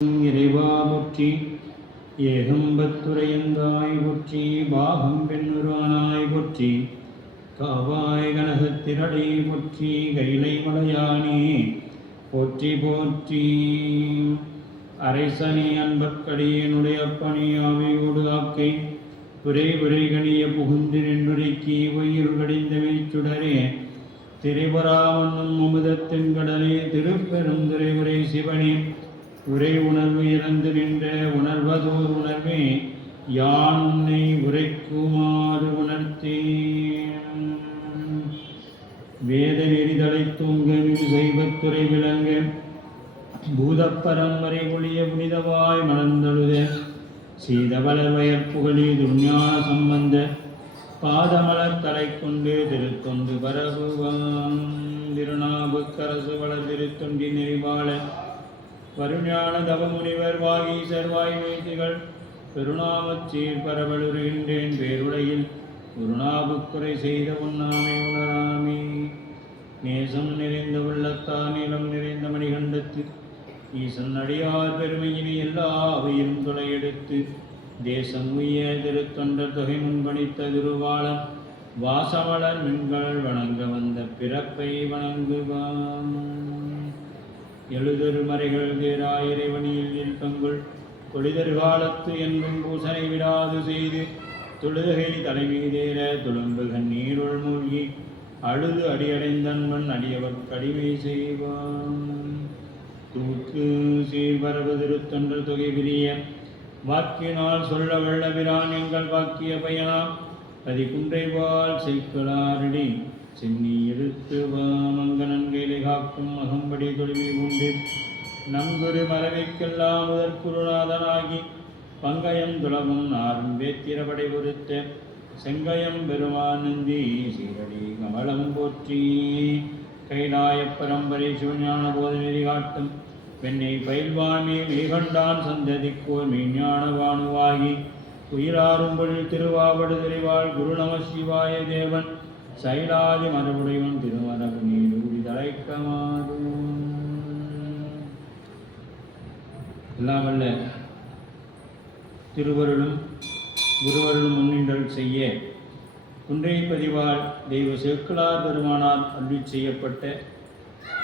இறைவா போற்றி, ஏகம்பத்துரையந்தாய் போற்றி, பாகம் பெண்ணுருவானாய் போற்றி, காவாய் கனகத்திரடை போற்றி, கைலை மலையானே போற்றி போற்றி. அரைசனி அன்பற்கடியனுடைய பணியாவையோடு ஆக்கை புரை புரை கணிய புகுந்து நின்றுரைக்கி ஒய்யுள் கடிந்த மெய்ச்சுடரே திரைபராமன்னும் அமுதத்தின் கடலே திருப்பெருந்துரை உரை சிவனே உரை உணர்வு இறந்து நின்ற உணர்வதோர் உணர்வே யான் உன்னை உரைக்குமாறு உணர்த்தேன். வேத நெறிதலை தூங்க செய்வத்துறை விளங்க பூதப்பரம்பரை ஒளிய புனிதவாய் மலர்ந்தழுத சீதவளர் வயற்புகழி துர்ஞான சம்பந்த பாதமலர் தலை கொண்டு திருத்தொண்டு பரவுவான் திருநாவுக்கரசு வளர் திருத்தொண்டி நெறிவாள வருஞான தவமுனிவர் வாகீசர் வாய்மைதிகள் பெருநாமச்சீர் பரவலுறுகின்றேன் பேருடையில் குருநாவுக்குறை செய்த உண்ணாமை உணராமே. நேசம் நிறைந்த உள்ளத்தார் நீளம் நிறைந்த மணிகண்டத்து ஈசன் அடியார் பெருமையினை எல்லா அவையும் துளையெடுத்து தேசம் உய்ய திருத்தொண்டர் தொகை முன்பணித்த திருவாளன் வாசமலர் மின்கள் வணங்க வந்த பிறப்பை வணங்குவான். எழுதரு மறைகள் தேரா இறைவனியில் இன்பங்கள் தொழிதரு காலத்து என்றும் பூசனை விடாது செய்து தொழுதகை தலைமீதேற துளும்பு கண்ணீருள் மூழ்கி அழுது அடியடைந்தன்மன் அடியவர் கடிமை செய்வான். தூக்கு சீர்பரவு திருத்தொண்டர் தொகை விரிய வாக்கினால் சொல்ல வல்ல பிரான் எங்கள் வாக்கிய பயனாம் பதி குன்றைவாள் செய்களாரடி சென்னி எழுத்து வாமங்கனன் கைலை காக்கும் அகம்படி தொழுமை உண்டு நங்குரு மரவைக்கெல்லாம் முதற் குருநாதனாகி பங்கயம் துளவும் நாரும் வேத்திரபடை பொறுத்த செங்கயம் பெருமானந்தி சீரடி கமலம் போற்றி. கைலாய பரம்பரை சிவஞான போத நெறி காட்டும் வெண்ணை பயில்வாமே மெய்கண்டான் சந்ததிக்கோர் மெய்ஞான வானுவாகி உயிராறும்பொழி திருவாவடு திரைவாள் குரு நம சிவாய தேவன் சைலாதி மரபுடையவன் திருமரபு நீரூடி தலைக்கமாறும். எல்லாம் வல்ல திருவருளும் குருவருளும் முன்னின்றல் செய்ய குன்றை பதிவாள் தெய்வ சேக்கிழார் பெருமானால் அருளி செய்யப்பட்ட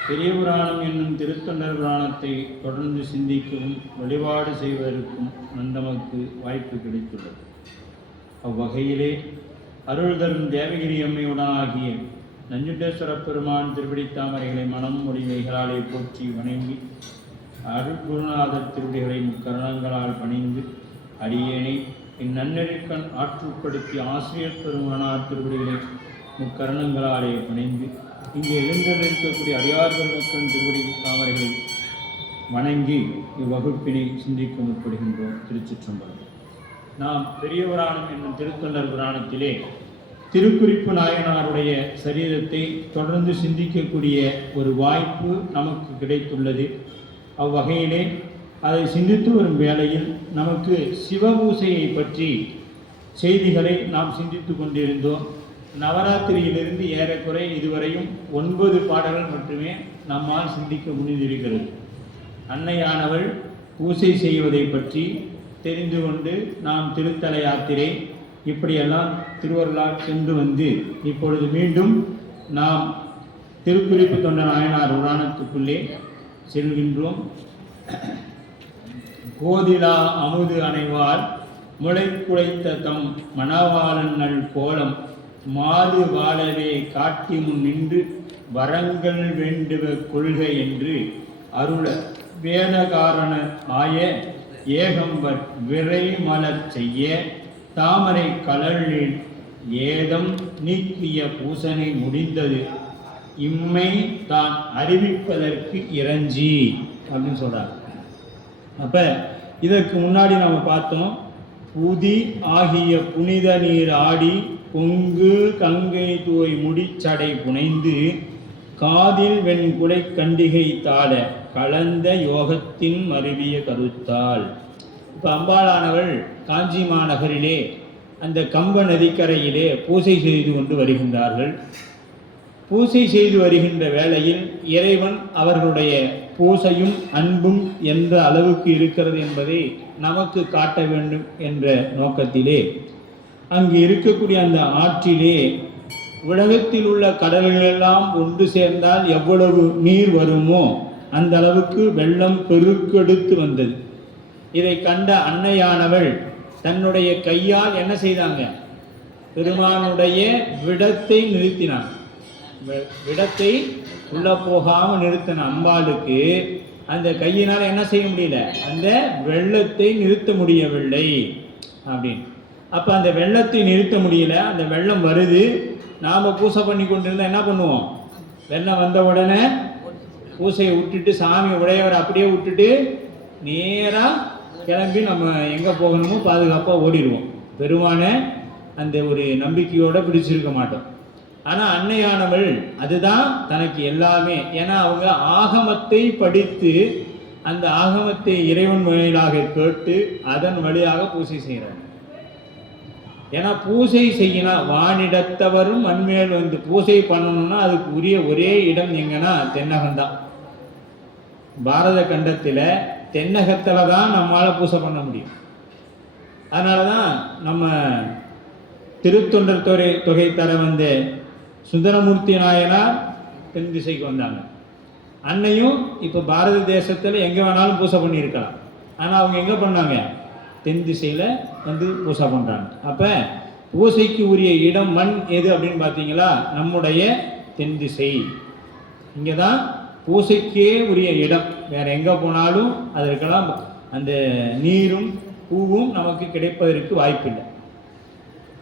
பெரிய புராணம் என்னும் திருத்தொண்டர் புராணத்தை தொடர்ந்து சிந்திக்கவும் வழிபாடு செய்வதற்கும் நந்தமக்கு வாய்ப்பு கிடைத்துள்ளது. அவ்வகையிலே அருள் தரும் தேவகிரி அம்மையுடனாகிய நஞ்சுண்டேஸ்வர பெருமான் திருவடித்தாமரைகளை மனம் மொழிமைகளாலே போற்றி வணங்கி அருள் குருநாதர் திருவடிகளை முக்கரணங்களால் பணிந்து அடியேனை இந்நன்னெறிக்கண் ஆற்றுப்படுத்தி ஆசிரியர் பெருமானார் திருவடிகளை முக்கரணங்களாலே பணிந்து இங்கே எழுந்திருக்கக்கூடிய அடியார்கள் மக்கள் திருவடி தாமரைகளை வணங்கி இவ்வகுப்பினை சிந்திக்க முற்படுகின்றோம். திருச்சிற்றம்பலம். நாம் பெரிய புராணம் என்னும் திருத்தொண்டர் புராணத்திலே திருக்குறிப்பு நாயனாருடைய சரீரத்தை தொடர்ந்து சிந்திக்கக்கூடிய ஒரு வாய்ப்பு நமக்கு கிடைத்துள்ளது. அவ்வகையிலே அதை சிந்தித்து வரும் வேளையில் நமக்கு சிவபூசையை பற்றி செய்திகளை நாம் சிந்தித்து கொண்டிருந்தோம். நவராத்திரியிலிருந்து ஏறக்குறை இதுவரையும் 9 பாடல்கள் மட்டுமே நம்மால் சிந்திக்க முடிந்திருக்கிறது. அன்னையானவள் பூசை செய்வதை பற்றி தெரிந்து கொண்டு நாம் திருத்தல யாத்திரை இப்படியெல்லாம் திருவருளால் சென்று வந்து இப்பொழுது மீண்டும் நாம் திருக்குறிப்பு தொண்ட நாயனார் புராணத்துக்குள்ளே செல்கின்றோம். கோதிலா அமுது அணைவார் முளை குலைத்த தம் மணவாளன் நல் கோலம் மாது வாழவே காட்டி முன் நின்று வரங்கள் வேண்டுவ கொள்கை என்று அருள வேதகாரண ஆய ஏகம்பர் விரை மலர் செய்ய தாமரை கலலில் ஏதம் நீக்கிய பூசனை முடிந்தது இம்மை தான் அறிவிப்பதற்கு இறஞ்சி அப்படின்னு சொல்றார். அப்ப இதற்கு முன்னாடி நம்ம பார்த்தோம், புதி ஆகிய புனித நீர் ஆடி பொங்கு கங்கை தூய் முடிச்சடை புனைந்து காதில் வெண்குடை கண்டிகை தாழ கலந்த யோகத்தின் மருவிய கருத்தாள். இப்போ அம்பாளானவள் காஞ்சி மாநகரிலே அந்த கம்ப நதிக்கரையிலே பூசை செய்து கொண்டு வருகின்றார்கள். பூசை செய்து வருகின்ற வேளையில் இறைவன் அவர்களுடைய பூசையும் அன்பும் எந்த அளவுக்கு இருக்கிறது என்பதை நமக்கு காட்ட வேண்டும் என்ற நோக்கத்திலே அங்கு இருக்கக்கூடிய அந்த ஆற்றிலே உலகத்தில் உள்ள கடல்களெல்லாம் ஒன்று சேர்ந்தால் எவ்வளவு நீர் வருமோ அந்த அளவுக்கு வெள்ளம் பெருக்கெடுத்து வந்தது. இதை கண்ட அன்னையானவள் தன்னுடைய கையால் என்ன செய்தாங்க? பெருமானுடைய விடத்தை நிறுத்தினான். விடத்தை உள்ள போகாம நிறுத்தின அம்பாளுக்கு அந்த கையினால் என்ன செய்ய முடியல? அந்த வெள்ளத்தை நிறுத்த முடியவில்லை அப்படின்னு. அப்ப அந்த வெள்ளத்தை நிறுத்த முடியல. அந்த வெள்ளம் வருது. நாம பூசை பண்ணி கொண்டிருந்தா என்ன பண்ணுவோம்? வெள்ளம் வந்த உடனே பூசையை விட்டுட்டு சாமி உடையவரை அப்படியே விட்டுட்டு நேரா கிளம்பி நம்ம எங்க போகணுமோ பாதுகாப்பாக ஓடிடுவோம். பெருமான அந்த ஒரு நம்பிக்கையோட பிடிச்சிருக்க மாட்டோம். ஆனா அன்னையானவள் அதுதான் தனக்கு எல்லாமே. ஏன்னா அவங்க ஆகமத்தை படித்து அந்த ஆகமத்தை இறைவன் வழியாக கேட்டு அதன் வழியாக பூசை செய்கிறாங்க. ஏன்னா பூசை செய்யணும், வானிடத்தவரும் மண்மேல் வந்து பூசை பண்ணணும்னா அதுக்கு உரிய ஒரே இடம் எங்கன்னா தென்னகம்தான். பாரத கண்டத்தில் தென்னகத்தில் தான் நம்மளால் பூசை பண்ண முடியும். அதனால தான் நம்ம திருத்தொண்டர் தொகை தர வந்த சுந்தரமூர்த்தி நாயனார் தென் திசைக்கு வந்தாங்க. அன்னையும் இப்போ பாரத தேசத்தில் எங்கே வேணாலும் பூசை பண்ணியிருக்கலாம். ஆனால் அவங்க எங்கே பண்ணாங்க? தென் திசையில் வந்து பூசை பண்ணுறாங்க. அப்போ பூசைக்கு உரிய இடம் மண் எது அப்படின்னு பார்த்தீங்களா? நம்முடைய தென் திசை. இங்கே தான் பூசைக்கே உரிய இடம். வேறு எங்கே போனாலும் அதற்கெல்லாம் அந்த நீரும் பூவும் நமக்கு கிடைப்பதற்கு வாய்ப்பில்லை.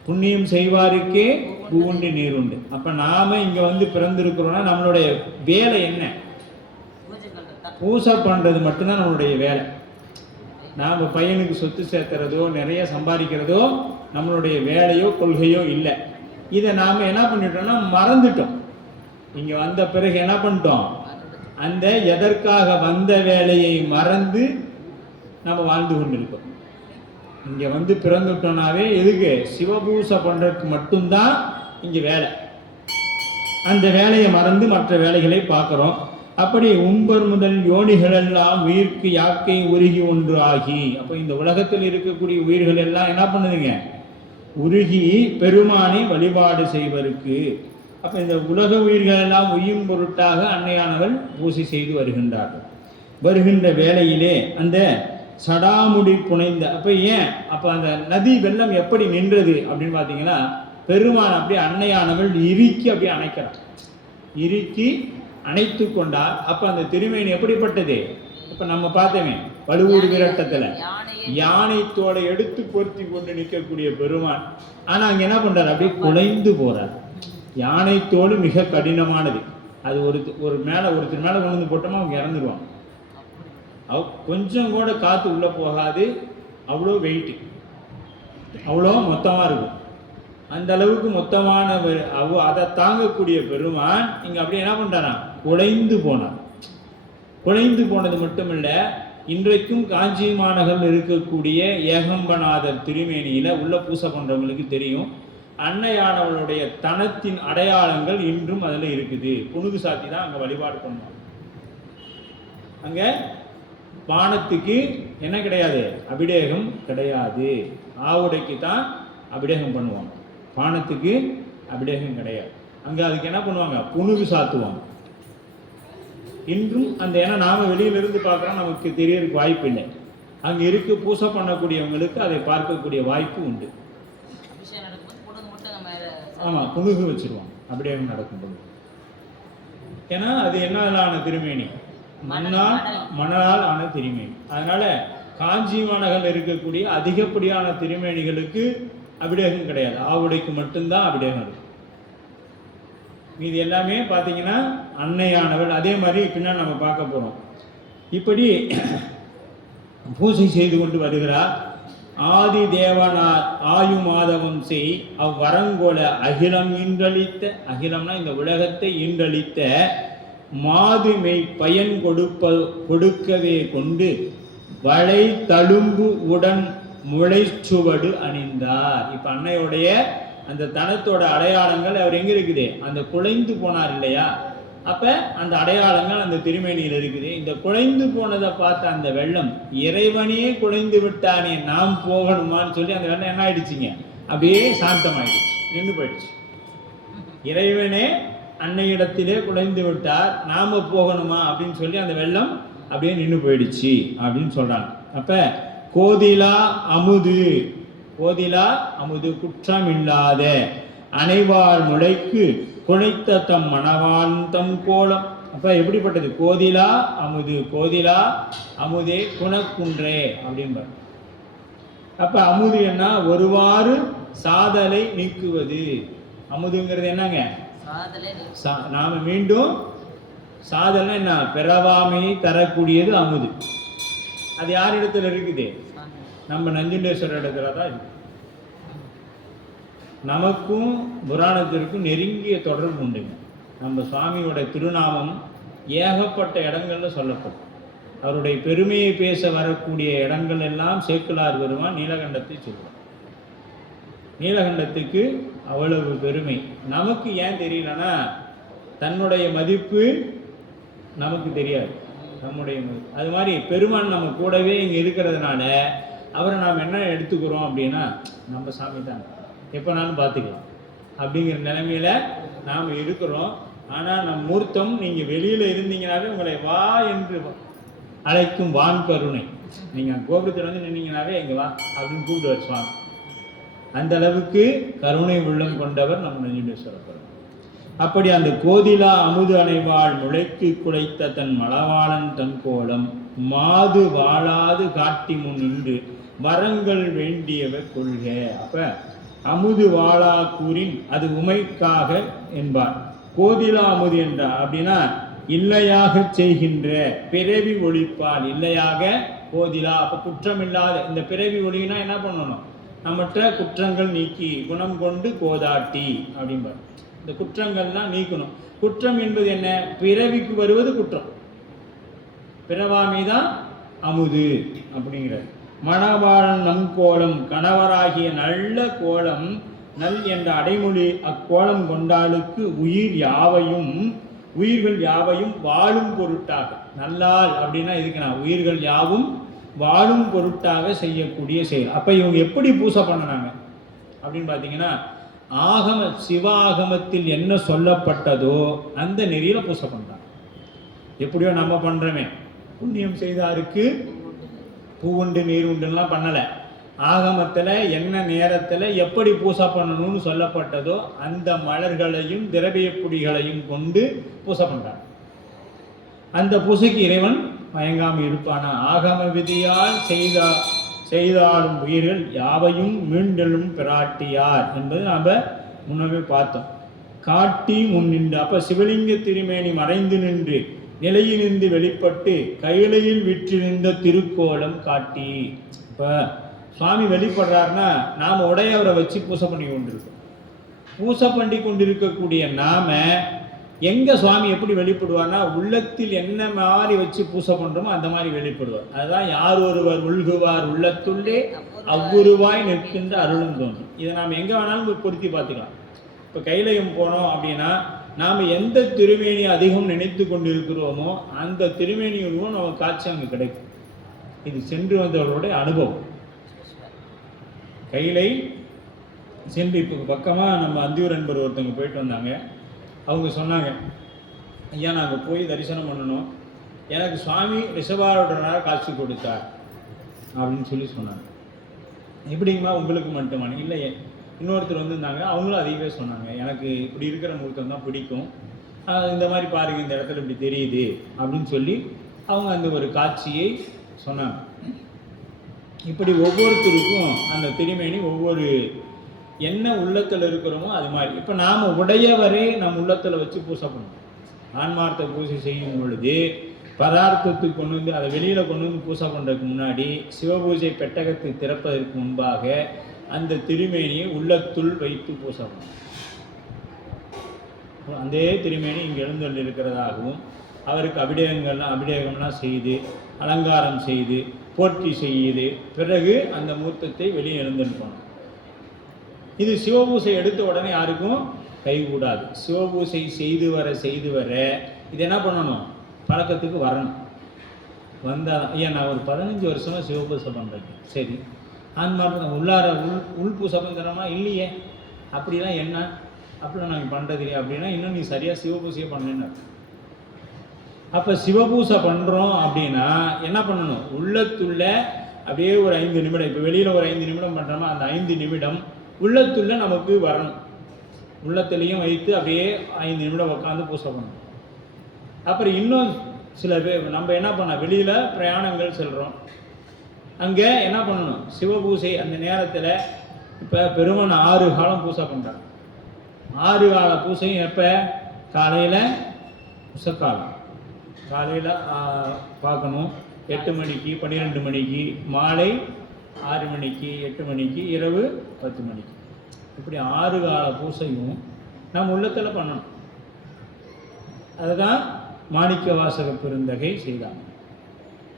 புண்ணியம் செய்வாருக்கே பூவுண்டு நீர் உண்டு. அப்போ நாம் இங்கே வந்து பிறந்திருக்கிறோன்னா நம்மளுடைய வேலை என்ன? பூசை பண்ணுறது மட்டும்தான் நம்மளுடைய வேலை. நாம் பையனுக்கு சொத்து சேர்த்துறதோ நிறைய சம்பாதிக்கிறதோ நம்மளுடைய வேலையோ கொள்கையோ இல்லை. இதை நாம் என்ன பண்ணிட்டோம்னா மறந்துட்டோம். இங்கே வந்த பிறகு என்ன பண்ணிட்டோம்? அந்த எதற்காக வந்த வேலையை மறந்து நம்ம வாழ்ந்து கொண்டிருக்கோம். இங்கே வந்து பிறந்துட்டோம்னாவே எதுக்கு? சிவபூசை பண்ணுறதுக்கு மட்டும்தான் இங்கே வேலை. அந்த வேலையை மறந்து மற்ற வேலைகளை பார்க்குறோம். அப்படி உம்பர் முதல் யோனிகளெல்லாம் உயிர்க்கு யாக்கை உருகி ஒன்று ஆகி, அப்போ இந்த உலகத்தில் இருக்கக்கூடிய உயிர்கள் எல்லாம் என்ன பண்ணுதுங்க? உருகி பெருமானை வழிபாடு செய்வதற்கு. அப்போ இந்த உலக உயிர்கள் எல்லாம் உயிரும் பொருட்டாக அன்னையானவள் பூசை செய்து வருகின்றார்கள். வருகின்ற வேளையிலே அந்த சடாமுடி புனைந்த, அப்போ ஏன் அப்போ அந்த நதி வெள்ளம் எப்படி நின்றது அப்படின்னு பார்த்தீங்கன்னா, பெருமான் அப்படியே அன்னையானவள் இறுக்கி அப்படியே அணைக்கிறார். இறுக்கி அணைத்து கொண்டால் அப்போ அந்த திருமேனி எப்படிப்பட்டது? இப்போ நம்ம பார்த்தோமே வலுவூர் விரட்டத்தில் யானை தோலை எடுத்து பொருத்தி கொண்டு நிற்கக்கூடிய பெருமான். ஆனால் அங்கே என்ன பண்ணுறாரு? அப்படியே குலைந்து போகிறார். யானை தோல் மிக கடினமானது. அது ஒருத்தர் மேலே கொண்டு வந்து போட்டோமா அவங்க இறந்துருவாங்க. கொஞ்சம் கூட காற்று உள்ளே போகாது. அவ்வளோ வெயிட்டு, அவ்வளோ மொத்தமாக இருக்கும். அந்த அளவுக்கு மொத்தமான அதை தாங்கக்கூடிய பெருமான் இங்கே அப்படியே என்ன பண்ணுறாராம்? குலைந்து போனார். குலைந்து போனது மட்டும் இல்லை, இன்றைக்கும் காஞ்சி மாநகரில் இருக்கக்கூடிய ஏகம்பநாதர் திருமேனியில் உள்ள பூசை பண்ணுறவங்களுக்கு தெரியும். அன்னையானவளுடைய தனத்தின் அடையாளங்கள் இன்றும் அதில் இருக்குது. புனுகு சாத்தி தான் அங்கே வழிபாடு பண்ணுவாங்க. அங்கே பானத்துக்கு என்ன கிடையாது? அபிடேகம் கிடையாது. ஆவுடைக்கு தான் அபிடேகம் பண்ணுவாங்க. பானத்துக்கு அபிடேகம் கிடையாது. அங்கே அதுக்கு என்ன பண்ணுவாங்க? புனுகு சாத்துவாங்க. இன்றும் அந்த, ஏன்னா நாம் வெளியிலிருந்து பார்க்குறோம், நமக்கு தெரியறதுக்கு வாய்ப்பு இல்லை. அங்கே இருக்கு பூசை பண்ணக்கூடியவங்களுக்கு அதை பார்க்கக்கூடிய வாய்ப்பு உண்டு. ஆமாம், புனுகு வச்சிருவாங்க அபிடேகம் நடக்கும்போது. ஏன்னா அது என்னாலான திருமேனி? மணலால் ஆன திருமேனி. அதனால காஞ்சி மாநகரில் இருக்கக்கூடிய அதிகப்படியான திருமேனிகளுக்கு அபிடேகம் கிடையாது. ஆவுடைக்கு மட்டும்தான் அபிடேகம் இருக்கு. மீது எல்லாமே பார்த்தீங்கன்னா அன்னையானவள். அதே மாதிரி பின்னால் நம்ம பார்க்க போகிறோம். இப்படி பூசை செய்து கொண்டு வருகிறார். ஆதி தேவனார் ஆயு மாதவம் செய் அவ்வரங்கோல அகிலம் ஈன்றளித்த, அகிலம்னா இந்த உலகத்தை ஈன்றளித்த மாதுமை பயன் கொடுக்கவே கொண்டு வளை தழும்பு உடன் முளைச்சுவடு அணிந்தார். இப்ப அன்னையுடைய அந்த தனத்தோட அடையாளங்கள் அவர் எங்க இருக்குது? அந்த குலைந்து போனார் இல்லையா, அப்போ அந்த அடையாளங்கள் அந்த திருமேனியில் இருக்குது. இந்த குலைந்து போனதை பார்த்த அந்த வெள்ளம், இறைவனே குலைந்து விட்டானே நாம் போகணுமான்னு சொல்லி அந்த வெள்ளம் என்ன ஆயிடுச்சுங்க, அப்படியே சாந்தமாயிடுச்சு, நின்று போயிடுச்சு. இறைவனே அன்னையிடத்திலே குலைந்து விட்டார், நாம போகணுமா அப்படின்னு சொல்லி அந்த வெள்ளம் அப்படியே நின்று போயிடுச்சு அப்படின்னு சொல்றாங்க. அப்ப கோதிலா அமுது, கோதிலா அமுது குற்றம் இல்லாத அனைவார் முளைக்கு குழைத்த தம் மணவான் தம் கோலம். அப்ப எப்படிப்பட்டது? கோதிலா அமுது, கோதிலா அமுதே குணக்குன்றே அப்படின்பார். அப்ப அமுது என்ன? ஒருவாறு சாதலை நீக்குவது. அமுதுங்கிறது என்னங்க? நாம மீண்டும் சாதனை என்ன? பிறவாமையை தரக்கூடியது அமுது. அது யார் இடத்துல இருக்குது? நம்ம நஞ்சுண்டேஸ்வரர் இடத்துல தான் இருக்கு. நமக்கும் புராணத்திற்கும் நெருங்கிய தொடர்பு உண்டுங்க. நம்ம சுவாமியோட திருநாமம் ஏகப்பட்ட இடங்கள்ல சொல்லப்படும். அவருடைய பெருமையை பேச வரக்கூடிய இடங்கள் எல்லாம் சேக்கிழார் பெருமான் நீலகண்டத்தை சொல்லுவார். நீலகண்டத்துக்கு அவ்வளவு பெருமை. நமக்கு ஏன் தெரியலன்னா, தன்னுடைய மதிப்பு நமக்கு தெரியாது, நம்முடைய மதிப்பு. அது மாதிரி பெருமான் நம்ம கூடவே இங்கே இருக்கிறதுனால அவரை நாம் என்ன எடுத்துக்கிறோம் அப்படின்னா, நம்ம சாமி தான், எப்போனாலும் பார்த்துக்கலாம் அப்படிங்கிற நிலைமையில நாம் இருக்கிறோம். ஆனால் நம் மூர்த்தம் நீங்கள் வெளியில் இருந்தீங்கனாவே உங்களை வா என்று அழைக்கும் வான் கருணை. நீங்கள் கோபுரத்தில் வந்து நின்னீங்கனாவே எங்கே வா அப்படின்னு கூப்பிடுவார் சுவாமி. அந்த அளவுக்கு கருணை உள்ளம் கொண்டவர் நம்ம நஞ்சுண்டேஸ்வரர். அப்படி அந்த கோதிலா அமுது அணைவாள் முளைக்கு குலைத்த தன் மலவாளன் தன் கோலம் மாது வாழாது காட்டி முன் நின்று வரங்கள் வேண்டியவர் கொள்க. அப்ப அமுது வாழா கூறின் அது உமைக்காக என்பார். கோதிலா அமுது என்றார் அப்படின்னா இல்லையாக செய்கின்ற பிறவி ஒழிப்பால். இல்லையாக கோதிலா, அப்ப குற்றம் இல்லாத இந்த பிறவி ஒழினா என்ன பண்ணணும்? நம்மகிட்ட குற்றங்கள் நீக்கி குணம் கொண்டு கோதாட்டி அப்படின்பார். இந்த குற்றங்கள்லாம் நீக்கணும். குற்றம் என்பது என்ன? பிறவிக்கு வருவது குற்றம், பிறவாமைதான் அமுது அப்படிங்கிறது. மணவாளன் நம் கோலம் கணவராகிய நல்ல கோலம் நல் என்ற அடைமொழி அக்கோலம் கொண்டாளுக்கு உயிர்கள் யாவையும் வாழும் பொருட்டாக. நல்லாள் அப்படின்னா இதுக்குண்ணா உயிர்கள் யாவும் வாழும் பொருட்டாக செய்யக்கூடிய செயல். அப்ப இவங்க எப்படி பூசை பண்ணினாங்க அப்படின்னு பார்த்தீங்கன்னா, சிவாகமத்தில் என்ன சொல்லப்பட்டதோ அந்த நெறியில பூசை பண்றாங்க. எப்படியோ நம்ம பண்றோமே, புண்ணியம் செய்தாருக்கு பூ உண்டு நீர் உண்டுலாம் பண்ணலை. ஆகமத்தில் என்ன நேரத்தில் எப்படி பூசை பண்ணணும்னு சொல்லப்பட்டதோ அந்த மலர்களையும் திரவிய பொடிகளையும் கொண்டு பூசை பண்றாங்க. அந்த பூசைக்கு இறைவன் மயங்காமல் இருப்பானா? ஆகம விதியால் செய்தாலும் உயிர்கள் யாவையும் மீண்டலும் பிராட்டியார் என்பது நாம் முன்னவே பார்த்தோம். காட்டி முன் நின்று, அப்ப சிவலிங்க திருமேனி மறைந்து நின்று நிலையிலிருந்து வெளிப்பட்டு கையிலையில் விற்றிருந்த திருக்கோலம் காட்டி. இப்போ சுவாமி வெளிப்படுறாருன்னா நாம் உடையவரை வச்சு பூசை பண்ணி கொண்டிருக்கோம். பூசை பண்ணி கொண்டிருக்கக்கூடிய நாம எங்க சுவாமி எப்படி வெளிப்படுவார்னா, உள்ளத்தில் என்ன மாதிரி வச்சு பூசை பண்றோமோ அந்த மாதிரி வெளிப்படுவார். அதுதான் யார் ஒருவர் உள்குவார் உள்ளத்துள்ளே அவ்வுருவாய் நிற்கின்ற அருளும் தோன்றும். இதை நாம் எங்க வேணாலும் பொருத்தி பார்த்துக்கலாம். இப்போ கைலையம் போனோம் அப்படின்னா நாம் எந்த திருமேனியை அதிகம் நினைத்து கொண்டிருக்கிறோமோ அந்த திருமேனி உருவம் நமக்கு காட்சி அங்கே கிடைக்கும். இது சென்று வந்தவர்களுடைய அனுபவம். கைலை சென்று இப்போ பக்கமாக நம்ம அந்தியூர் என்பவர் ஒருத்தவங்க போயிட்டு வந்தாங்க. அவங்க சொன்னாங்க, ஐயா நாங்கள் போய் தரிசனம் பண்ணணும், எனக்கு சுவாமி ரிஷபாரூடனாக காட்சி கொடுத்தார் அப்படின்னு சொல்லி சொன்னாங்க. எப்படிங்கம்மா உங்களுக்கு மட்டுமா? இல்லை, இன்னொருத்தர் வந்திருந்தாங்க, அவங்களும் அதையவே சொன்னாங்க, எனக்கு இப்படி இருக்கிற மூர்த்தம் தான் பிடிக்கும், இந்த மாதிரி பாருங்க இந்த இடத்துல இப்படி தெரியுது அப்படின்னு சொல்லி அவங்க அந்த ஒரு காட்சியை சொன்னாங்க. இப்படி ஒவ்வொருத்தருக்கும் அந்த திருமேனி ஒவ்வொரு என்ன உள்ளத்தில் இருக்கிறோமோ அது மாதிரி. இப்போ நாம் உடையவரே நம் உள்ளத்தில் வச்சு பூசை பண்ணணும். ஆன்மார்த்த பூஜை செய்யும் பொழுது பதார்த்தத்துக்கு கொண்டு வந்து அதை வெளியில் கொண்டு வந்து பூசை பண்ணுறதுக்கு முன்னாடி சிவபூஜை பெட்டகத்தை திறப்பதற்கு முன்பாக அந்த திருமேனியை உள்ளத்துள் வைத்து பூசை பண்ணணும். அந்த திருமேனி இங்கே எழுந்தொண்டு இருக்கிறதாகவும் அவருக்கு அபிடேகம்லாம் செய்து அலங்காரம் செய்து போற்றி செய்து பிறகு அந்த மூர்த்தத்தை வெளியே எழுந்தெடுக்கணும். இது சிவபூசை எடுத்த உடனே யாருக்கும் கைகூடாது. சிவபூசை செய்து வர இது என்ன பண்ணணும், பழக்கத்துக்கு வரணும். வந்தால் ஐயா நான் ஒரு 15 வருஷமாக சிவபூசை பண்ணுறேன். சரி, அந்த மாதிரி நான் உள்ளார உள் பூசை பண்ணுறோமா இல்லையே, அப்படிலாம் என்ன அப்படிலாம் நாங்கள் பண்ணுறது இல்லையா அப்படின்னா இன்னும் நீ சரியாக சிவபூசையை பண்ணலன்னு. அப்போ சிவபூசை பண்ணுறோம் அப்படின்னா என்ன பண்ணணும், உள்ளத்துள்ள அப்படியே ஒரு 5 நிமிடம், இப்போ வெளியில் ஒரு 5 நிமிடம் பண்ணுறோமா, அந்த 5 நிமிடம் உள்ளத்துள்ள நமக்கு வரணும். உள்ளத்துலேயும் வைத்து அப்படியே 5 நிமிடம் உட்காந்து பூசை பண்ணணும். அப்புறம் இன்னும் சில பேர் நம்ம என்ன பண்ண, வெளியில் பிரயாணங்கள் செல்கிறோம், அங்கே என்ன பண்ணணும், சிவபூசை அந்த நேரத்தில் இப்போ பெருமான் 6 காலம் பூசை பண்ணுறாங்க. 6 கால பூசையும் எப்போ, காலையில் உசக்காலம் காலையில் பார்க்கணும், 8 மணிக்கு 12 மணிக்கு, மாலை 6 மணிக்கு 8 மணிக்கு, இரவு 10 மணிக்கு. இப்படி 6 கால பூசையும் நம்ம உள்ளத்தில் பண்ணணும். அதுதான் மாணிக்க வாசக பெருந்தகை செய்தாங்க.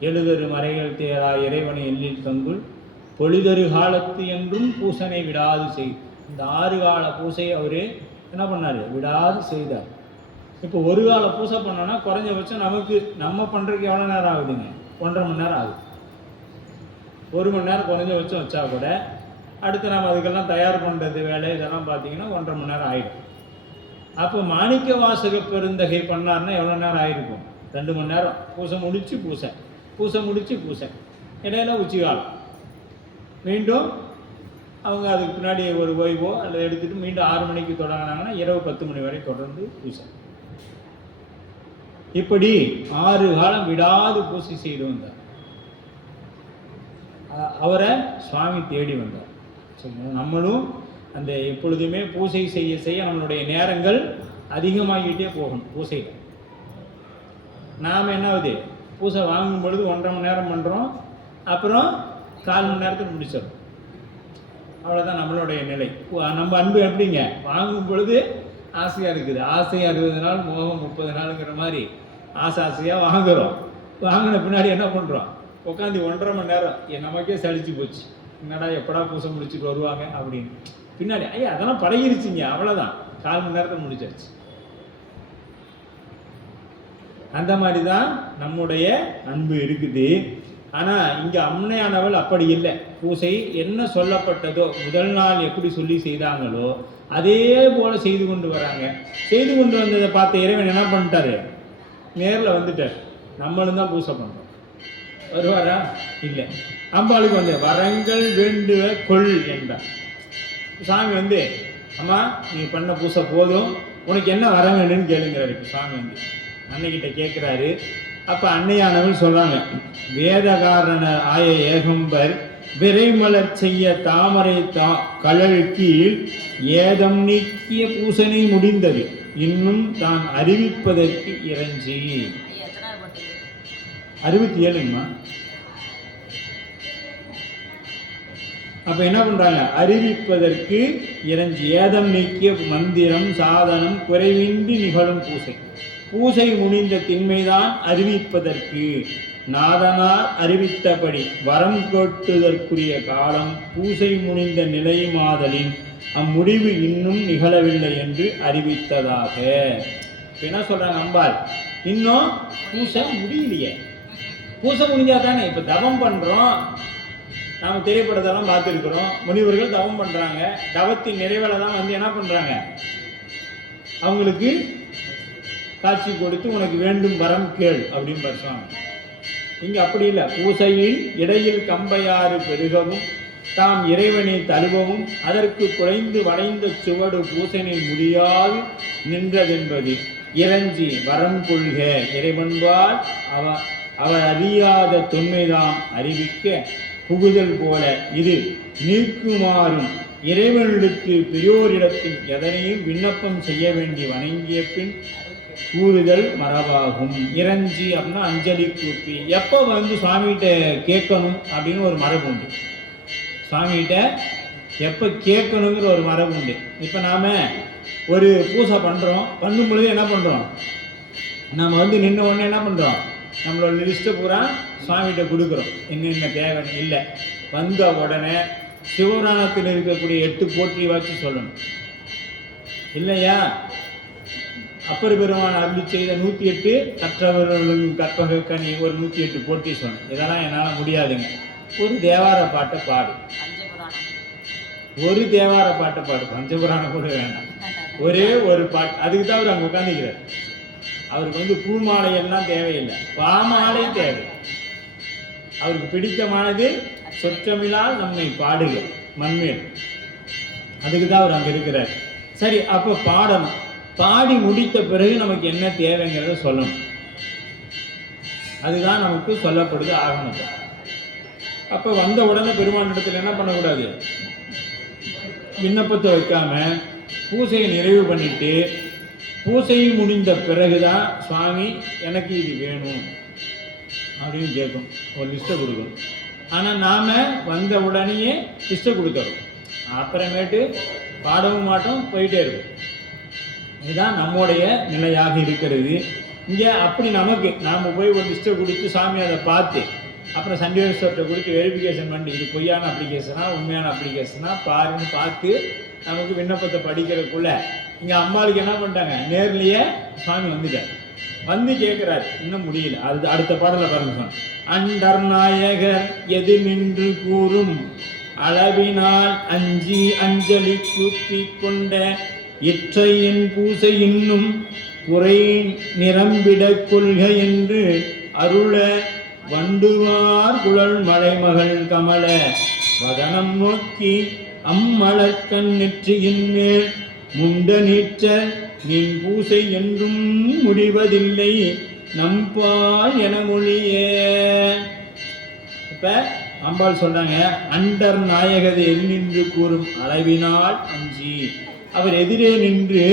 எழுதரு மறைகள் தேரா இறைவனை எல்லில் தங்குள் பொழிதரு காலத்து என்றும் பூசனை விடாது செய். இந்த 6 கால பூசையை அவர் என்ன பண்ணார், விடாது செய்தார். இப்போ ஒரு கால பூசை பண்ணோன்னா குறைஞ்சபட்சம் நமக்கு நம்ம பண்ணுறதுக்கு எவ்வளோ நேரம் ஆகுதுங்க, 1.5 மணி நேரம் ஆகுது. 1 மணி நேரம் குறைஞ்சபட்சம் வச்சா கூட அடுத்து நம்ம அதுக்கெல்லாம் தயார் பண்ணுறது வேலை இதெல்லாம் பார்த்தீங்கன்னா 1.5 மணி நேரம் ஆகிடும். அப்போ மாணிக்க வாசக பெருந்தகை பண்ணார்னா எவ்வளோ நேரம் ஆகிருக்கும், 2 மணி நேரம். பூசை முடித்து பூசை முடித்து பூசை, இடையில உச்சிகாலம், மீண்டும் அவங்க அதுக்கு பின்னாடி ஒரு ஓய்வோ அல்லது எடுத்துகிட்டு மீண்டும் 6 மணிக்கு தொடங்கினாங்கன்னா இரவு 10 மணி வரை தொடர்ந்து பூசை. இப்படி 6 காலம் விடாது பூசை செய்து வந்தார். அவரை சுவாமி தேடி வந்தார். நம்மளும் அந்த எப்பொழுதுமே பூசை செய்ய செய்ய நம்மளுடைய நேரங்கள் அதிகமாகிட்டே போகணும். பூசையில் நாம் என்ன ஆகுது, பூசை வாங்கும் பொழுது 1.5 மணி நேரம் பண்ணுறோம், அப்புறம் 4 மணி நேரத்தில் முடிச்சிடும். அவ்வளோதான் நம்மளுடைய நிலை. நம்ம அன்பு எப்படிங்க, வாங்கும் பொழுது ஆசையாக இருக்குது, ஆசை 60 நாள் மோகம் 30 நாளுங்கிற மாதிரி ஆசையாக வாங்குகிறோம். வாங்கின பின்னாடி என்ன பண்ணுறோம், உட்காந்து 1.5 மணி நேரம் நமக்கே சளிச்சு போச்சு, என்னடா எப்படா பூசை முடிச்சுட்டு வருவாங்க அப்படின்னு. பின்னாடி ஐயா அதெல்லாம் பழகிருச்சிங்க, அவ்வளோதான், 4 மணி நேரத்தில் முடிச்சாச்சு. அந்த மாதிரி தான் நம்முடைய அன்பு இருக்குது. ஆனால் இங்கே அம்மையானவள் அப்படி இல்லை. பூசை என்ன சொல்லப்பட்டதோ முதல் நாள் எப்படி சொல்லி செய்தாங்களோ அதே போல் செய்து கொண்டு வராங்க. செய்து கொண்டு வந்ததை பார்த்த இறைவன் என்ன பண்ணிட்டாரு, நேரில் வந்துட்டார். நம்மளும் தான் பூசை பண்ணுறோம், வருவாரா இல்லை. அம்பாளுக்கு வந்து வரங்கள் வேண்டுவ கொள் என்றார். சாமி வந்து அம்மா நீ பண்ண பூசை போதும், உனக்கு என்ன வர வேண்டும்னு கேளுங்கிறாரு. இப்போ சாமி வந்து அன்னைக்கிட்ட கேட்குறாரு. அப்போ அன்னையானவள் சொல்கிறாங்க, வேதகாரண ஆய ஏகம்பர் விரைமலர் செய்ய தாமரை கழல் கீழ் ஏதம் நீக்கிய பூசனை முடிந்தது, இன்னும் தான் அறிவிப்பதற்கு இறைஞ்சி. 67ங்கம்மா. அப்போ என்ன பண்ணுறாங்க, அறிவிப்பதற்கு இறைஞ்சி ஏதம் நீக்கிய மந்திரம் சாதனம் குறைவின்றி நிகழும் பூசை. பூசை முடிந்த திண்மைதான் அறிவிப்பதற்கு நாதனார் அறிவித்தபடி வரம் கேட்டுதற்குரிய காலம் பூசை முடிந்த நிலை மாதலின் அம்முடிவு இன்னும் நிகழவில்லை என்று அறிவித்ததாக. என்ன சொல்றாங்க அம்பாள், இன்னும் பூசை முடியலையே. பூசை முடிஞ்சா தானே. இப்போ தவம் பண்ணுறோம், நாம் திரைப்படத்தெல்லாம் பார்த்துருக்குறோம், முனிவர்கள் தவம் பண்ணுறாங்க. தவத்தின் நிறைவேல தான் வந்து என்ன பண்ணுறாங்க, அவங்களுக்கு காட்சி கொடுத்து உனக்கு வேண்டும் வரம் கேள் அப்படின்னு பேசுவாங்க. இங்கே அப்படி இல்லை. பூசையில் இடையில் கம்பையாறு பெருகவும் தாம் இறைவனை தழுவவும் அதற்கு குறைந்து வளைந்த சுவடு பூசனை முடியாது நின்றதென்பது இறைஞ்சி வரம் கொள்க இறைவன்பால் அவர் அறியாத தொன்மைதாம் அறிவிக்க புகுதல் போல இது நீக்குமாறும் இறைவனுக்கு பெரியோரிடத்தில் எதனையும் விண்ணப்பம் செய்ய வேண்டி வணங்கிய பின் கூறுதல் மரபாகும். இறைஞ்சி அப்படின்னா அஞ்சலி கூப்பி எப்போ வந்து சுவாமிகிட்ட கேட்கணும் அப்படின்னு ஒரு மரபு உண்டு. சுவாமிகிட்ட எப்போ கேட்கணுங்கிற ஒரு மரபு உண்டு. இப்போ நாம் ஒரு பூசை பண்ணுறோம், பண்ணும் பொழுது என்ன பண்ணுறோம், நம்ம வந்து நின்ன உடனே என்ன பண்ணுறோம், நம்மளோட லிஸ்ட்டை பூரா சுவாமிகிட்ட கொடுக்குறோம். என்ன தேவை இல்லை, வந்த உடனே சிவபுராணத்தில் இருக்கக்கூடிய 8 போற்றி வச்சு சொல்லணும் இல்லையா. அப்பர் பெருமான் அருளி செய்த 108 கற்றவர்களும் கற்பக கனி ஒரு 108 போட்டி சொன்னேன். இதெல்லாம் என்னால் முடியாதுங்க. ஒரு தேவார பாட்டை பாடு, ஒரு தேவார பாட்டை பாடு, பஞ்சபுராணம் கூட வேண்டாம், ஒரே ஒரு பாட்டு. அதுக்கு தான் அவர் அங்கே உட்காந்துக்கிறார். அவருக்கு பூமாலை எல்லாம் தேவையில்லை, பாமாலை தேவை. அவருக்கு பிடித்தமானது சொற்றமிழால் நம்மை பாடுக மண்மேல். அதுக்கு தான் அவர் அங்கே இருக்கிறார். சரி, அப்போ பாடணும். பாடி முடித்த பிறகு நமக்கு என்ன தேவைங்கிறத சொல்லணும். அதுதான் நமக்கு சொல்லப்படுது ஆகணும். அப்போ வந்த உடனே பெருமானிடத்தில் என்ன பண்ணக்கூடாது, விண்ணப்பத்தை வைக்காம பூசையை நிறைவு பண்ணிட்டு, பூசை முடிந்த பிறகுதான் சுவாமி எனக்கு இது வேணும் அப்படின்னு கேட்கும், ஒரு லிஸ்ட்டை கொடுக்கணும். ஆனால் நாம் வந்த உடனேயே லிஸ்ட்டை கொடுத்துறோம், அப்புறமேட்டு பாடவும் மாட்டோம், போயிட்டே இருக்கும். இதுதான் நம்முடைய நிலையாக இருக்கிறது. இங்கே அப்படி நமக்கு நாம் போய் ஒரு லிஸ்ட்டை கொடுத்து சாமி அதை பார்த்து அப்புறம் சண்டிகேஸ்வரத்தை கொடுத்து வெரிஃபிகேஷன் பண்ணி இது பொய்யான அப்ளிகேஷனா உண்மையான அப்ளிகேஷனா பாருன்னு பார்த்து நமக்கு விண்ணப்பத்தை படிக்கிறதுக்குள்ள இங்கே அம்மாளுக்கு என்ன பண்ணிட்டாங்க, நேர்லேயே சுவாமி வந்துட்டார். வந்து கேட்குறாரு, இன்னும் முடியல. அது அடுத்த பாடலை பாருங்க. சொன்ன அண்டர் நாயகர் எது நின்று கூறும் அளவினால் அஞ்சி அஞ்சலி கூப்பி கொண்ட இற்றையின் பூசை இன்னும் குறை நிரம்பிட கொள்க என்று அருள வண்டுவார் குழல் மலைமகள் கமல வதனம் நோக்கி அம்மலர்கண் நெற்றியின் மேல் முண்ட நீற்ற நின் பூசை என்றும் முடிவதில்லை நம்பால் என மொழியே. இப்ப அம்பாள் சொல்றாங்க, அண்டர் நாயகதை நின்று கூறும் அளவினால் அஞ்சி, அவர் எதிரே நின்று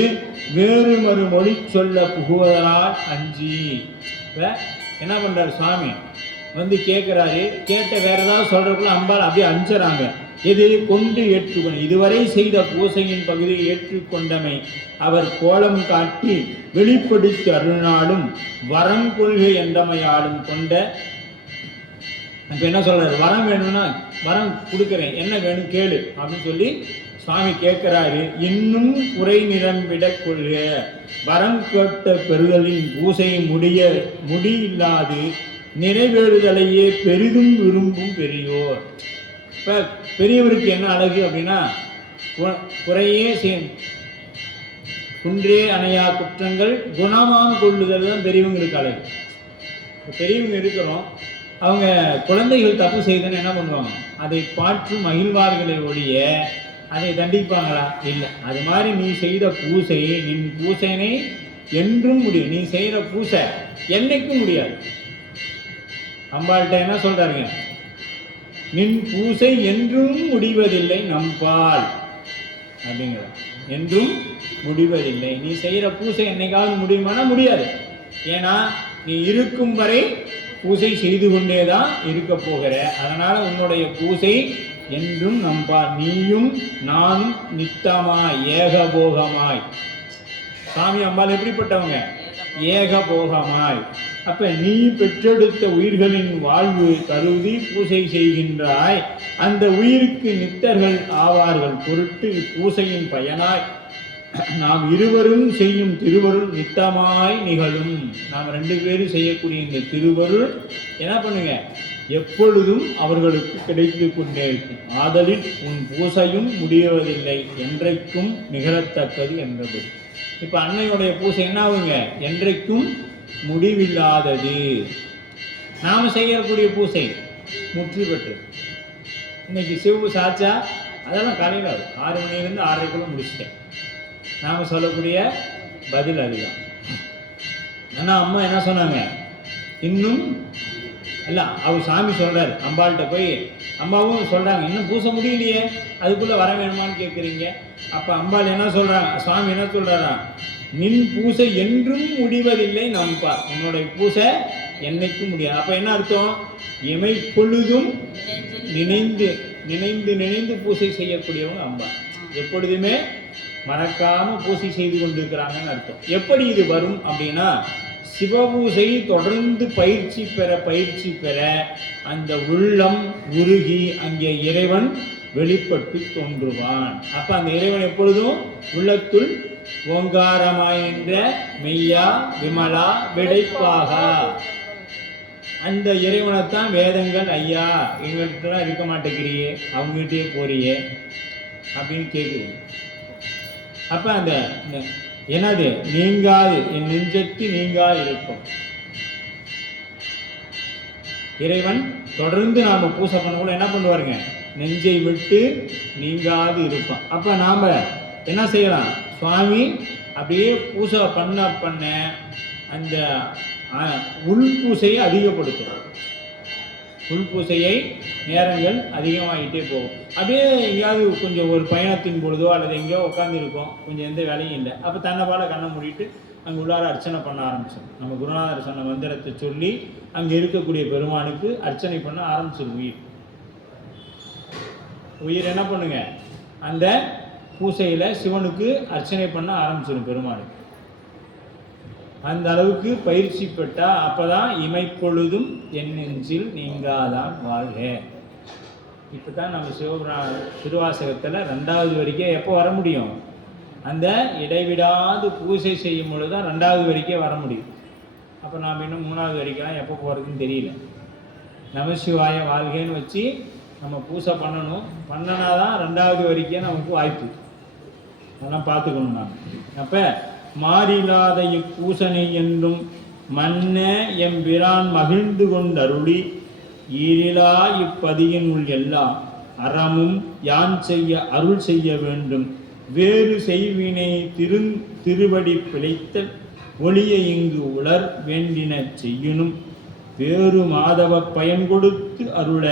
வேறு மறு மொழி சொல்ல புகுவதால் அஞ்சி. என்ன பண்றாரு சுவாமி, வந்து கேட்கிறாரு, கேட்ட வேற ஏதாவது சொல்றதுக்குள்ள அம்பாள் அப்படியே அஞ்சுறாங்க. எது கொண்டு ஏற்றுக்கொண்டு இதுவரை செய்த பூசையின் பகுதியை ஏற்றுக்கொண்டமை அவர் கோலம் காட்டி வெளிப்படுத்தி அருள்நாளும் வரம் கொள்கை என்றமையாலும் கொண்ட. இப்ப என்ன சொல்றாரு, வரம் வேணும்னா வரம் கொடுக்குறேன், என்ன வேணும் கேளு அப்படின்னு சொல்லி சுவாமி கேட்கிறாரு. இன்னும் குறை நிரம்பிட கொள்க, வரம் கேட்ட பெறுதலின் பூசை முடியில்லாது நிறைவேறுதலையே பெரிதும் விரும்பும் பெரியோர். இப்போ பெரியவருக்கு என்ன அழகு அப்படின்னா, குறையே குன்றே அணையா குற்றங்கள் குணமான் கொள்ளுதல் தான் பெரியவங்களுக்கு அழகு. பெரியவங்க இருக்கிறோம், அவங்க குழந்தைகள் தப்பு செய்துன்னு என்ன பண்ணுவாங்க, அதை பாற்று மகிழ்வார்களை ஒழிய அதை தண்டிப்பாங்களா? இல்லை. அது மாதிரி நீ செய்த பூசை, நின் பூசைனை என்றும் முடியும். நீ செய்கிற பூசை என்னைக்கும் முடியாது. அம்பாள்கிட்ட என்ன சொல்றாருங்க, நின் பூசை என்றும் முடிவதில்லை நம்பால் அப்படிங்கிற, என்றும் முடிவதில்லை. நீ செய்கிற பூசை என்னைக்காவது முடியுமானா முடியாது. ஏன்னா நீ இருக்கும் வரை பூசை செய்து கொண்டேதான் இருக்க போகிற. அதனால உன்னுடைய பூசை என்றும் நம்பால். நீயும் நானும் நித்தமாய் ஏகபோகமாய். சாமி அம்பாள் எப்படிப்பட்டவங்க, ஏகபோகமாய். அப்ப நீ பெற்றெடுத்த உயிர்களின் வாழ்வு கருதி பூசை செய்கின்றாய். அந்த உயிருக்கு நித்தர்கள் ஆவார்கள் பொருட்டு இப்பூசையின் பயனாய் நாம் இருவரும் செய்யும் திருவருள் நித்தமாய் நிகழும். நாம் 2 பேரும் செய்யக்கூடிய இந்த திருவருள் என்ன பண்ணுங்க, எப்பொழுதும் அவர்களுக்கு கிடைத்து கொண்டே இருக்கும். ஆதலில் உன் பூசையும் முடிவதில்லை, என்றைக்கும் நிகழத்தக்கது என்றது. இப்ப அன்னையுடைய பூசை என்ன ஆகுங்க, என்றைக்கும் முடிவில்லாதது. நாம செய்யக்கூடிய பூசை முற்று பெற்று. இன்னைக்கு சிவப்பு சாச்சா அதெல்லாம் காலையில் 6 மணிலேருந்து 6:30 முடிச்சிட்டேன். நாம் சொல்லக்கூடிய பதில் அதுதான். ஆனால் அம்மா என்ன சொன்னாங்க, இன்னும் இல்லை, அவர் சாமி சொல்கிறாரு அம்பாள்கிட்ட போய், அம்மாவும் சொல்கிறாங்க இன்னும் பூச முடியலையே, அதுக்குள்ளே வர வேணுமான்னு கேட்குறீங்க. அப்போ அம்பாள் என்ன சொல்கிறாங்க, சுவாமி என்ன சொல்கிறாரா, நின் பூசை என்றும் முடிவதில்லை நம்பார். உன்னுடைய பூசை என்னைக்கும் முடியாது. அப்போ என்ன அர்த்தம், இமை பொழுதும் நினைந்து நினைந்து நினைந்து பூசை செய்யக்கூடியவங்க அம்பாள். எப்பொழுதுமே மறக்காம பூசை செய்து கொண்டிருக்கிறாங்கன்னு அர்த்தம். எப்படி இது வரும் அப்படின்னா, சிவபூசை தொடர்ந்து பயிற்சி பெற அந்த உள்ளம் உருகி அங்கே இறைவன் வெளிப்பட்டு தோன்றுவான். அப்ப அந்த இறைவன் எப்பொழுதும் உள்ளத்துள் ஓங்காரமாயின்ற மெய்யா விமலா விடைப்பாக. அந்த இறைவனைத்தான் வேதங்கள் ஐயா எங்கள்கிட்டலாம் இருக்க மாட்டேங்கிறியே, அவங்ககிட்டயே போறியே அப்படின்னு கேட்குது. அப்போ அந்த என்னது நீங்காது என் நெஞ்சத்து நீங்கா இருக்கும் இறைவன் தொடர்ந்து நாம் பூசை பண்ணக்குள்ள என்ன பண்ணுவாருங்க, நெஞ்சை விட்டு நீங்காது இருப்பான். அப்போ நாம் என்ன செய்யலாம், சுவாமி அப்படியே பூசை பண்ண பண்ண அந்த உள் பூசையை அதிகப்படுத்தும். உள்பூசையை நேரங்கள் அதிகமாகிட்டே போகும். அப்படியே எங்கேயாவது கொஞ்சம் ஒரு பயணத்தின் பொழுதோ அல்லது எங்கேயோ உட்காந்துருக்கோம், கொஞ்சம் எந்த வேலையும் இல்லை, அப்போ தன்னைப்பால கண்ணை மூடிட்டு அங்கே உள்ளார அர்ச்சனை பண்ண ஆரம்பிச்சோம். நம்ம குருநாதர் சொன்ன மந்திரத்தை சொல்லி அங்கே இருக்கக்கூடிய பெருமானுக்கு அர்ச்சனை பண்ண ஆரம்பிச்சிடும். உயிர் என்ன பண்ணுங்க, அந்த பூசையில் சிவனுக்கு அர்ச்சனை பண்ண ஆரம்பிச்சிடும் பெருமானுக்கு. அந்த அளவுக்கு பயிற்சி பெற்றா அப்பதான் இமைப்பொழுதும் என் நெஞ்சில் நீங்காதான் வாழ்க. இப்பதான் நம்ம சிவபுராண திருவாசகத்துல 2வது வரைக்கும் எப்போ வர முடியும், அந்த இடைவிடாது பூசை செய்யும் பொழுது தான் 2வது வரைக்கும் வர முடியும். அப்போ நாம் இன்னும் 3வது வரைக்கும் எப்போ போகிறதுன்னு தெரியல. நமசிவாய வாழ்கைன்னு வச்சு நம்ம பூசை பண்ணணும், பண்ணனாதான் 2வது வரைக்கும் நமக்கு வாய்ப்பு. அதெல்லாம் பார்த்துக்கணும். நான் அப்போ மாறிலாத இப்பூசனை என்றும் மன்ன எம்பிரான் மகிழ்ந்து கொண்டருளி ஈரிலா இப்பதியின் உள் எல்லாம் அறமும் யான் செய்ய அருள் செய்ய வேண்டும். வேறு செய்வினை திருவடி பிழைத்த ஒளிய இங்கு உலர் வேண்டின செய்யணும். வேறு மாதவ பயன் கொடுத்து அருள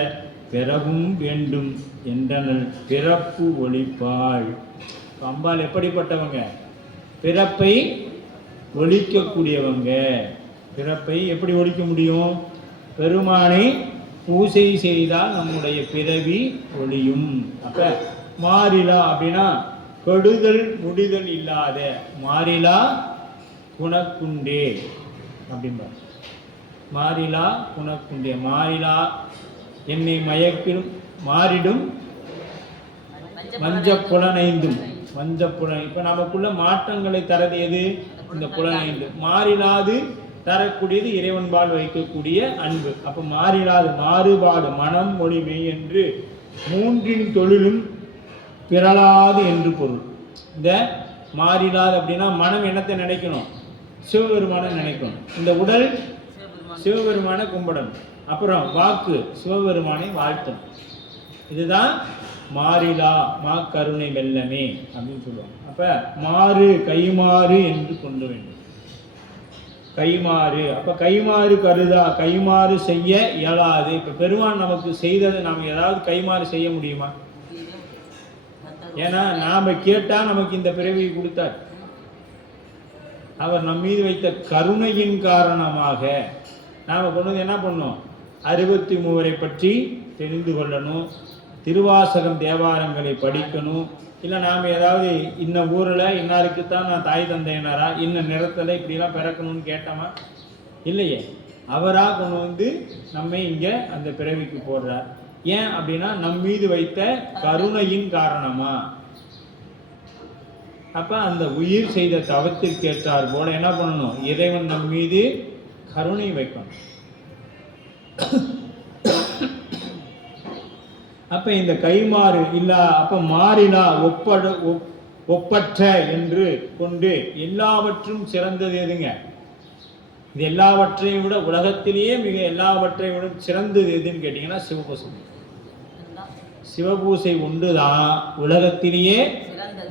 பெறவும் வேண்டும் என்றனல் பிறப்பு ஒளிப்பாள். அம்பாள் எப்படிப்பட்டவங்க, பிறப்பை ஒழிக்கக்கூடியவங்க. பிறப்பை எப்படி ஒழிக்க முடியும், பெருமானை பூசை செய்தால் நம்முடைய பிறவி ஒழியும். அப்ப மாறிலா அப்படின்னா கெடுதல் முடிதல் இல்லாத மாறிலா குணக்குண்டே அப்படின்பார். மாறிலா குணக்குண்டே, மாறிலா என்னை மயக்கிடும் மாறிடும் மஞ்ச புலனைந்தும். மஞ்சப்புலன் இப்போ நமக்குள்ள மாற்றங்களை தரது எது, இந்த புலனைந்து. மாறிலாது தரக்கூடியது இறைவன்பால் வைக்கக்கூடிய அன்பு. அப்போ மாறிலாது மாறுபாடு மனம் மொழி மெய் என்று 3இன் தொழிலும் பிறளாது என்று பொருள். இந்த மாறிலாது அப்படின்னா மனம் என்னத்தை நினைக்கணும், சிவபெருமானை நினைக்கணும். இந்த உடல் சிவபெருமானை கும்பிடணும். அப்புறம் வாக்கு சிவபெருமானை வாழ்த்தணும். இதுதான் மாறிலா மா கருணை வெல்லமே அப்படின்னு சொல்லுவாங்க. அப்ப மாறு கைமாறு என்று கொண்டு வேண்டும். கைமாறு, அப்ப கைமாறு கருதா, கைமாறு செய்ய இயலாது. இப்ப பெருமான் நமக்கு செய்ததை நாம் ஏதாவது கைமாறு செய்ய முடியுமா? ஏன்னா நாம கேட்டா நமக்கு இந்த பிறவியை கொடுத்தார். அவர் நம் மீது வைத்த கருணையின் காரணமாக நாம கொண்டு என்ன பண்ணோம், 63 பற்றி தெரிந்து கொள்ளணும், திருவாசகம் தேவாரங்களை படிக்கணும். இல்லை நாம் ஏதாவது இன்ன ஊரில் இன்னாருக்குத்தான் நான் தாய் தந்தையினரா, இன்ன நிறத்தில் இப்படிலாம் பிறக்கணும்னு கேட்டோமா? இல்லையே, அவராக கொண்டு வந்து நம்மை இங்கே அந்த பிறவிக்கு போடுறார். ஏன் அப்படின்னா நம் மீது வைத்த கருணையின் காரணமா. அப்போ அந்த உயிர் செய்த தவத்திற்கு ஏற்றார் போல என்ன பண்ணணும், இறைவன் நம் மீது கருணை வைக்கணும். அப்ப இந்த கைமாறு இல்ல, அப்ப மாறிலா ஒப்பற்ற என்று கொண்டு எல்லாவற்றும் சிறந்தது எதுங்க, இது எல்லாவற்றையும் விட உலகத்திலேயே மிக எல்லாவற்றையும் விட சிறந்தது எதுன்னு கேட்டீங்கன்னா சிவபூசை. சிவபூசை ஒன்றுதான் உலகத்திலேயே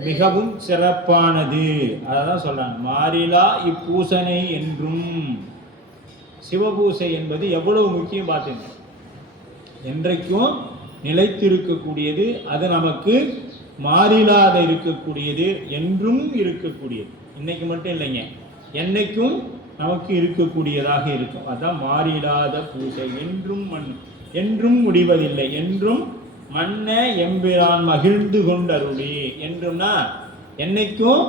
மிகவும் சிறப்பானது. அதான் சொல்றாங்க, மாறிலா இப்பூசனை என்றும். சிவபூசை என்பது எவ்வளவு முக்கியம் பார்த்தீங்க, என்றைக்கும் நிலைத்திருக்கக்கூடியது, அது நமக்கு மாறிலாத இருக்கக்கூடியது, என்றும் இருக்கக்கூடியது. இன்னைக்கு மட்டும் இல்லைங்க, என்னைக்கும் நமக்கு இருக்கக்கூடியதாக இருக்கும். அதான் மாறிலாத பூசை. என்றும் என்றும் முடிவதில்லை, என்றும் மன்ன எம்பிரான் மகிழ்ந்து கொண்டருளி. என்றும்னா என்னைக்கும்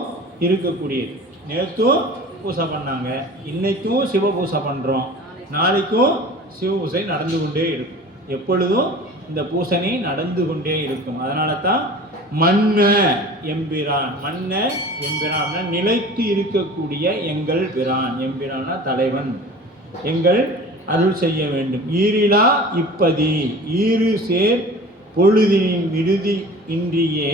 இருக்கக்கூடியது. நேற்றும் பூசை பண்ணாங்க, இன்னைக்கும் சிவபூசை பண்றோம், நாளைக்கும் சிவபூசை நடந்து கொண்டே இருக்கும். எப்பொழுதும் இந்த பூசணி நடந்து கொண்டே இருக்கும். அதனால தான் மன்ன எம்பிரான், மன்ன எம்பிரான் நிலைத்து இருக்கக்கூடிய எங்கள் பிரான், எம்பிரானா தலைவன், எங்கள் அருள் செய்ய வேண்டும். ஈரிலா இப்பதி ஈறு சேர் பொழுதினின் விடுதி இன்றியே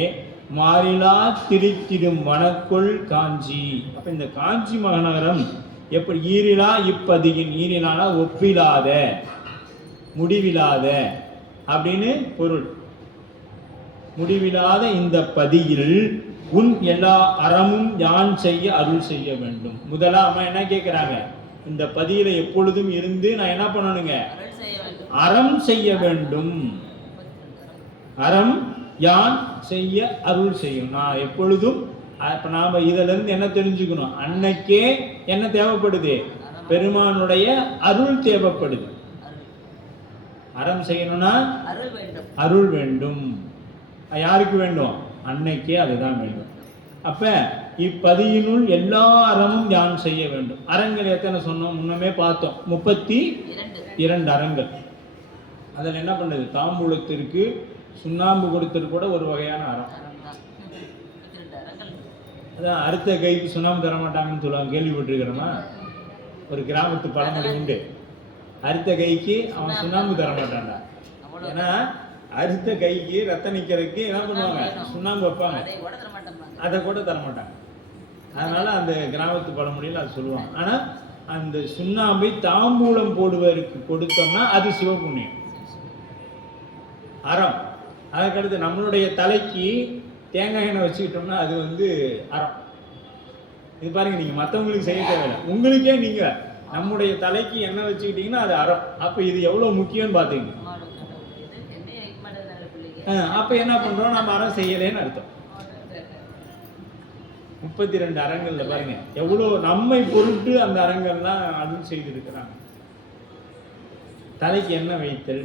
மாறிலா திரித்திடும் வனக்குள் காஞ்சி. அப்ப இந்த காஞ்சி மாநகரம் எப்படி ஈரிலா இப்பதியின், ஈரிலானா ஒப்பிலாத முடிவிலாத அப்படின்னு பொருள். முடிவிலாத இந்த பதியில் உன் எல்லா அறமும் யான் செய்ய அருள் செய்ய வேண்டும். முதலா அம்மா என்ன கேட்கிறாங்க, இந்த பதியில எப்பொழுதும் இருந்து நான் என்ன பண்ணணுங்க, அறம் செய்ய வேண்டும். அறம் யான் செய்ய அருள் செய்யும். நான் எப்பொழுதும் இப்ப நாம இதுல இருந்து என்ன தெரிஞ்சுக்கணும், அன்னைக்கே என்ன தேவைப்படுது, பெருமானுடைய அருள் தேவைப்படுது. அறம் செய்யணும்னா அருள் வேண்டும். யாருக்கு வேண்டும், அன்னைக்கே அதுதான் வேண்டும். அப்ப இப்பதியினுள் எல்லா அறமும் யான் செய்ய வேண்டும். அறங்கள் எத்தனை சொன்னோம், முன்னமே பார்த்தோம், 32 அறங்கள். அதில் என்ன பண்ணுது, தாம்பூலத்திற்கு சுண்ணாம்பு கொடுத்தது கூட ஒரு வகையான அறம். அதான் அறுத்த கைக்கு சுண்ணாம்பு தர மாட்டாங்கன்னு சொல்லுவாங்க, கேள்விப்பட்டிருக்கிறோமா? ஒரு கிராமத்து பழமொழி உண்டு, அறுத்த கைக்கு அவன் சுண்ணாம்பு தர மாட்டான்டா. ஏன்னா அறுத்த கைக்கு ரத்தம் நிக்கிறதுக்கு என்ன பண்ணுவாங்க, சுண்ணாம்பு வைப்பாங்க, அதை கூட தர மாட்டாங்க. அதனால அந்த கிராமத்து பழமொழியில் அது சொல்லுவாங்க. ஆனா அந்த சுண்ணாம்பை தாம்பூலம் போடுவதற்கு கொடுத்தோம்னா அது சிவபுண்ணியம், அறம். அதுக்கடுத்து நம்மளுடைய தலைக்கு தேங்காய் எண்ணெய் வச்சுக்கிட்டோம்னா அது அறம். இது பாருங்க, நீங்க மற்றவங்களுக்கு செய்ய தேவையில்லை, உங்களுக்கே நீங்க நம்முடைய தலைக்கு எண்ணெய் வச்சுக்கிட்டீங்கன்னா அது அறம். அப்ப இது எவ்வளவு முக்கியம்னு பாத்தீங்க. அப்ப என்ன பண்றோம், நம்ம அறம் செய்யலேன்னு அர்த்தம். 32 அறங்கள்ல பாருங்க எவ்வளவு நம்மை பொருட்டு அந்த அறங்கள்லாம் அருள் செய்திருக்கிறாங்க. தலைக்கு எண்ணெய் வைத்தல்,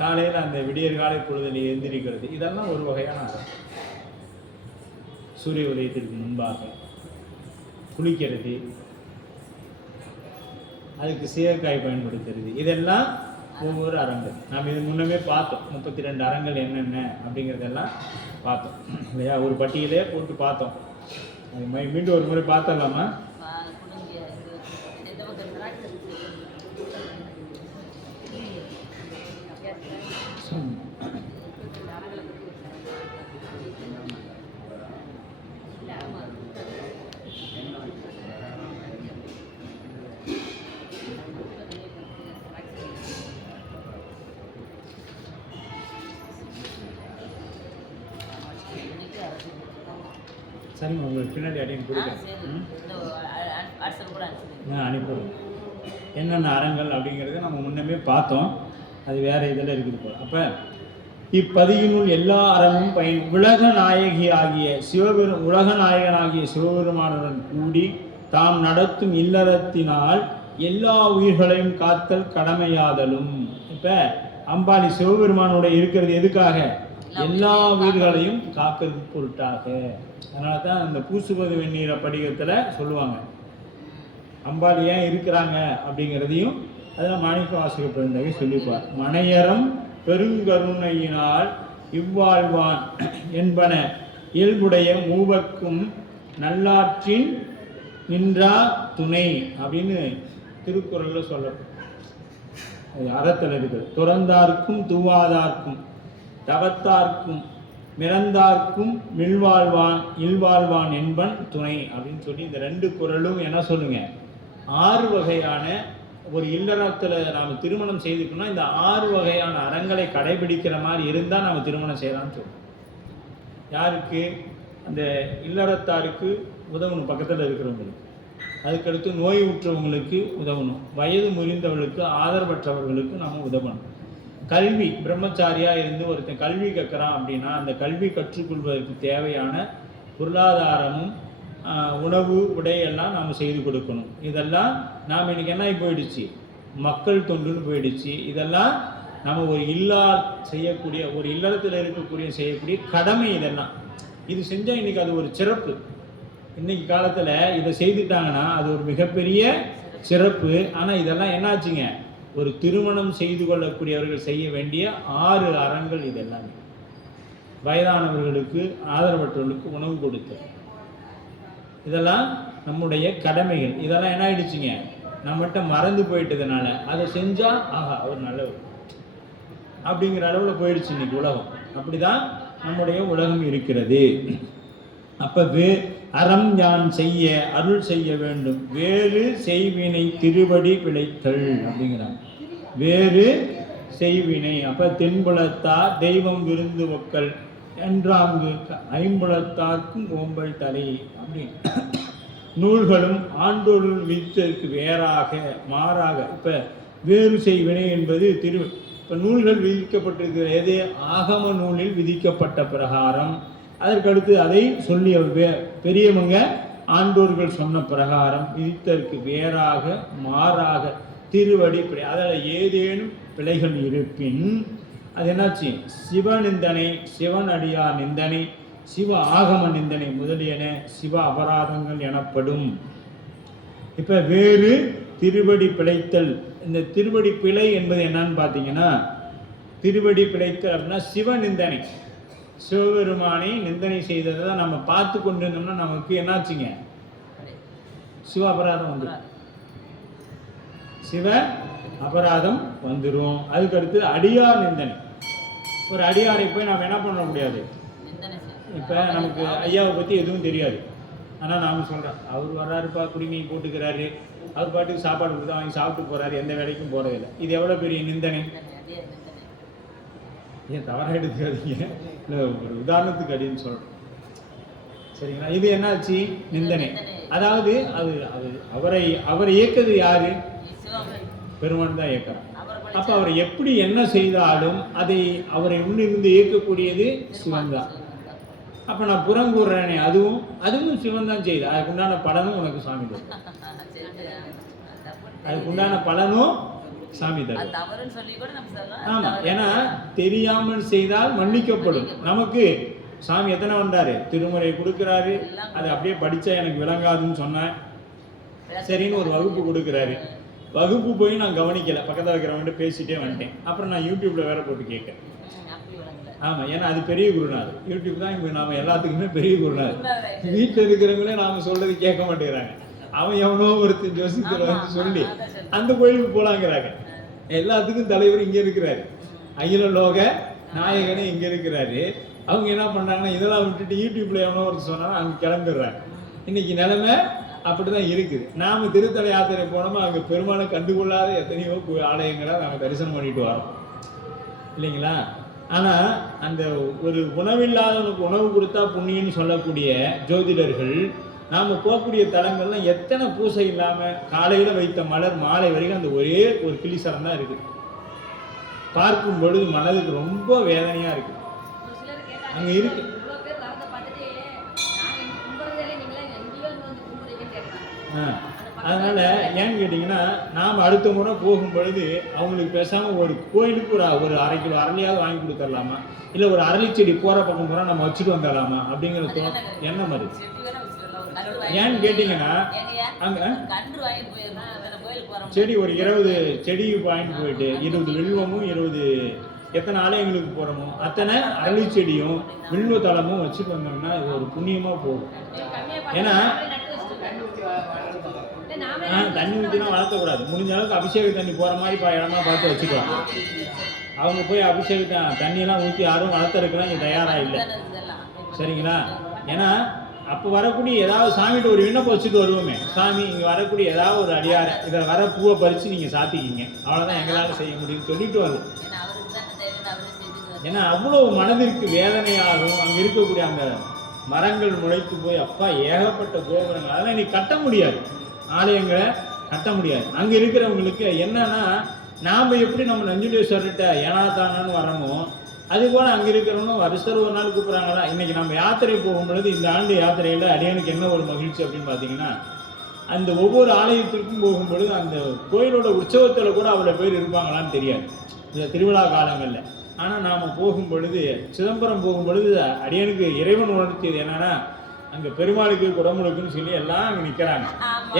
காலையில் அந்த விடியற் காலை பொழுதில் எந்திரிக்கிறது, இதெல்லாம் ஒரு வகையான அறம். சூரிய உதயத்திற்கு முன்பாக குளிக்கிறது, அதுக்கு சீயக்காய் பயன்படுத்துறது, இதெல்லாம் ஒவ்வொரு அறங்கள். நாம் இது முன்னமே பார்த்தோம், 32 அறங்கள் என்னென்ன அப்படிங்கிறதெல்லாம் பார்த்தோம் இல்லையா, ஒரு பட்டியலே போட்டு பார்த்தோம். அது மீண்டும் ஒரு முறை பார்த்தலாமா? சரிங்க, உங்களுக்கு பின்னாடி அடின்னு கொடுக்குறேன், அனுப்பிடுறேன். என்னென்ன அறங்கள் அப்படிங்கிறத நம்ம முன்னமே பார்த்தோம், அது வேற இதில் இருக்குது போல. அப்போ இப்பதியினுள் எல்லா அறமும் பயன் உலக நாயகனாகிய சிவபெருமானுடன் கூடி தாம் நடத்தும் இல்லறத்தினால் எல்லா உயிர்களையும் காத்தல் கடமையாதலும். இப்போ அம்பாளி சிவபெருமானோட இருக்கிறது எதுக்காக, எல்லா உயிர்களையும் காக்கிறது பொருட்டாக. அதனால தான் அந்த பூசுபது வெந்நீர படிகத்தில் சொல்லுவாங்க அம்பாள் ஏன் இருக்கிறாங்க அப்படிங்கிறதையும் அதில் மாணிக்க வாசக பெருந்தகை சொல்லிப்பார். மனையறம் பெருங்கருணையினால் இவ்வாழ்வான் என்பன இயல்புடைய மூவர்க்கும் நல்லாற்றின் நின்றா துணை அப்படின்னு திருக்குறளில் சொல்லப்படும். அது அறத்தில் இருக்குது. துறந்தார்க்கும் தூவாதார்க்கும் தவத்தார்க்கும் மிறந்தார்க்கும் மிழ்வாழ்வான் இல்வாழ்வான் என்பன் துணை அப்படின்னு சொல்லி இந்த 2 குறளும் என்ன சொல்லுங்க, 6 வகையான ஒரு இல்லறத்தில் நாம் திருமணம் செய்துக்கணும்னா இந்த 6 வகையான அறங்களை கடைபிடிக்கிற மாதிரி இருந்தால் நம்ம திருமணம் செய்யலாம்னு சொல்லுவோம். யாருக்கு, அந்த இல்லறத்தாருக்கு உதவணும், பக்கத்தில் இருக்கிறவங்களுக்கு. அதுக்கடுத்து நோய் உற்றவங்களுக்கு உதவணும், வயது முறிந்தவர்களுக்கு ஆதரவற்றவர்களுக்கு நம்ம உதவணும். கல்வி பிரம்மச்சாரியாக இருந்து ஒருத்தன் கல்வி கற்கிறான் அப்படின்னா அந்த கல்வி கற்றுக்கொள்வதற்கு தேவையான பொருளாதாரமும் உணவு உடையெல்லாம் நாம் செய்து கொடுக்கணும். இதெல்லாம் நாம் இன்னைக்கு என்ன போயிடுச்சு, மக்கள் தொண்டுன்னு போயிடுச்சு. இதெல்லாம் நம்ம ஒரு செய்யக்கூடிய ஒரு இல்லறத்தில் இருக்கக்கூடிய செய்யக்கூடிய கடமை. இதெல்லாம் இது செஞ்சால் இன்னைக்கு அது ஒரு சிறப்பு. இன்னைக்கு காலத்தில் இதை செய்துட்டாங்கன்னா அது ஒரு மிகப்பெரிய சிறப்பு. ஆனால் இதெல்லாம் என்னாச்சுங்க, ஒரு திருமணம் செய்து கொள்ளக்கூடியவர்கள் செய்ய வேண்டிய 6 அறங்கள் இதெல்லாமே. வயதானவர்களுக்கு, ஆதரவற்றவர்களுக்கு உணவு கொடுத்தல், இதெல்லாம் நம்முடைய கடமைகள். இதெல்லாம் என்ன ஆயிடுச்சுங்க, நம்மகிட்ட மறந்து போயிட்டதுனால அதை செஞ்சா ஆஹா அவர் நல்லவர் அப்படிங்கிற அளவில் போயிடுச்சு இன்னைக்கு உலகம். அப்படிதான் நம்முடைய உலகம் இருக்கிறது. அப்ப அறம் யான் செய்ய அருள் செய்ய வேண்டும், வேறு செய்வினை திருவடி பிழைத்தல் அப்படிங்கிறாங்க. வேறு செய்வினை, அப்ப தென்புலத்தார் தெய்வம் விருந்து ஒக்கல் என்றாங்கு ஐம்புலத்தார்க்கும் ஓம்பல் தலை அப்படின்னு நூல்களும் ஆண்டோருள் விதித்ததற்கு வேறாக மாறாக. இப்ப வேறு செய்வினை என்பது இப்ப நூல்கள் விதிக்கப்பட்டிருக்கிற எது, ஆகம நூலில் விதிக்கப்பட்ட பிரகாரம், அதற்கடுத்து அதை சொல்லிய பெரியவங்க ஆண்டோர்கள் சொன்ன பிரகாரம் விதித்ததற்கு வேறாக மாறாக திருவடி அதில் ஏதேனும் பிழைகள் இருப்பின் அது என்னாச்சு, சிவநிந்தனை, சிவன் அடியார் நிந்தனை, சிவ ஆகம நிந்தனை முதலியன சிவ அபராதங்கள் எனப்படும். இப்ப வேறு திருவடி பிழைத்தல், இந்த திருவடி பிழை என்பது என்னன்னு பார்த்தீங்கன்னா, திருவடி பிழைத்தல் அப்படின்னா சிவநிந்தனை, சிவபெருமானை நிந்தனை செய்ததை தான் நம்ம பார்த்து கொண்டிருந்தோம்னா நமக்கு என்னாச்சுங்க, சிவ அபராதம் வந்துடும், சிவ அபராதம் வந்துடும். அதுக்கடுத்து அடியார் நிந்தனை, ஒரு அடியாரை போய் நாம் என்ன பண்ண முடியாது. இப்போ நமக்கு ஐயாவை பற்றி எதுவும் தெரியாது, ஆனால் நாம் சொல்கிறோம் அவர் வர்றாருப்பா, குடிநீர் போட்டுக்கிறாரு, அவர் பாட்டுக்கு சாப்பாடு கொடுத்தா வாங்கி சாப்பிட்டு போகிறாரு, எந்த வேலைக்கும் போகிறதில்லை. இது எவ்வளோ பெரிய நிந்தனை. ஏன் தவறாக எடுத்துக்காதீங்க, இல்லை ஒரு உதாரணத்துக்கு அப்படின்னு சொல்கிறோம், சரிங்களா. இது என்னாச்சு, நிந்தனை. அதாவது அது அவரை இயக்குறது யாரு, பெருமான் தான் இயக்குறான். அப்போ அவர் எப்படி என்ன செய்தாலும் அதை அவரை முன்னிருந்து இயக்கக்கூடியது சிவன் தான். அப்போ நான் புறங்கூறுறேனே, அதுவும் சிவன் தான் செய்யுது. அதுக்குண்டான பலனும் உனக்கு சாமி தரும், அதுக்குண்டான பலனும் சாமி தரும். ஆமா, ஏன்னா தெரியாமல் செய்தால் மன்னிக்கப்படும். நமக்கு சாமி எத்தனை வந்தாரு, திருமுறை கொடுக்குறாரு, அது அப்படியே படிச்சா எனக்கு விளங்காதுன்னு சொன்னேன், சரின்னு ஒரு வகுப்பு கொடுக்குறாரு. வகுப்பு போய் நான் கவனிக்கல, பக்கத்தில் இருக்கிறவங்க பேசிட்டே வந்துட்டேன். அப்புறம் நான் யூடியூப்ல வேற போட்டு கேட்கேன். ஆமா, ஏன்னா அது பெரிய குருநாதர். யூடியூப் தான் இங்க நாம எல்லாத்துக்குமே பெரிய குருநாதர். வீட்டில் இருக்கிறவங்களே நாம சொல்றது கேட்க மாட்டேங்கிறாங்க. அவன் எவனோ ஒருத்தர் ஜோசியத்தில் வந்து சொல்லி அந்த கோயிலுக்கு போலாங்கிறாங்க. எல்லாத்துக்கும் தலைவர் இங்க இருக்கிறாரு, அகில லோக நாயகனே இங்க இருக்கிறாரு. அவங்க என்ன பண்றாங்கன்னா, இதெல்லாம் விட்டுட்டு யூடியூப்ல எவனோ ஒருத்தர் சொன்னாலும் அங்க கிளம்பிடுறாங்க. இன்னைக்கு நிலைமை அப்படிதான் இருக்குது. நாம திருத்தல யாத்திரை போனோமா, அங்க பெருமாளை கண்டுகொள்ளாத எத்தனையோ ஆலயங்களை நாம தரிசனம் பண்ணிட்டு வரோம், இல்லைங்களா. ஆனா அந்த ஒரு உணவில்லாதவனுக்கு உணவு கொடுத்தா புண்ணியன்னு சொல்லக்கூடிய ஜோதிடர்கள் நாம போகக்கூடிய தலங்கள்லாம் எத்தனை பூசை இல்லாம காலையில வைத்த மலர் மாலை வரைக்கும் அந்த ஒரே ஒரு கிளிசரம் தான் இருக்கு. பார்க்கும் பொழுது மனதுக்கு ரொம்ப வேதனையா இருக்கு. அங்க இருக்கு. அதனால ஏன்னு கேட்டீங்கன்னா, நாம் அடுத்த முறை போகும் பொழுது அவங்களுக்கு பேசாம ஒரு கோயிலுக்கு ஒரு 1/2 கிலோ அரளியாவது வாங்கி கொடுத்துடலாமா, இல்லை ஒரு அரளி செடி போற பக்கம் போற நம்ம வச்சுட்டு வந்துடலாமா அப்படிங்கிற எண்ணம் வருது. ஏன்னு கேட்டீங்கன்னா, அங்க செடி ஒரு 20 செடி வாங்கிட்டு போயிட்டு 20 வில்வமும் 20 எத்தனை ஆலயங்களுக்கு போறோமோ அத்தனை அரளி செடியும் வில்வ தளமும் வச்சுட்டு வந்தோம்னா இது ஒரு புண்ணியமா போகும். ஏன்னா தண்ணி ஊற்றினா வளர்த்தக்கூடாது. முடிஞ்ச அளவுக்கு அபிஷேக தண்ணி போகிற மாதிரி இடமா பார்த்து வச்சுக்கலாம். அவங்க போய் அபிஷேக தண்ணியெல்லாம் ஊற்றி யாரும் வளர்த்துறதுக்குலாம் இங்கே தயாராக இல்லை, சரிங்களா. ஏன்னா அப்போ வரக்கூடிய ஏதாவது சாமிகிட்ட ஒரு விண்ணப்பம் வச்சுட்டு வருவோமே, சாமி இங்கே வரக்கூடிய ஏதாவது ஒரு அடியார இதில் வர பூவை பறித்து நீங்கள் சாத்திக்கிங்க, அவ்வளோதான் எங்களால் செய்ய முடியும்னு சொல்லிட்டு வருவோம். ஏன்னா அவ்வளோ மனதிற்கு வேதனையாகும். அங்கே இருக்கக்கூடிய அந்த மரங்கள் முளைத்து போய் அப்பா ஏகப்பட்ட கோபுரங்கள், அதெல்லாம் நீ கட்ட முடியாது, ஆலயங்களை கட்ட முடியாது. அங்கே இருக்கிறவங்களுக்கு என்னன்னா, நாம் எப்படி நம்ம நஞ்சுண்டேஸ்வரர்கிட்ட ஏனா தானான்னு வரமோ அது போல் அங்கே இருக்கிறவங்க வருஷம் ஒரு நாள் கூப்பிட்றாங்களா. இன்னைக்கு நம்ம யாத்திரை போகும்பொழுது இந்த ஆண்டு யாத்திரையில் அடியானுக்கு என்ன ஒரு மகிழ்ச்சி அப்படின்னு பார்த்தீங்கன்னா, அந்த ஒவ்வொரு ஆலயத்திற்கும் போகும்பொழுது அந்த கோயிலோட உற்சவத்தில் கூட அவ்வளோ பேர் இருப்பாங்களான்னு தெரியாது இந்த திருவிழா காலங்களில். ஆனால் நாம் போகும் பொழுது, சிதம்பரம் போகும் பொழுது அடியானுக்கு இறைவன் உணர்த்தியது என்னன்னா, அங்கே பெருமாளுக்கு குடமுழுக்குன்னு சொல்லி எல்லாம் அங்கே நிற்கிறாங்க.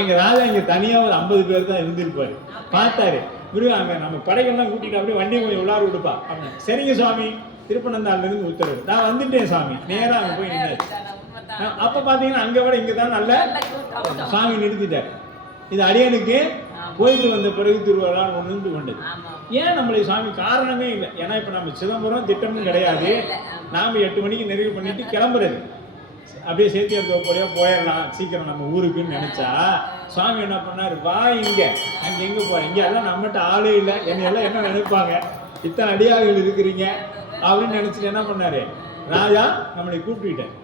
எங்கள் ராஜா இங்கே தனியாக ஒரு 50 பேர் தான் இருந்திருப்பாரு. பார்த்தாரு, அங்கே நம்ம படைகள்லாம் கூட்டிட்டு அப்படியே வண்டியை கொஞ்சம் உள்ளார விடுப்பா அப்படின்னு. சரிங்க சுவாமி, திருப்பனந்தாள்லேருந்து உத்தரவு. நான் வந்துட்டேன் சாமி, நேராக அங்கே போய் நின்று. அப்போ பார்த்தீங்கன்னா அங்கே விட இங்கே தான் நல்ல சாமி நிறுத்திட்டார். இது அடியனுக்கு போயிட்டு வந்த பிறகு திருவிழா ஒன்று கொண்டது. ஏன் நம்மளை சாமி காரணமே இல்லை. ஏன்னா இப்போ நம்ம சிதம்பரம் திட்டமும் கிடையாது. நாம் 8 மணிக்கு நிறைவு பண்ணிட்டு கிளம்புறது, அப்படியே சேர்த்தியா போயிடலாம் சீக்கிரம் நம்ம ஊருக்குன்னு நினைச்சா, சுவாமி என்ன பண்ணாரு, வா இங்க அங்க எங்க போற, இங்க எல்லாம் நம்மகிட்ட ஆளே இல்லை, என்னையெல்லாம் என்ன நினைப்பாங்க, இத்தனை அடியார்கள் இருக்கிறீங்க அப்படின்னு நினைச்சிட்டு என்ன பண்ணாரு, ராஜா நம்மளை கூப்பிட்டுட்டார்.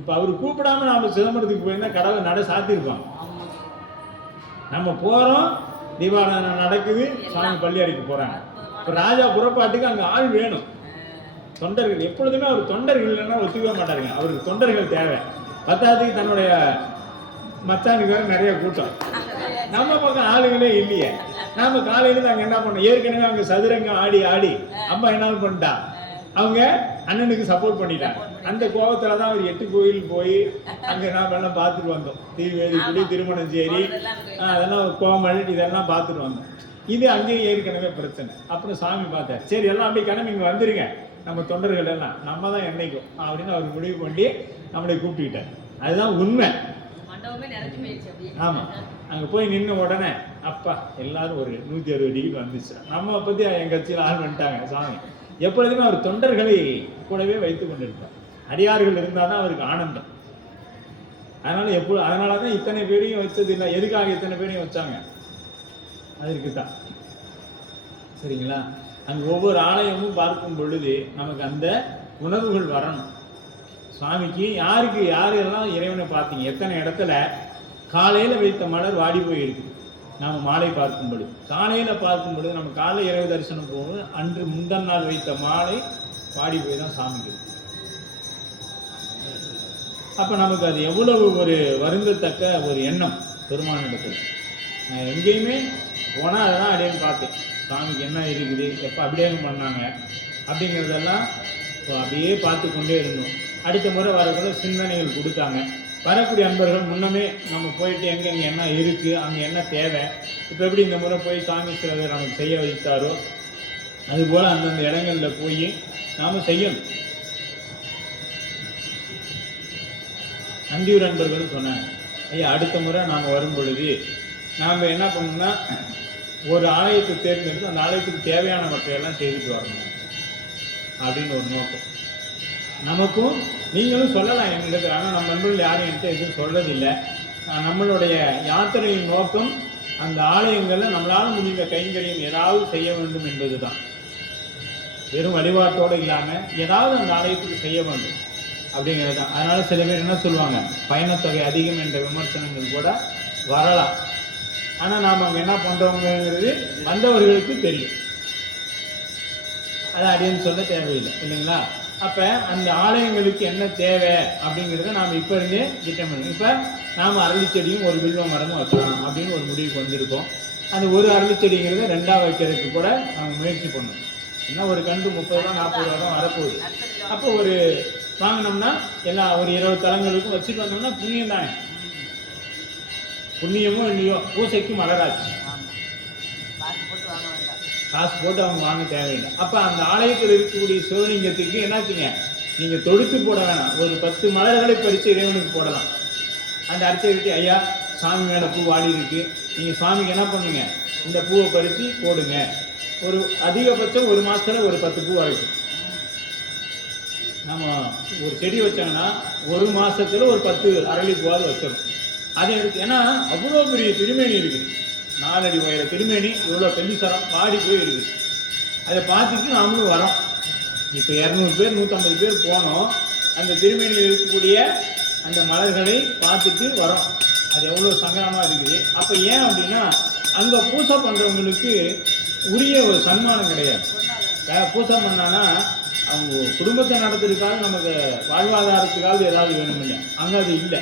இப்ப அவரு கூப்பிடாம நாம சிதம்பரத்துக்கு போயிருந்தா கடவுள் நட சாத்திருப்பாங்க. நம்ம போறோம், தீபாவளி நடக்குது, சாமி பள்ளி அறைக்கு போறாங்க. இப்ப ராஜா புறப்பாட்டுக்கு அங்க ஆள் வேணும். தொண்டர்கள் எப்பொழுதுமே அவர் தொண்டர்கள் இல்லைன்னா ஒத்துக்க மாட்டாருங்க. அவருக்கு தொண்டர்கள் தேவை. பத்தாவதுக்கு தன்னுடைய மச்சானுக்கு வேற நிறைய கூட்டம். நம்ம பக்கம் ஆளுங்களே இல்லையே. நாம காலையில அங்க என்ன பண்ணோம், ஏற்கனவே அவங்க சதுரங்கம் ஆடி ஆடி அம்மா என்ன பண்ணிட்டா, அவங்க அண்ணனுக்கு சப்போர்ட் பண்ணிட்டாங்க. அந்த கோபத்துலதான் அவர் 8 கோயில் போய் அங்க நாம எல்லாம் பார்த்துட்டு வந்தோம். தீவேதிக்குடி, திருமணஞ்சேரி, அதெல்லாம் கோமல், இதெல்லாம் பார்த்துட்டு வந்தோம். இது அங்கேயும் ஏற்கனவே பிரச்சனை. அப்புறம் சாமி பார்த்தார், சரி எல்லாம் அப்படியே கிளம்பி இங்க வந்துருங்க, நம்ம தொண்டர்கள் எல்லாம் நம்ம தான் என்னைக்கும் அப்படின்னு அவர் முடிவு பண்ணி நம்மளை கூப்பிட்டுக்கிட்டார். அதுதான் உண்மை. ஆமா, அங்க போய் நின்ன உடனே அப்பா எல்லாரும் ஒரு 160 டிகிரி வந்துச்சு. நம்ம பத்தி என் கட்சியில் ஆள் வந்துட்டாங்க. சாமி எப்பொழுதுமே அவர் தொண்டர்களை கூடவே வைத்துக் கொண்டிருப்பார். அடியார்கள் இருந்தாதான் அவருக்கு ஆனந்தம். அதனாலதான் இத்தனை பேரையும் வச்சது இல்லை. எதுக்காக இத்தனை பேரையும் வச்சாங்க, அதற்கு தான். சரிங்களா? அங்கே ஒவ்வொரு ஆலயமும் பார்க்கும் பொழுது நமக்கு அந்த உணர்வுகள் வரணும். சுவாமிக்கு யாருக்கு யாரெல்லாம் இறைவனை பார்த்தீங்க, எத்தனை இடத்துல காலையில் வைத்த மலர் வாடி போயிருக்கு. நாம் மாலை பார்க்கும் பொழுது, காலையில் பார்க்கும் பொழுது நம்ம காலை இரவு தரிசனம் போகும்போது அன்று முந்தன் நாள் வைத்த மாலை வாடி போய் தான் சாமிக்கு. அப்போ நமக்கு அது எவ்வளவு ஒரு வருந்தத்தக்க ஒரு எண்ணம் பெருமானிடத்தில். நான் எங்கேயுமே போனால் அதெல்லாம் அடையன்னு பார்த்தேன். சாமிக்கு என்ன இருக்குது, எப்போ அபிஷேகம் பண்ணாங்க அப்படிங்கிறதெல்லாம் அப்படியே பார்த்து கொண்டே இருந்தோம். அடுத்த முறை வரக்குள்ள சிந்தனைகள் கொடுத்தாங்க. வரக்கூடிய அன்பர்கள் முன்னமே நம்ம போயிட்டு எங்கெங்கே என்ன இருக்குது, அங்கே என்ன தேவை, இப்போ எப்படி இந்த முறை போய் சாமி சிலதை நமக்கு செய்ய வைத்தாரோ அதுபோல் அந்தந்த இடங்களில் போய் நாம் செய்யணும். நந்தியூர் அன்பர்கள் சொன்னாங்க, ஐயா அடுத்த முறை நாம் வரும் பொழுது நாம் என்ன பண்ணணும்னா ஒரு ஆலயத்தை தேர்ந்தெடுத்து அந்த ஆலயத்துக்கு தேவையானவற்றையெல்லாம் செய்துட்டு வரணும் அப்படின்னு ஒரு நோக்கம். நமக்கும் நீங்களும் சொல்லலாம் எங்களுக்கு, ஆனால் நம்ம நண்பர்கள் யாரும் என்கிட்ட எதுவும் சொல்றதில்லை. நம்மளுடைய யாத்திரையின் நோக்கம் அந்த ஆலயங்களில் நம்மளால் முடிந்த கைங்கரியம் ஏதாவது செய்ய வேண்டும் என்பது தான். வெறும் வழிபாட்டோடு இல்லாமல் ஏதாவது அந்த ஆலயத்துக்கு செய்ய வேண்டும் அப்படிங்கிறது தான். அதனால சில பேர் என்ன சொல்லுவாங்க, பயணத்தொகை அதிகம் என்ற விமர்சனங்கள் கூட வரலாம். ஆனால் நாம் அங்கே என்ன பண்ணுறோங்கிறது வந்தவர்களுக்கு தெரியும். அதை அடியன்னு சொல்ல தேவையில்லை இல்லைங்களா? அப்போ அந்த ஆலயங்களுக்கு என்ன தேவை அப்படிங்கிறத நாம் இப்போ இருந்தே திட்டமிடணும். இப்போ நாம் அரளிச்செடியும் ஒரு வில்வ மரமும் வைக்கலாம் அப்படின்னு ஒரு முடிவுக்கு வந்திருக்கோம். அந்த ஒரு அரளிச்செடிங்கிறத 2ஆக வைக்கிறதுக்கு கூட நாம் முயற்சி பண்ணணும். ஏன்னா ஒரு கண்டு 30 ரூபா 40 ரூபா தான் வரப்போகுது. அப்போ ஒரு வாங்கினோம்னா எல்லாம் ஒரு 20 தலங்களுக்கும் வச்சுட்டு வந்தோம்னா புண்ணியம் தானே. புண்ணியமோ இல்லையோ பூசைக்கு மலராச்சு, காசு போட்டு அவங்க வாங்க தேவையில்லை. அப்போ அந்த ஆலயத்தில் இருக்கக்கூடிய சிவலிங்கத்துக்கு என்னாச்சுங்க, நீங்கள் தொடுத்து போட வேணாம், ஒரு 10 மலர்களை பறித்து இறைவனுக்கு போடலாம். அந்த அர்ச்சகர்கிட்ட ஐயா சாமி மேலே பூ வாடி இருக்கு, நீங்கள் சுவாமிக்கு என்ன பண்ணுங்க, இந்த பூவை பறித்து போடுங்க. ஒரு அதிகபட்சம் ஒரு மாதத்தில் ஒரு 10 பூ வரைக்கும். நம்ம ஒரு செடி வச்சாங்கன்னா ஒரு மாதத்தில் ஒரு 10 அரளி பூவாவது வச்சிடும். அதை எடுத்து, ஏன்னா அவ்வளோ பெரிய திருமேனி இருக்குது, 4 அடி உயர திருமேனி, இவ்வளோ பெல்லிசரம் பாடி போய் இருக்குது. அதை பார்த்துட்டு நாமளும் வரோம். இப்போ 200 பேர் 150 பேர் போனோம், அந்த திருமேனியில் இருக்கக்கூடிய அந்த மலர்களை பார்த்துட்டு வரோம். அது எவ்வளோ சங்கடமாக இருக்குது. அப்போ ஏன் அப்படின்னா அங்கே பூசை பண்ணுறவங்களுக்கு உரிய ஒரு சன்மானம் கிடையாது. பூசை பண்ணான்னா அவங்க குடும்பத்தை நடத்துறதுக்காக நமக்கு வாழ்வாதாரத்துக்காக ஏதாவது வேணும் இல்லை, அங்கே அது இல்லை.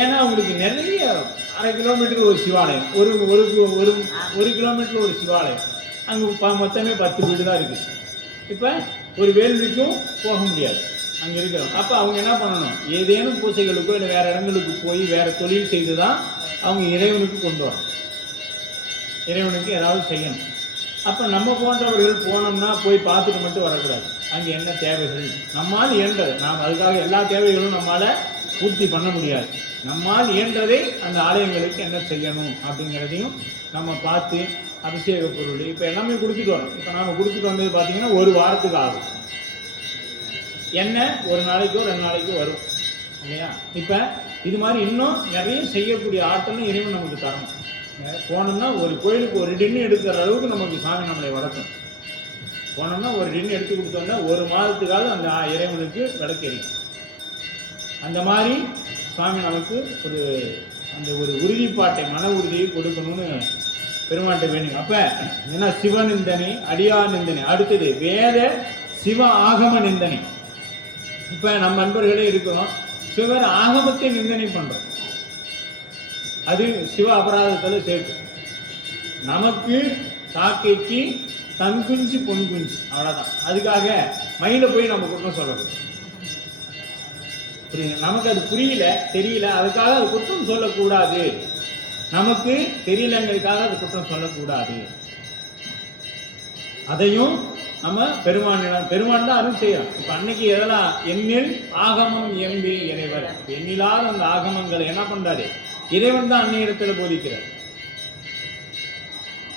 ஏன்னா அவங்களுக்கு நிறைய 1/2 கிலோமீட்டர் ஒரு சிவாலயம், ஒரு ஒரு கிலோமீட்டர் ஒரு சிவாலயம், அங்கே மொத்தமே 10 வீடு தான் இருக்குது. இப்போ ஒரு வேள்விக்கும் போக முடியாது அங்கே இருக்கிறோம். அப்போ அவங்க என்ன பண்ணணும், ஏதேனும் பூசைகளுக்கோ இல்லை வேறு இடங்களுக்கு போய் வேறு தொழில் செய்து தான் அவங்க இறைவனுக்கு கொண்டு வரணும். இறைவனுக்கு ஏதாவது செய்யணும். அப்போ நம்ம போன்றவர்கள் போனோம்னா போய் பார்த்துட்டு மட்டும் வரக்கூடாது. அங்கே என்ன தேவைகள் நம்மால் இயன்றது, நாம் அதுக்காக எல்லா தேவைகளும் நம்மளால் பூர்த்தி பண்ண முடியாது. நம்மால் இயன்றதை அந்த ஆலயங்களுக்கு என்ன செய்யணும் அப்படிங்கிறதையும் நம்ம பார்த்து அபிஷேக பொருள் இப்போ எல்லாமே கொடுத்துட்டு வரோம். இப்போ நாம் கொடுத்துட்டு வந்தது பார்த்தீங்கன்னா 1 வாரத்துக்கு ஆகும். எண்ணெய் 1 நாளைக்கோ 2 நாளைக்கோ வரும் இல்லையா? இப்போ இது மாதிரி இன்னும் நிறைய செய்யக்கூடிய ஆற்றலும் இறைவன் நமக்கு தரணும். போனோம்னா ஒரு கோயிலுக்கு 1 டின்னு எடுக்கிற அளவுக்கு நமக்கு சாமி நம்மளை வளர்க்கணும். போனோம்னா 1 டின்னு எடுத்து கொடுத்தோம்னா 1 மாதத்துக்காவது அந்த இறைவனுக்கு விளக்கெரியும். அந்த மாதிரி சுவாமி நமக்கு ஒரு உறுதிப்பாட்டை, மன உறுதியை கொடுக்கணும்னு பெருமாட்டை வேணும். அப்போ ஏன்னா சிவநிந்தனை, அடியார் நிந்தனை, அடுத்தது வேத சிவ ஆகம நிந்தனை. இப்போ நம்ம நண்பர்களே இருக்கிறோம், சிவர் ஆகமத்தை நிந்தனை பண்ணுறோம், அது சிவ அபராதத்தில் சேர்க்கும். நமக்கு காக்கைக்கு தன் குஞ்சு பொன் குஞ்சு அவ்வளோதான். அதுக்காக மயில போய் நம்ம குற்றம் சொல்லக்கூடாது. புரியுங்க? நமக்கு அது புரியல, தெரியல, அதுக்காக அது குற்றம் சொல்லக்கூடாது. நமக்கு தெரியலங்கிறதுக்காக அது குற்றம் சொல்லக்கூடாது. அதையும் நம்ம பெருமான் தான் அருள் செய்யலாம். இப்போ அன்னைக்கு எதெல்லாம் எண்ணில் ஆகமம் எம்பி இறைவர், எண்ணிலாத அந்த ஆகமங்களை என்ன பண்றாரு? இறைவன் தான் அன்னை இடத்துல போதிக்கிறார்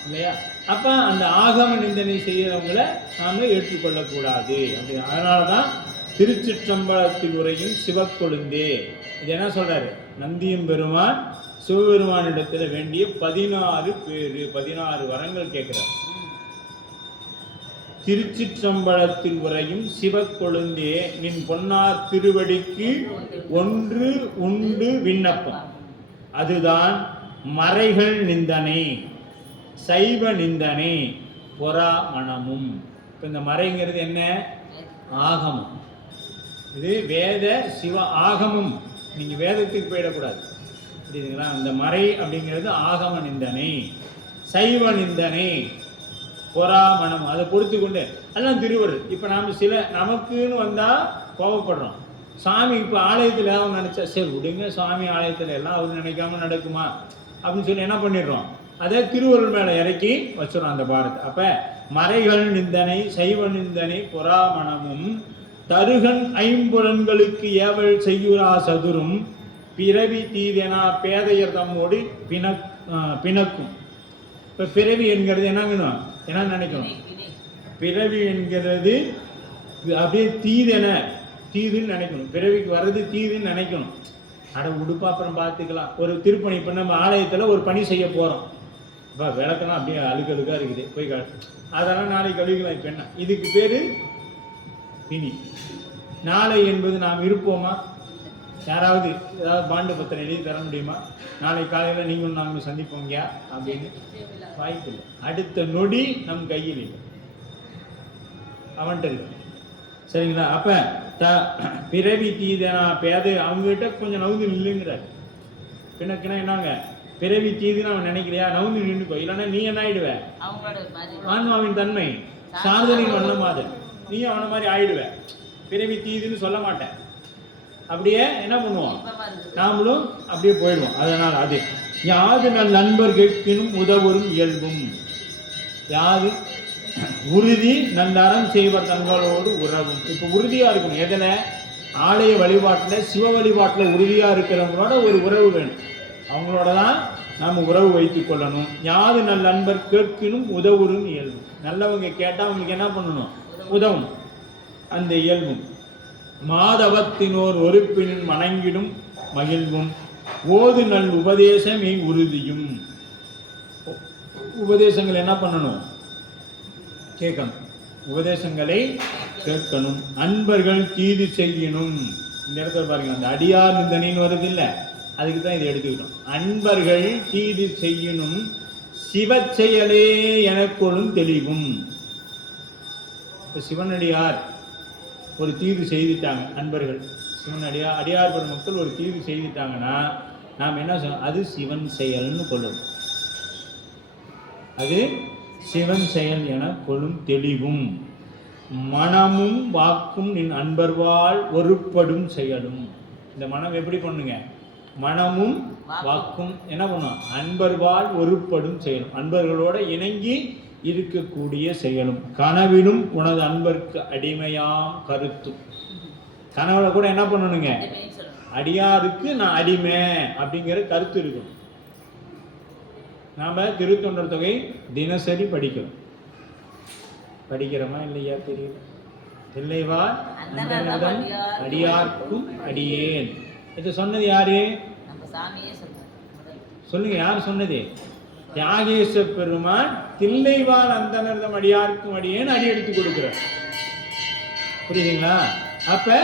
இல்லையா? அப்ப அந்த ஆகம நிந்தனை செய்யறவங்களை நாம ஏற்றுக்கொள்ளக்கூடாது. அப்படி அதனாலதான் திருச்சிற்றம்பலத்தில் உரையும் சிவக்கொழுந்தே இது என்ன சொல்றாரு? நந்தியம் பெருமான் சிவபெருமானிடத்துல வேண்டிய 16 வரங்கள் கேட்கிறார். திருச்சிற்றம்பலத்தில் உரையும் சிவக்கொழுந்தே நின் பொன்னார் திருவடிக்கு ஒன்று உண்டு விண்ணப்பம், அதுதான் மறைகள் நிந்தனை, சைவ நிந்தனை, பொறா மனமும். இப்போ இந்த மறைங்கிறது என்ன? ஆகமம். இது வேத சிவ ஆகமம். நீங்க வேதத்துக்கு போயிடக்கூடாது, புரியுதுங்களா? இந்த மறை அப்படிங்கிறது ஆகம நிந்தனை, சைவ நிந்தனை, பொறா மனம். அதை பொறுத்து கொண்டு எல்லாம் திருவருள். இப்போ நாம் நமக்குன்னு வந்தால் கோபப்படுறோம். சாமி இப்போ ஆலயத்தில் அவன் நினச்சா சரி விடுங்க, சுவாமி ஆலயத்தில் எல்லாம் அவர் நினைக்காம நடக்குமா அப்படின்னு சொல்லி என்ன பண்ணிடுறோம்? அதை திருவருள் மேலே இறக்கி வச்சிடும் அந்த பாரத்தை. அப்போ மறைகள் நிந்தனை, சைவ நிந்தனை, பொறாமணமும் தருகன் ஐம்புலன்களுக்கு ஏவல் செய்யுரா சதுரும் பிறவி தீதெனா பேதையர் தம்மோடு பிணக்கும். இப்போ பிறவி என்கிறது என்ன நினைக்கணும்? பிறவி என்கிறது அப்படியே தீதுன்னு நினைக்கணும். பிறவிக்கு வர்றது தீதுன்னு நினைக்கணும். அட உடுப்பா அப்புறம் பார்த்துக்கலாம். ஒரு திருப்பணி, இப்போ நம்ம ஆலயத்தில் ஒரு பணி செய்ய போகிறோம், இப்போ விளக்கெல்லாம் அப்படியே அழுக்கழுக்காக இருக்குது, போய் அதெல்லாம் நாளைக்கு கழுவிக்கலாம். இப்போ என்ன இதுக்கு பேர் பிணி. நாளை என்பது நாம் இருப்போமா? யாராவது ஏதாவது பாண்டு பத்திரம் எழுதி தர முடியுமா? நாளை காலையில் நீங்களும் நாங்கள் சந்திப்போங்க அப்படின்னு வாய்ப்பு இல்லை. அடுத்த நொடி நம் கையில் இல்லை, அவன்கிட்ட இருக்கு. சரிங்களா? அப்போ பிறவி தீதனா பேதை அவங்ககிட்ட கொஞ்சம் நவுந்து நில்லுங்கிறார். பின்னக்குன்னா என்னங்க பிறவி தீதுன்னு அவன் நினைக்கிறியா? நவுந்து நின்றுக்கோ, இல்லைன்னா நீ என்ன ஆயிடுவ? ஆன்மாவின் தன்மை சார்தலின் வண்ணமாத நீ அவனை மாதிரி ஆயிடுவ. பிறவி தீதுன்னு சொல்ல மாட்டேன். அப்படியே என்ன பண்ணுவோம்? நாமளும் அப்படியே போயிடுவோம். அதனால் அது யாது நல் நண்பர் கேட்கினும் உதவும் இயல்பும், யாது உறுதி நன்னறம் செய்வர் தங்களோடு உறவும். இப்போ உறுதியாக இருக்கணும். எதில்? ஆலய வழிபாட்டில், சிவ வழிபாட்டில் உறுதியாக இருக்கிறவங்களோட ஒரு உறவு வேணும். அவங்களோட தான் நாம் உறவு வைத்துக் கொள்ளணும். யாது நல் நண்பர் கேட்கினும் உதவுறும் இயல்பு. நல்லவங்க கேட்டால் அவங்களுக்கு என்ன பண்ணணும்? உதவும். அந்த இயல்பும் மாதவத்தினோர் ஒருப்பினும் வணங்கிடும் மகிழ்வும் ஓது நல் உபதேசமே உறுதியும். உபதேசங்கள் என்ன பண்ணணும்? கேட்கணும். உபதேசங்களை கேட்கணும். அன்பர்கள் தீது செய்யணும். இந்த இடத்துல பாருங்க, அந்த அடியார் நிந்தனைன்னு வருது இல்லை, அதுக்கு தான் இதை எடுத்துக்கிட்டோம். அன்பர்கள் தீது செய்யணும் சிவ செயலே எனக்கொழும் தெளிவும். இப்போ சிவனடியார் ஒரு தீது செய்துட்டாங்க, அன்பர்கள் அடியார் பெருமக்கள் ஒரு தீது செய்துட்டாங்கன்னா நாம் என்ன சொல்லணும்? அது சிவன் செயல்னு கொள்ளணும். அது சிவன் செயல் என கொள்ளும் தெளிவும் மனமும் வாக்கும் நின் அன்பர்வாள் ஒருப்படும் செயலும். இந்த மனம் எப்படி பண்ணுங்க? மனமும் வாக்கும் என்ன பண்ணும்? அன்பர்வால் ஒருப்படும் செயலும், அன்பர்களோட இணங்கி இருக்கக்கூடிய செயலும். கனவிலும் உனது அன்பருக்கு அடிமையாம் கருத்தும். கனவுல கூட என்ன பண்ணணுங்க? அடியாருக்கு நான் அடிமை அப்படிங்கிற கருத்து இருக்கணும். நாம திருத்தொண்டர் தொகை தினசரி படிக்கணும். படிக்கிறோமா இல்லையா தெரியல. தில்லைவாழ் அந்தணர்தம் அடியார்க்கும் அடியேன். இது சொன்னது யாரு? சொல்லுங்க, யார் சொன்னது? தியாகேச பெருமான் தில்லைவாழ் அந்தணர்தம் அடியார்க்கும் அடியேன் அடி எடுத்து கொடுக்கிறார். புரியுதுங்களா? அப்ப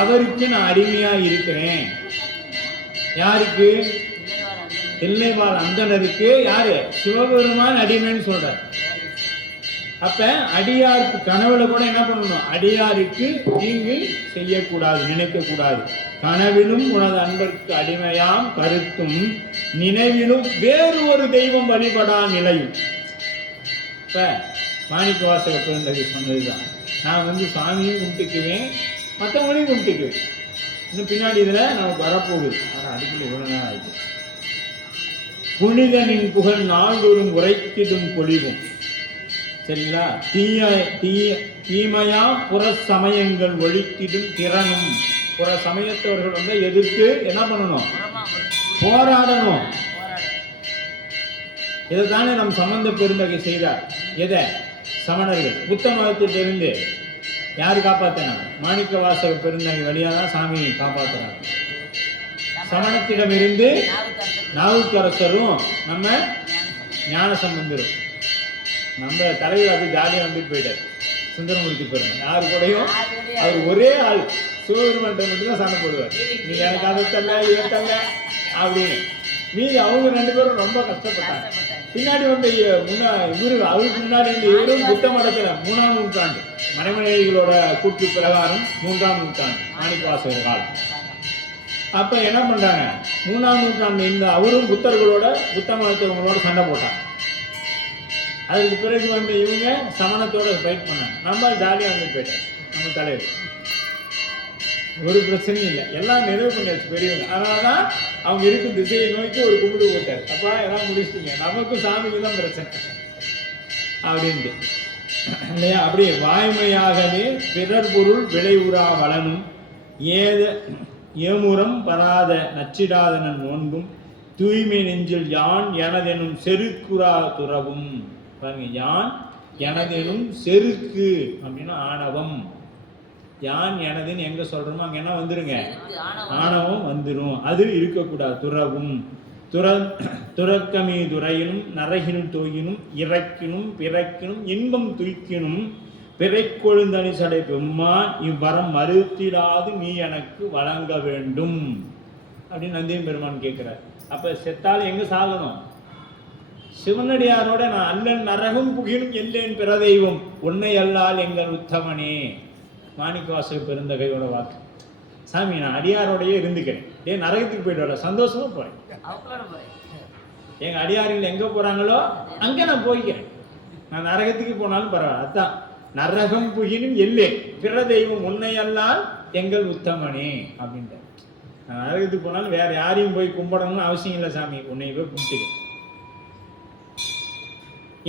அவருக்கு நான் அடிமையா இருக்கிறேன். யாருக்கு? தில்லைவாழ் அந்தணருக்கு. யாரு? சிவபெருமான் அடிமைன்னு சொல்றார். அப்ப அடியாருக்கு கனவுல கூட என்ன பண்ணணும்? அடியாருக்கு தீங்கு செய்யக்கூடாது, நினைக்க கூடாது. கனவிலும் உனது அன்பருக்கு அடிமையாம் கருத்தும் நினைவிலும் வேறு ஒரு தெய்வம் வழிபடா நிலையும். இப்ப மாணிக்க வாசக பெருந்தகை சொன்னதுதான். நான் சாமியும் கும்பிட்டுக்குவேன், மற்றவங்களையும் கும்பிட்டுக்குவேன். இன்னும் பின்னாடி இதுல நமக்கு வரப்போகுது. ஆனா அதுக்குள்ள இவ்வளவு நேரம் ஆயிடுச்சு. புனிதனின் புகழ் நாள்தோறும் உரைத்திடும் பொழிவும். சரிங்களா? தீமையா புற சமயங்கள் ஒழித்திடும் திறனும். புற சமயத்தவர்கள் எதிர்த்து என்ன பண்ணணும்? போராடணும். இதைத்தானே நம் சம்பந்த பெருந்தகை செய்தார். எதை? சமணர்கள் புத்த மதத்திலிருந்து யாரு காப்பாத்தினாங்க? மாணிக்க வாசக பெருந்தகை வழியா தான் சாமி காப்பாத்துறாங்க. சமணத்திடமிருந்து நாவுக்கரசரும் நம்ம ஞான சம்பந்தரும். நம்ம தலைவர் அப்படி ஜாலியா வந்துட்டு போயிட்டார். சுந்தரமூர்த்தி பெருமாள் யாரு கூடயும் அவர் ஒரே ஆள். சிவபெருமான் மட்டும் தான் சண்டை போடுவார். நீ எனக்கு அதை தரல, இதை தரல அப்படின்னு. மீது அவங்க 2 பேரும் ரொம்ப கஷ்டப்பட்டாங்க. பின்னாடி அவருக்கு முன்னாடி இவரும் புத்த மடத்துல 3ஆம் நூற்றாண்டு மறைமலைகளோட கூற்று பிரகாரம் 3ஆம் நூற்றாண்டு மாணிக்க வாசகர் காலம். அப்ப என்ன பண்றாங்க? 3ஆம் நூற்றாண்டு இந்த அவரும் புத்தர்களோட புத்த மதத்தவங்களோட சண்டை போட்டாங்க. அதுக்கு பிறகு இவங்க சமணத்தோட ஃபைட் பண்ணாங்க. நம்ம ஜாலியாக போயிட்டாங்க. நம்ம தலைவர் ஒரு பிரச்சனையும் இல்லை, எல்லாம் நிறைவு பண்ணியாச்சு பெரியவங்க. அதனாலதான் அவங்க இருக்கும் திசையை நோக்கி ஒரு கும்பிடு போட்டார். அப்பா எல்லாம் முடிச்சிட்டீங்க, நமக்கும் சாமிக்கு தான் பிரச்சனை அப்படின்ட்டு இல்லையா? அப்படியே வாய்மையாகவே பிறர் பொருள் விளைவுறா வளனும் ஏமுறம் பராத நச்சிடாதனன் நோன்பும் தூய்மை நெஞ்சில் யான் எனதெனும் செருக்குறா துறவும். பாருங்க, யான் எனதெனும் செருக்கு அப்படின்னா ஆணவம். யான் எனதுன்னு எங்க சொல்றோமோ அங்க என்ன வந்துருங்க? ஆணவம் வந்துரும். அது இருக்கக்கூடாது. துறவும் துறக்கமீ துறையினும் நரகினும் தோயினும் இறக்கினும் பிறக்கினும் இன்பம் துய்க்கினும் பிறைக்கொழுந்தனி சடை பெம்மான் இவ்வரம் மறுத்திடாது நீ எனக்கு வழங்க வேண்டும் அப்படின்னு நந்தியம் பெருமான் கேட்கிறார். அப்ப செத்தாலும் எங்க சாகணும்? சிவனடியாரோட நான் அல்லன் நரகம் புகினும் எல்லேன் பிற தெய்வம் உன்னை அல்லால் எங்கள் உத்தமனே. மாணிக்க வாசக பெருந்தகையோட வாக்கு. சாமி நான் அடியாரோடையே இருந்துக்கிறேன், நரகத்துக்கு போயிட்டு வர சந்தோஷமா போறேன். எங்க அடியார்கள் எங்க போறாங்களோ அங்க நான் போய்க்கிறேன். நான் நரகத்துக்கு போனாலும் பரவாயில்ல. அதான் நரகம் புகினும் எல்லே பிற தெய்வம் உன்னை அல்லால் எங்கள் உத்தமனே அப்படின்ற. நான் நரகத்துக்கு போனாலும் வேற யாரையும் போய் கும்பிடணும்னு அவசியம் இல்லை சாமி, உன்னை போய் கும்பிட்டுக்க.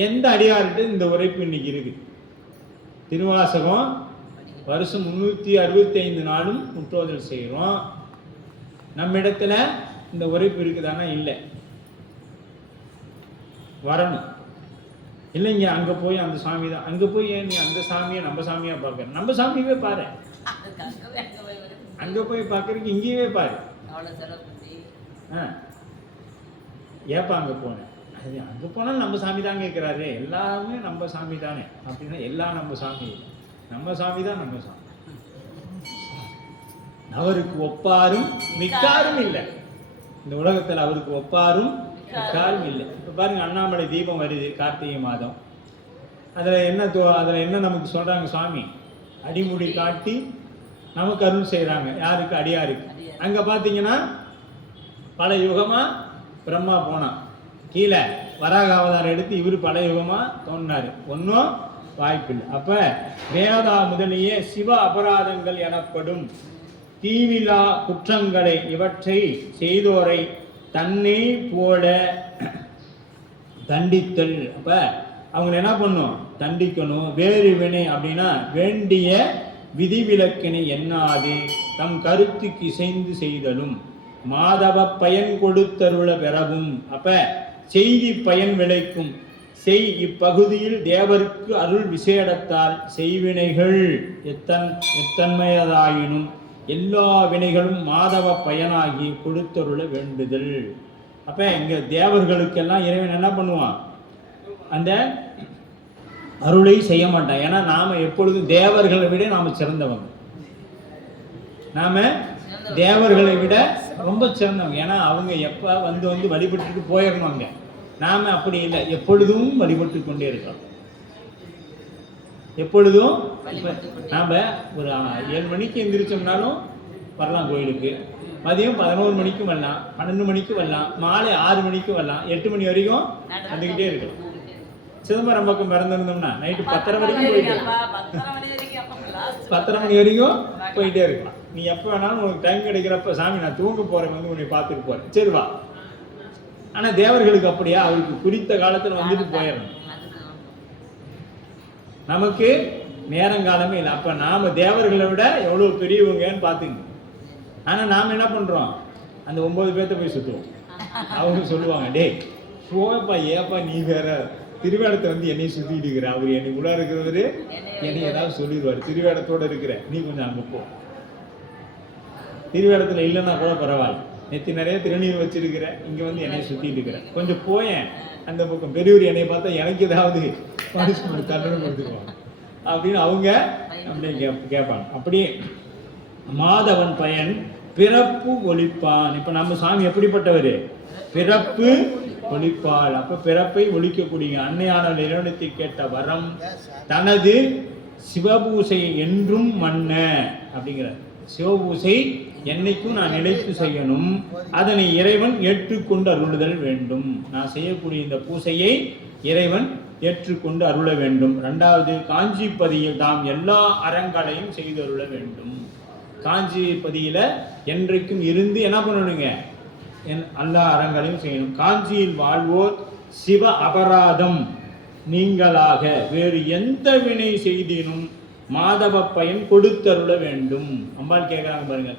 எந்த அடியார்கிட்ட இந்த உரைப்பு இன்னைக்கு இருக்கு? திருவாசகம் வருஷம் 365 நாளும் முற்றோதல் செய்கிறோம். நம்ம இடத்துல இந்த உரைப்பு இருக்குதானா? இல்லை. வரணும் இல்லைங்க. அங்க போய் அந்த சாமி தான், அங்க போய் ஏன் நீ அந்த சாமியை நம்ம சாமியா பார்க்கற? நம்ம சாமியவே பாரு. அங்க போய் பார்க்கறதுக்கு இங்கேயே பாரு. ஏப்பா அங்க போனேன்? அது அங்க போனாலும் நம்ம சாமி தான் கேட்கிறாரு. எல்லாமே நம்ம சாமி தானே அப்படின்னா எல்லாம் நம்ம சாமி இல்லை. நம்ம சாமி தான் நம்ம சாமி. அவருக்கு ஒப்பாரும் மிக்காரும் இல்லை. இந்த உலகத்துல அவருக்கு ஒப்பாரும் மிக்காரும் இல்லை. இப்ப பாருங்க, அண்ணாமலை தீபம் வருது கார்த்திகை மாதம். அதுல என்ன நமக்கு சொல்றாங்க? சுவாமி அடிமுடி காட்டி நமக்கு அருள் செய்யறாங்க. யாருக்கு? அடியாருக்கு. அங்க பாத்தீங்கன்னா பல யுகமா பிரம்மா போனா, கீழே வராக அவதாரம் எடுத்து இவரு பல யுகமா தோன்றினாரு. ஒன்னும் வாய்ப்பில்லை. அப்ப வேதா முதலியே சிவ அபராதங்கள் எனப்படும் தீவிலா குற்றங்களை இவற்றை செய்தோரை தன்னை போல தண்டித்தல். அப்ப அவங்க என்ன பண்ணும்? தண்டிக்கணும். வேறு வினை அப்படின்னா வேண்டிய விதிவிலக்கினை எண்ணாது தம் கருத்துக்கு இசைந்து செய்தலும் மாதவ பயன் கொடுத்தருள பெறவும். அப்ப செய்தி பயன் விளைக்கும் செய் இப்பகுதியில் தேவருக்கு அருள் விசேடத்தால் செய்வினைகள் எத்தன்மையதாயினும் எல்லா வினைகளும் மாதவ பயனாகி கொடுத்தருள வேண்டுதல். அப்ப இங்க தேவர்களுக்கெல்லாம் இறைவன் என்ன பண்ணுவான்? அந்த அருளை செய்ய மாட்டான். ஏன்னா நாம எப்பொழுதும் தேவர்களை விட நாம சிறந்தவங்க. நாம தேவர்களை விட ரொம்ப சிறந்தவங்க. ஏன்னா அவங்க எப்ப வந்து வழிபட்டுட்டு போயிடணுங்க. நாம அப்படி இல்லை, எப்பொழுதும் வழிபட்டு கொண்டே இருக்கிறோம். எப்பொழுதும் நாம ஒரு 7 மணிக்கு எந்திரிச்சோம்னாலும் வரலாம் கோயிலுக்கு, மதியம் 11 மணிக்கு வரலாம், 12 மணிக்கு வரலாம், மாலை 6 மணிக்கு வரலாம், 8 மணி வரைக்கும் வந்துக்கிட்டே இருக்கும். சிதம்பரம் பக்கம் பிறந்திருந்தோம்னா நைட்டு 10:30 வரைக்கும் போயிட்டு 10:30 மணி வரைக்கும் போயிட்டே இருக்கலாம். நீ எப்போ வேணாலும் உனக்கு டைம் கிடைக்கிறப்ப, சாமி நான் தூங்க போறேன், வந்து உன்னை பார்த்துட்டு போறேன், சரி வா. ஆனா தேவர்களுக்கு அப்படியா? அவருக்கு குறித்த காலத்துல வந்துட்டு போயிடணும். நமக்கு நேரங்காலமே இல்லை. அப்ப நாம தேவர்களை விட எவ்வளவு பெரியவங்கன்னு பாத்துங்க. ஆனா நாம என்ன பண்றோம்? அந்த 9 பேர்த்த போய் சுத்துவோம். அவங்க சொல்லுவாங்க, டே போப்பா, ஏப்பா நீ வேற திருவேடத்தை வந்து என்னையும் சுத்திட்டு இருக்கிற, அவர் என்னை உள்ள இருக்கிறவரு என்னை ஏதாவது சொல்லிடுவாரு, திருவேடத்தோட இருக்கிற நீ கொஞ்சம் அங்க போ. திருவேடத்துல இல்லைன்னா கூட பரவாயில்ல, நெத்தி நிறைய திருநீர் வச்சிருக்கிற, இங்க வந்து என்னைய சுத்திட்டு இருக்கிற, கொஞ்சம் போயேன் அந்த பக்கம். பெரியவர் என்னை பார்த்தா எனக்கு ஏதாவது தண்டனை கொடுத்துக்குவாங்க அப்படின்னு அவங்க அப்படியே கேட்பாங்க. அப்படியே மாதவன் பயன் பிறப்பு ஒழிப்பான். இப்ப நம்ம சாமி எப்படிப்பட்டவர்? பிறப்பு ஒழிப்பாள். அப்ப பிறப்பை ஒழிக்கக்கூடிய அன்னையான நிறுவனத்தை கேட்ட வரம் தனது சிவபூசை என்றும் மன்ன அப்படிங்கிறார். சிவபூசை என்னைக்கும் நான் நினைத்து செய்யணும், அதனை இறைவன் ஏற்றுக்கொண்டு அருளுதல் வேண்டும். நான் செய்யக்கூடிய இந்த பூசையை இறைவன் ஏற்றுக்கொண்டு அருள வேண்டும். 2வது, காஞ்சிப்பதியில் தாம் எல்லா அறங்களையும் செய்து அருள வேண்டும். காஞ்சிப்பதியில என்றைக்கும் இருந்து என்ன பண்ணணுங்க? எல்லா அறங்களையும் செய்யணும். காஞ்சியில் வாழ்வோர் சிவ அபராதம் நீங்களாக வேறு எந்த வினை செய்தினும் மாதவ பயன் கொடுத்தருள வேண்டும். அம்பாள் கேட்கிறாங்க பாருங்க,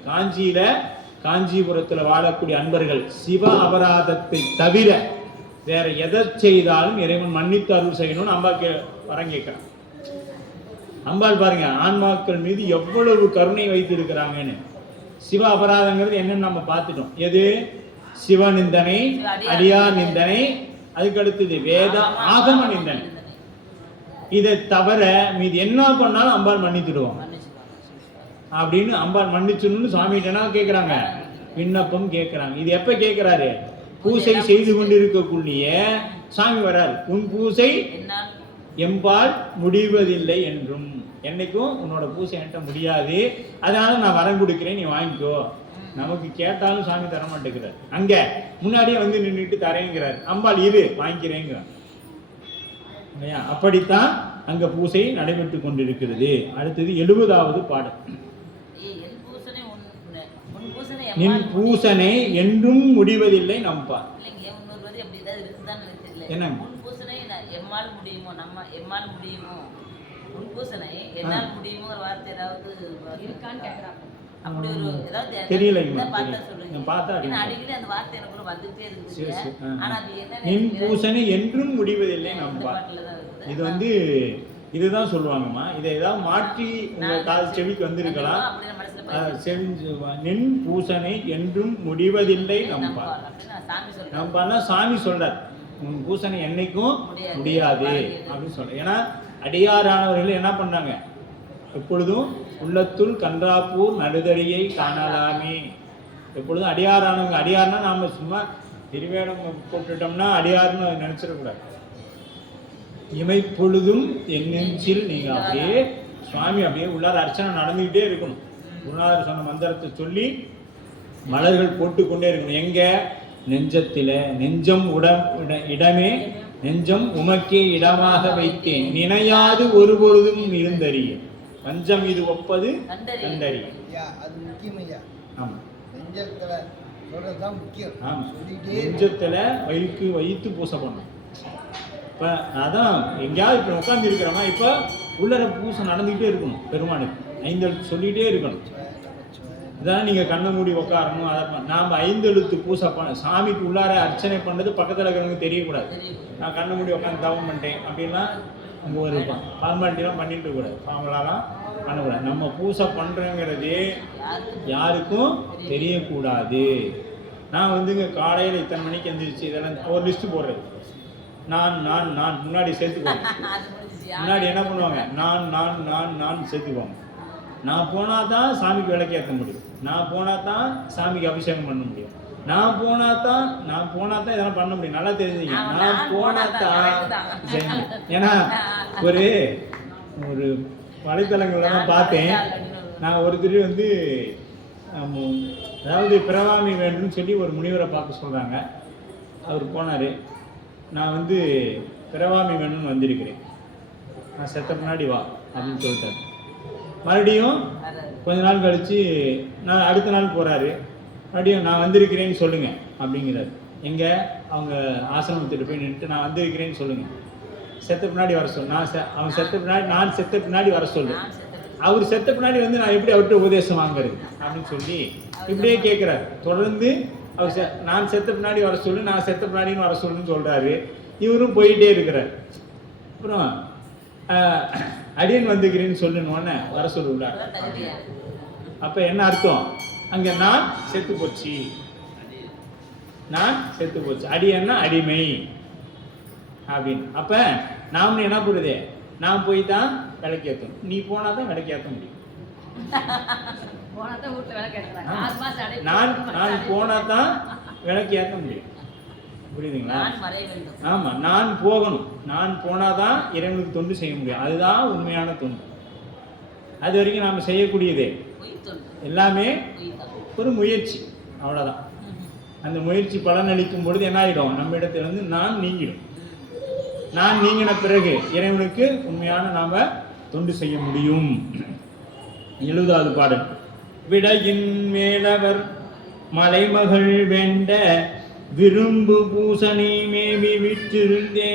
காஞ்சிபுரத்துல வாழக்கூடிய அன்பர்கள் சிவ அபராதத்தை தவிர வேற எதை செய்தாலும் இறைவன் மன்னித்து அருள் செய்யணும்னு அம்பாள் வரம் கேட்கிறான். அம்பாள் பாருங்க ஆன்மாக்கள் மீது எவ்வளவு கருணை வைத்து இருக்கிறாங்கன்னு. சிவ அபராதங்கிறது என்னன்னு நம்ம பார்த்துட்டோம். எது? சிவ நிந்தனை, அடியார் நிந்தனை, அதுக்கு அடுத்தது வேத ஆகம நிந்தனை. இதை தவிர மீது என்ன பண்ணாலும் அம்பாள் மன்னித்துடுவோம் அப்படின்னு அம்பாள் மன்னிச்சுன்னு சுவாமிகிட்ட கேட்கிறாங்க, விண்ணப்பம் கேட்கிறாங்க. இது எப்ப கேட்கிறாரு? பூசை செய்து கொண்டிருக்கக்கூடிய சாமி வராரு, உன் பூசை எம்பால் முடிவதில்லை என்றும், என்னைக்கும் உன்னோட பூசை என்கிட்ட முடியாது, அதனால நான் வரம் கொடுக்கிறேன், நீ வாங்கிக்கோ. நமக்கு கேட்டாலும் சாமி தர மாட்டேங்கிறார். அங்க முன்னாடியே வந்து நின்றுட்டு தரேங்கிறார். அம்பாள் இரு வாங்கிக்கிறேங்கிறார். அப்படித்தான் அங்க பூசை நடைபெற்று கொண்டிருக்கிறது. அடுத்தது 70வது பாடல். நின் பூசனை என்றும் முடிவதில்லை நம்பார். என்ன தெரியல, நின் பூசனை என்றும் முடிவதில்லை நம்பார். இது வந்து இதுதான் சொல்லுவாங்கம்மா. இதை ஏதாவது மாற்றி உங்க கால் செவிக்கு வந்திருக்கலாம். நின் பூசனை என்றும் முடிவதில்லை நம்பார். நம்பார்னா சாமி சொல்றார், உன் பூசனை என்னைக்கும் முடியாது அப்படின்னு சொல்ற. ஏன்னா அடியாரானவர்கள் என்ன பண்ணாங்க? எப்பொழுதும் உள்ளத்துள் கன்றாப்பூர் நடுதடியை காணலாமே. எப்பொழுதும் அடியாரானவங்க, அடியார்னா நாம சும்மா திருவேடம் போட்டுட்டோம்னா அடியார்னு நினைச்சிடக்கூடாது. இமைப்பொழுதும் என் நெஞ்சில் நீங்க அப்படியே சுவாமி அப்படியே உள்ளார அர்ச்சனை நடந்துகிட்டே இருக்கணும். குருநாதர் சொன்ன மந்திரத்தை சொல்லி மலர்கள் போட்டுக்கொண்டே இருக்கணும். எங்க? நெஞ்சத்தில. நெஞ்சம் இடமே, நெஞ்சம் உமக்கே இடமாக வைத்தேன், நினையாது ஒரு பொழுதும் இருந்தறிய. வஞ்சம் இது ஒப்பது கண்டறி. அது முக்கியம் ஐயா. ஆமா, நெஞ்சத்துல சொல்றதுதான் முக்கியம். ஆமா, சொல்லிட்டே நெஞ்சத்துல வைத்து பூசை பண்ணும். இப்போ அதான் எங்கேயாவது இப்போ உட்காந்து இருக்கிறோமா, இப்போ உள்ளர பூசை நடந்துக்கிட்டே இருக்கணும். பெருமானுக்கு 5 எழுத்து சொல்லிகிட்டே இருக்கணும். இதான் நீங்கள் கண்ணை மூடி உட்காரணும். அதை நாம் 5 எழுத்து பூசை சாமிக்கு உள்ளார அர்ச்சனை பண்ணது பக்கத்தில் இருக்கிறவங்க தெரியக்கூடாது. நான் கண்ணை மூடி உட்காந்து தவம் பண்ணிட்டேன் அப்படின்னா அங்கே ஒரு ஃபார்மாலிட்டிலாம் பண்ணிட்டு கூடாது, ஃபார்மலாலாம் பண்ணக்கூடாது. நம்ம பூசை பண்ணுறோங்கிறது யாருக்கும் தெரியக்கூடாது. நான் வந்துங்க காலையில் இத்தனை மணிக்கு எழுந்திரிச்சு இதெல்லாம் ஒரு லிஸ்ட்டு போடுறது. நான் முன்னாடி சேர்த்துக்குவாங்க. முன்னாடி என்ன பண்ணுவாங்க, நான் சேர்த்துக்குவாங்க. நான் போனால் தான் சாமிக்கு விளக்கேற்ற முடியும், நான் போனால் தான் சாமிக்கு அபிஷேகம் பண்ண முடியும், நான் போனால் தான் இதெல்லாம் பண்ண முடியும். நல்லா தெரிஞ்சுங்க, நான் போனால் தான் செய்யணும். ஏன்னா ஒரு வலைத்தளங்கள்லாம் பார்த்தேன். நான் ஒருத்தர் வந்து அதாவது பிறவாமை வேண்டும்னு சொல்லி ஒரு முனிவரை பார்க்க சொல்கிறாங்க. அவர் போனார். நான் வந்து பிறவாமை வேணும்னு வந்திருக்கிறேன், நான் செத்த முன்னாடி வா அப்படின்னு சொல்லிட்டார். மறுபடியும் கொஞ்ச நாள் கழித்து நான் அடுத்த நாள் போகிறாரு. மறுபடியும் நான் வந்திருக்கிறேன்னு சொல்லுங்கள் அப்படிங்கிறார். எங்கே அவங்க ஆசிரமத்துட்டு போய் நின்றுட்டு நான் வந்திருக்கிறேன்னு சொல்லுங்கள், செத்த பின்னாடி வர சொல்லு. அவன் செத்த பின்னாடி நான் செத்த பின்னாடி வர சொல்லு. அவர் செத்த பின்னாடி வந்து நான் எப்படி அவர்கிட்ட உபதேசம் வாங்குறது அப்படின்னு சொல்லி இப்படியே கேட்குறாரு. தொடர்ந்து அவர் நான் செத்த பின்னாடி வர சொல்லு, நான் செத்த பின்னாடின்னு வர சொல்லுன்னு சொல்கிறாரு. இவரும் போயிட்டே இருக்கிறார். அப்புறம் அடியன் வந்துக்கிறேன்னு சொல்லணுன்னு வர சொல்லுவார். அப்போ என்ன அர்த்தம், அங்கே நான் செத்து போச்சு, அடியன்னா அடிமை அப்படின்னு. அப்போ நாம் என்ன பண்ணுறது, நான் போய் தான் விளக்கேற்றணும், நீ போனால் தான் விளக்கேற்ற முடியும். நான் போனால் தான் விளக்கு ஏற்ற முடியும். புரியுதுங்களா? ஆமாம், நான் போகணும், நான் போனால் தான் இறைவனுக்கு தொண்டு செய்ய முடியும். அதுதான் உண்மையான தொண்டு. அது வரைக்கும் நாம் செய்யக்கூடியது எல்லாமே ஒரு முயற்சி, அவ்வளோதான். அந்த முயற்சி பலனளிக்கும் பொழுது என்ன ஆகிடும், நம்ம இடத்துல வந்து நான் நீங்கிடும். நான் நீங்கின பிறகு இறைவனுக்கு உண்மையான நாம் தொண்டு செய்ய முடியும். 70வது பாடல். விடையின் மேலவர் மலைமகள் வேண்ட விரும்பு பூசணி மேவி விற்றிருந்தே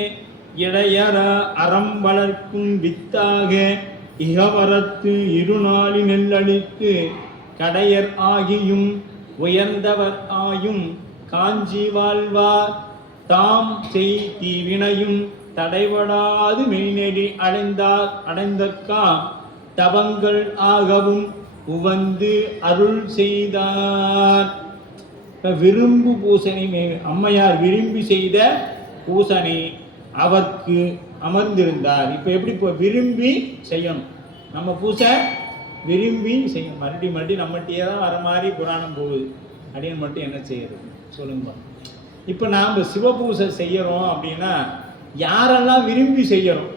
இடையற அறம் வளர்க்கும் வித்தாக இகவரத்து இருநாளி நெல்லளித்து கடையர் ஆகியும் உயர்ந்தவர் ஆயும் காஞ்சி வாழ்வார் தாம் செய் தீவினையும் தடைபடாது மெய்நெறி அடைந்தற்கா தவங்கள் ஆகவும் உவந்து அருள் செய்தார். விரும்பு பூசணி அம்மையார் விரும்பி செய்த பூசணி அவருக்கு அமர்ந்திருந்தார். இப்போ எப்படி இப்போ விரும்பி செய்யணும், நம்ம பூசை விரும்பி செய்யணும். மறுபடி நம்மகிட்டயே தான் வர மாதிரி புராணம் போகுது. அடியன் மட்டும் என்ன செய்யறது சொல்லுங்க. இப்போ நாம் சிவபூசை செய்யறோம் அப்படின்னா யாரெல்லாம் விரும்பி செய்யறோம்,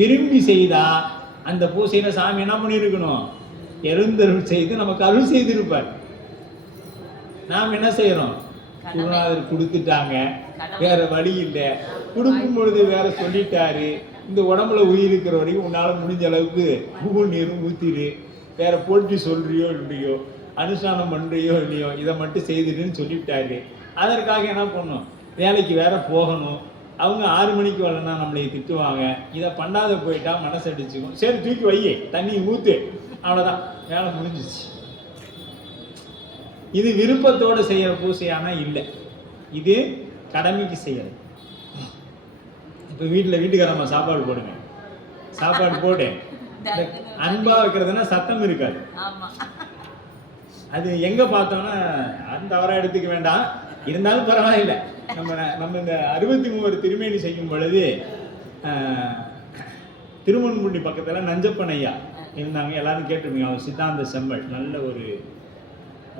விரும்பி செய்தா அந்த பூசையில சாமி என்ன பண்ணியிருக்கணும், எழுந்தருள் செய்து நமக்கு அருள் செய்திருப்பார். நாம் என்ன செய்யறோம், குருநாதர் கொடுத்துட்டாங்க, வேற வழி இல்லை, கொடுக்கும் பொழுது வேற சொல்லிட்டாரு, இந்த உடம்புல உயிர் இருக்கிற வரைக்கும் உன்னால் முடிஞ்ச அளவுக்கு புகழ் நீரும் ஊத்திரு, வேற போட்டி சொல்றியோ இல்லையோ, அனுஷ்டானம் பண்றியோ இல்லையோ, இதை மட்டும் செய்துடுன்னு சொல்லிவிட்டாரு. அதற்காக என்ன பண்ணணும், வேலைக்கு வேற போகணும். அவங்க 6 மணிக்கு வரலன்னா நம்மளை திட்டுவாங்க. இதை பண்ணாத போயிட்டா மனசு அடிச்சுக்கும். சரி தூக்கி வையே, தண்ணி ஊத்து, அவ்வளோதான், வேலை முடிஞ்சிச்சு. இது விருப்பத்தோடு செய்யற பூசையானா இல்லை, இது கடமைக்கு செய்யறது. இப்போ வீட்டுக்காரம்மா சாப்பாடு போடுங்க, சாப்பாடு போடு, அன்பா வைக்கிறதுனா சத்தம் இருக்காது. அது எங்க பார்த்தோம்னா அந்த தவறா எடுத்துக்க வேண்டாம், இருந்தாலும் பரவாயில்லை. நம்ம இந்த 63 திருமேனி செய்யும் பொழுது திருமணங்குடி பக்கத்தில் நஞ்சப்பன் ஐயா இருந்தாங்க, எல்லாரும் கேட்டிருப்பீங்க. அவர் சித்தாந்த செம்மல், நல்ல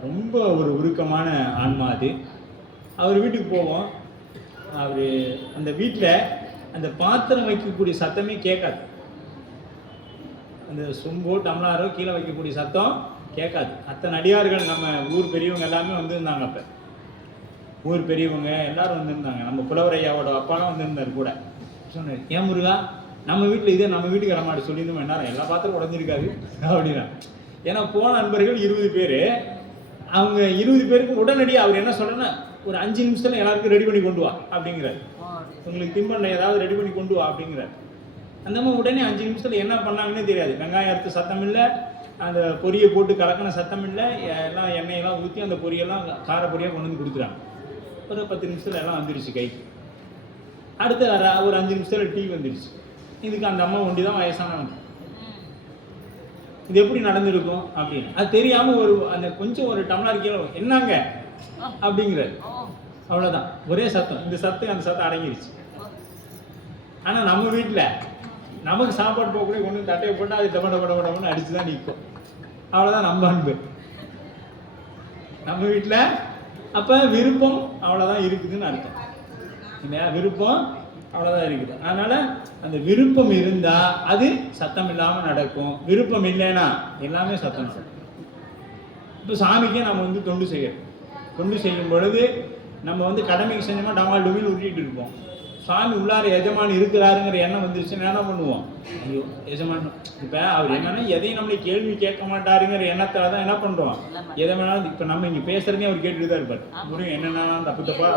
ரொம்ப ஒரு உருக்கமான ஆன்மா. அது அவர் வீட்டுக்கு போவோம். அவர் அந்த வீட்டில் அந்த பாத்திரம் வைக்கக்கூடிய சத்தமே கேட்காது, அந்த சொம்போ டம்ளாரோ கீழே வைக்கக்கூடிய சத்தம் கேட்காது. அத்தனை அடியார்கள் நம்ம ஊர் பெரியவங்க எல்லாமே வந்திருந்தாங்க. அப்போ ஊர் பெரியவங்க எல்லாரும் வந்திருந்தாங்க. நம்ம புலவர் ஐயாவோட அப்பாலாம் வந்திருந்தார் கூட. சொன்னார், ஏன் முருகா நம்ம வீட்டில் இதே நம்ம வீட்டுக்கு வரமாட்டு சொல்லியிருந்தோம் என்ன எல்லா பாத்திரம் உடஞ்சிருக்காது அப்படின்னா. ஏன்னா போன நண்பர்கள் 20 பேர், அவங்க 20 பேருக்கு உடனடியாக அவர் என்ன சொல்கிறேன்னா ஒரு 5 நிமிஷத்தில் எல்லாருக்கும் ரெடி பண்ணி கொண்டு வா அப்படிங்கிறார். உங்களுக்கு தின்பண்டம் ஏதாவது ரெடி பண்ணி கொண்டு வா அப்படிங்கிறார். அந்த மாதிரி உடனே 5 நிமிஷத்தில் என்ன பண்ணாங்கன்னே தெரியாது. வெங்காயம் அறுத்து சத்தம் இல்லை, அந்த பொரியை போட்டு கலக்கின சத்தம் இல்லை, எல்லாம் எண்ணெயெல்லாம் ஊற்றி அந்த பொரியெல்லாம் கார பொரியாக கொண்டு வந்து கொடுத்துறாங்க. ஒரு 10 நிமிஷத்தில் எல்லாம் வந்துருச்சு கைக்கு. அடுத்த ஒரு 5 நிமிஷத்தில் டீ வந்துருச்சு. இதுக்கு அந்த அம்மா ஒண்டி தான் வயசானவங்க. இது எப்படி நடந்திருக்கும் அப்படின்னு அது தெரியாமல் அந்த கொஞ்சம் ஒரு டம்ளர் கீழே என்னங்க அப்படிங்கிறாரு. அவ்வளோதான், ஒரே சத்தம். இந்த சத்தம் அந்த சத்தம் அடங்கிருச்சு. ஆனால் நம்ம வீட்டில் நமக்கு சாப்பாடு போகக்கூடிய கொண்டு தட்டையை போட்டு அது டபடபடபடம்னு அடிச்சு தான் நிற்கும். அவ்வளோதான் நம்ம அன்பு நம்ம வீட்டில். அப்போ விருப்பம் அவ்வளோதான் இருக்குதுன்னு அர்த்தம் இல்லையா? விருப்பம் அவ்வளோதான் இருக்குது. அதனால் அந்த விருப்பம் இருந்தால் அது சத்தம் இல்லாமல் நடக்கும். விருப்பம் இல்லைன்னா எல்லாமே சத்தம். இப்போ சாமிக்கே நம்ம தொண்டு செய்யறோம். தொண்டு செய்யும் பொழுது நம்ம கடமைக்கு செஞ்சோமா டமால் டுமில் உருட்டிட்டு இருப்போம். சுவாமி உள்ளார எஜமான் இருக்கிறாருங்கிற எண்ணம் வந்துருச்சுன்னா என்ன பண்ணுவோம்? ஐயோ எஜமான் இப்போ அவர் என்னன்னா எதையும் நம்மளை கேள்வி கேட்க மாட்டாருங்கிற எண்ணத்தால் தான் என்ன பண்ணுறோம்? எதை வேணாலும் இப்போ நம்ம இங்கே பேசுறதே அவர் கேட்டுட்டு தான் இருப்பார். முருகன் என்னென்னா தப்பு தப்பா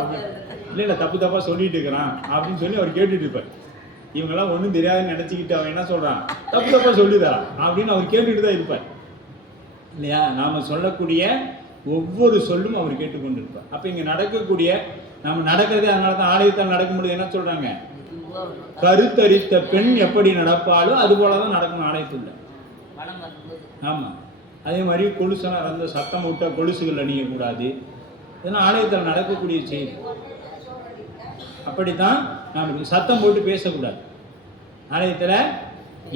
இல்லை தப்பு தப்பா சொல்லிட்டு இருக்கிறான் அப்படின்னு சொல்லி அவர் கேட்டுட்டு இருப்பார். இவங்கெல்லாம் ஒன்றும் தெரியாதுன்னு நினச்சிக்கிட்டு அவன் என்ன சொல்கிறான், தப்பு தப்பா சொல்லுதா அப்படின்னு அவர் கேட்டுட்டு தான் இருப்பார் இல்லையா? நாம் சொல்லக்கூடிய ஒவ்வொரு சொல்லும் அவர் கேட்டுக்கொண்டு இருப்பார். அப்போ இங்கே நடக்கக்கூடிய நம்ம நடக்கிறதே அதனால தான் ஆலயத்தால் நடக்கும்போது என்ன சொல்றாங்க, கருத்தரித்த பெண் எப்படி நடப்பாலோ அது போலதான் நடக்கணும் ஆலயத்துல. ஆமா, அதே மாதிரி கொலுசெல்லாம் அந்த சத்தம் விட்டா கொலுசுகள் அணியக்கூடாது. இதெல்லாம் ஆலயத்தில் நடக்கக்கூடிய செய்தி. அப்படித்தான் நாம் சத்தம் போட்டு பேசக்கூடாது ஆலயத்தில்.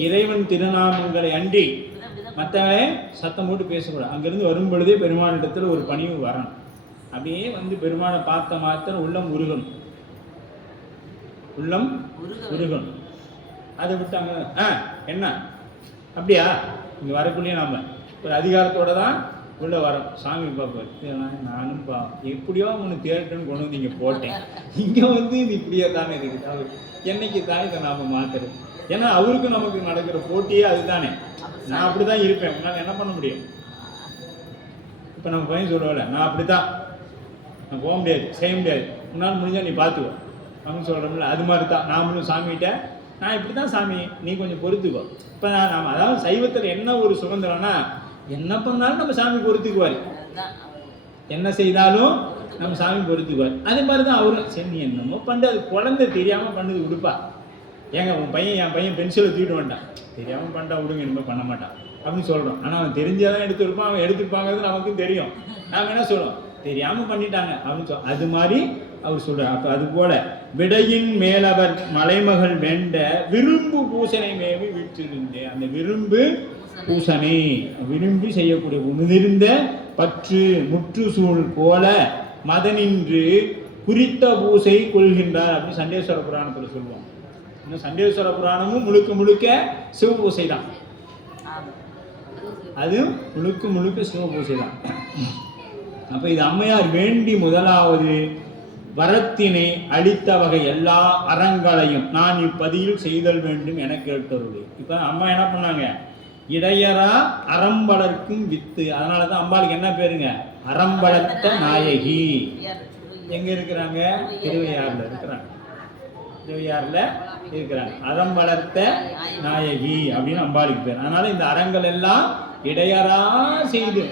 இறைவன் திருநாமங்களை அன்றி மற்றவங்க சத்தம் போட்டு பேசக்கூடாது. அங்கிருந்து வரும் பொழுதே பெருமானிடத்தில் ஒரு பணிவு வரணும். அப்படியே பெருமானை பார்த்த மாத்திரம் உள்ளம் உருகணும். உள்ளம் உருகணும். அதை விட்டாங்க என்ன அப்படியா இங்க வரக்குள்ளேயே நாம ஒரு அதிகாரத்தோட தான் உள்ள வரோம். சாமி பார்ப்பார், நானும் எப்படியோ ஒன்று தேர்ட்டுன்னு கொண்டு வந்து இங்கே போட்டேன். இங்கே இது இப்படியே தானே இருக்குது. அவர் என்னைக்கு தான் இதை நாம மாத்துறது? ஏன்னா அவருக்கும் நமக்கு நடக்கிற போட்டியே அதுதானே. நான் அப்படிதான் இருப்பேன், உன்னால என்ன பண்ண முடியும்? இப்போ நம்ம பையன் சொல்லுவல, நான் அப்படித்தான், நான் போக முடியாது, செய்ய முடியாது, உன்னால் முடிஞ்சா நீ பார்த்துக்கோ அப்படின்னு சொல்கிறோம்ல. அது மாதிரி தான் நாமளும் சாமிகிட்ட, நான் இப்படி தான் சாமி, நீ கொஞ்சம் பொறுத்துக்கோ. இப்போ நாம் அதாவது சைவத்தில் என்ன ஒரு சுதந்திரம்னா, என்ன பண்ணாலும் நம்ம சாமி பொறுத்துக்குவார். என்ன செய்தாலும் நம்ம சாமி பொறுத்துக்குவார். அதே மாதிரி தான் அவரும், சரி நீ என்னமோ பண்ணு, அது குழந்தை தெரியாமல் பண்ணது விடுப்பா. ஏங்க உன் பையன், என் பையன் பென்சிலை தூக்கிட்டு வந்துட்டான், தெரியாமல் பண்ணிட்டா விடுங்க, இனிமேல் பண்ண மாட்டான் அப்படின்னு சொல்கிறோம். ஆனால் அவன் தெரிஞ்சாதான் எடுத்துருப்பான், அவன் எடுத்துருப்பாங்கிறது நமக்கும் தெரியும். நாம் என்ன சொல்கிறோம், தெரியாமல் பண்ணிட்டாங்க அப்படின்னு சொல்ல. அது மாதிரி அவர் சொல்கிறார். அப்போ அது போல விடையின் மேலவர் மலைமகள் வேண்ட விரும்பு பூசனை மேவி வீற்றிருந்தேன். அந்த விரும்பு பூசனை விரும்பி செய்யக்கூடிய முதிர்ந்த பற்று முற்றுசூழ் போல மதனின்று குறித்த பூசை கொள்கின்றார் அப்படின்னு சண்டேஸ்வர புராணத்தில் சொல்லுவாங்க. இன்னும் சண்டேஸ்வர புராணமும் முழுக்க முழுக்க சிவபூசை தான். அது முழுக்க முழுக்க சிவபூசை தான். அப்போ இது அம்மையார் வேண்டி முதலாவது வரத்தினை அளித்த வகை எல்லா அறங்களையும் நான் இப்பதியில் செய்தல் வேண்டும் என கேட்டவர்களே. இப்போ அம்மா என்ன பண்ணாங்க, இடையரா அறம்பளர்க்கும் வித்து. அதனால தான் அம்பாளுக்கு என்ன பேருங்க, அறம்பளர்த்த நாயகி. எங்க இருக்கிறாங்க, திருவையாறுல இருக்கிறாங்க. திருவையாறுல இருக்கிறாங்க, அறம் வளர்த்த நாயகி அப்படின்னு அம்பாளுக்கு பேர். அதனால இந்த அறங்கள் எல்லாம் இடையரா செய்து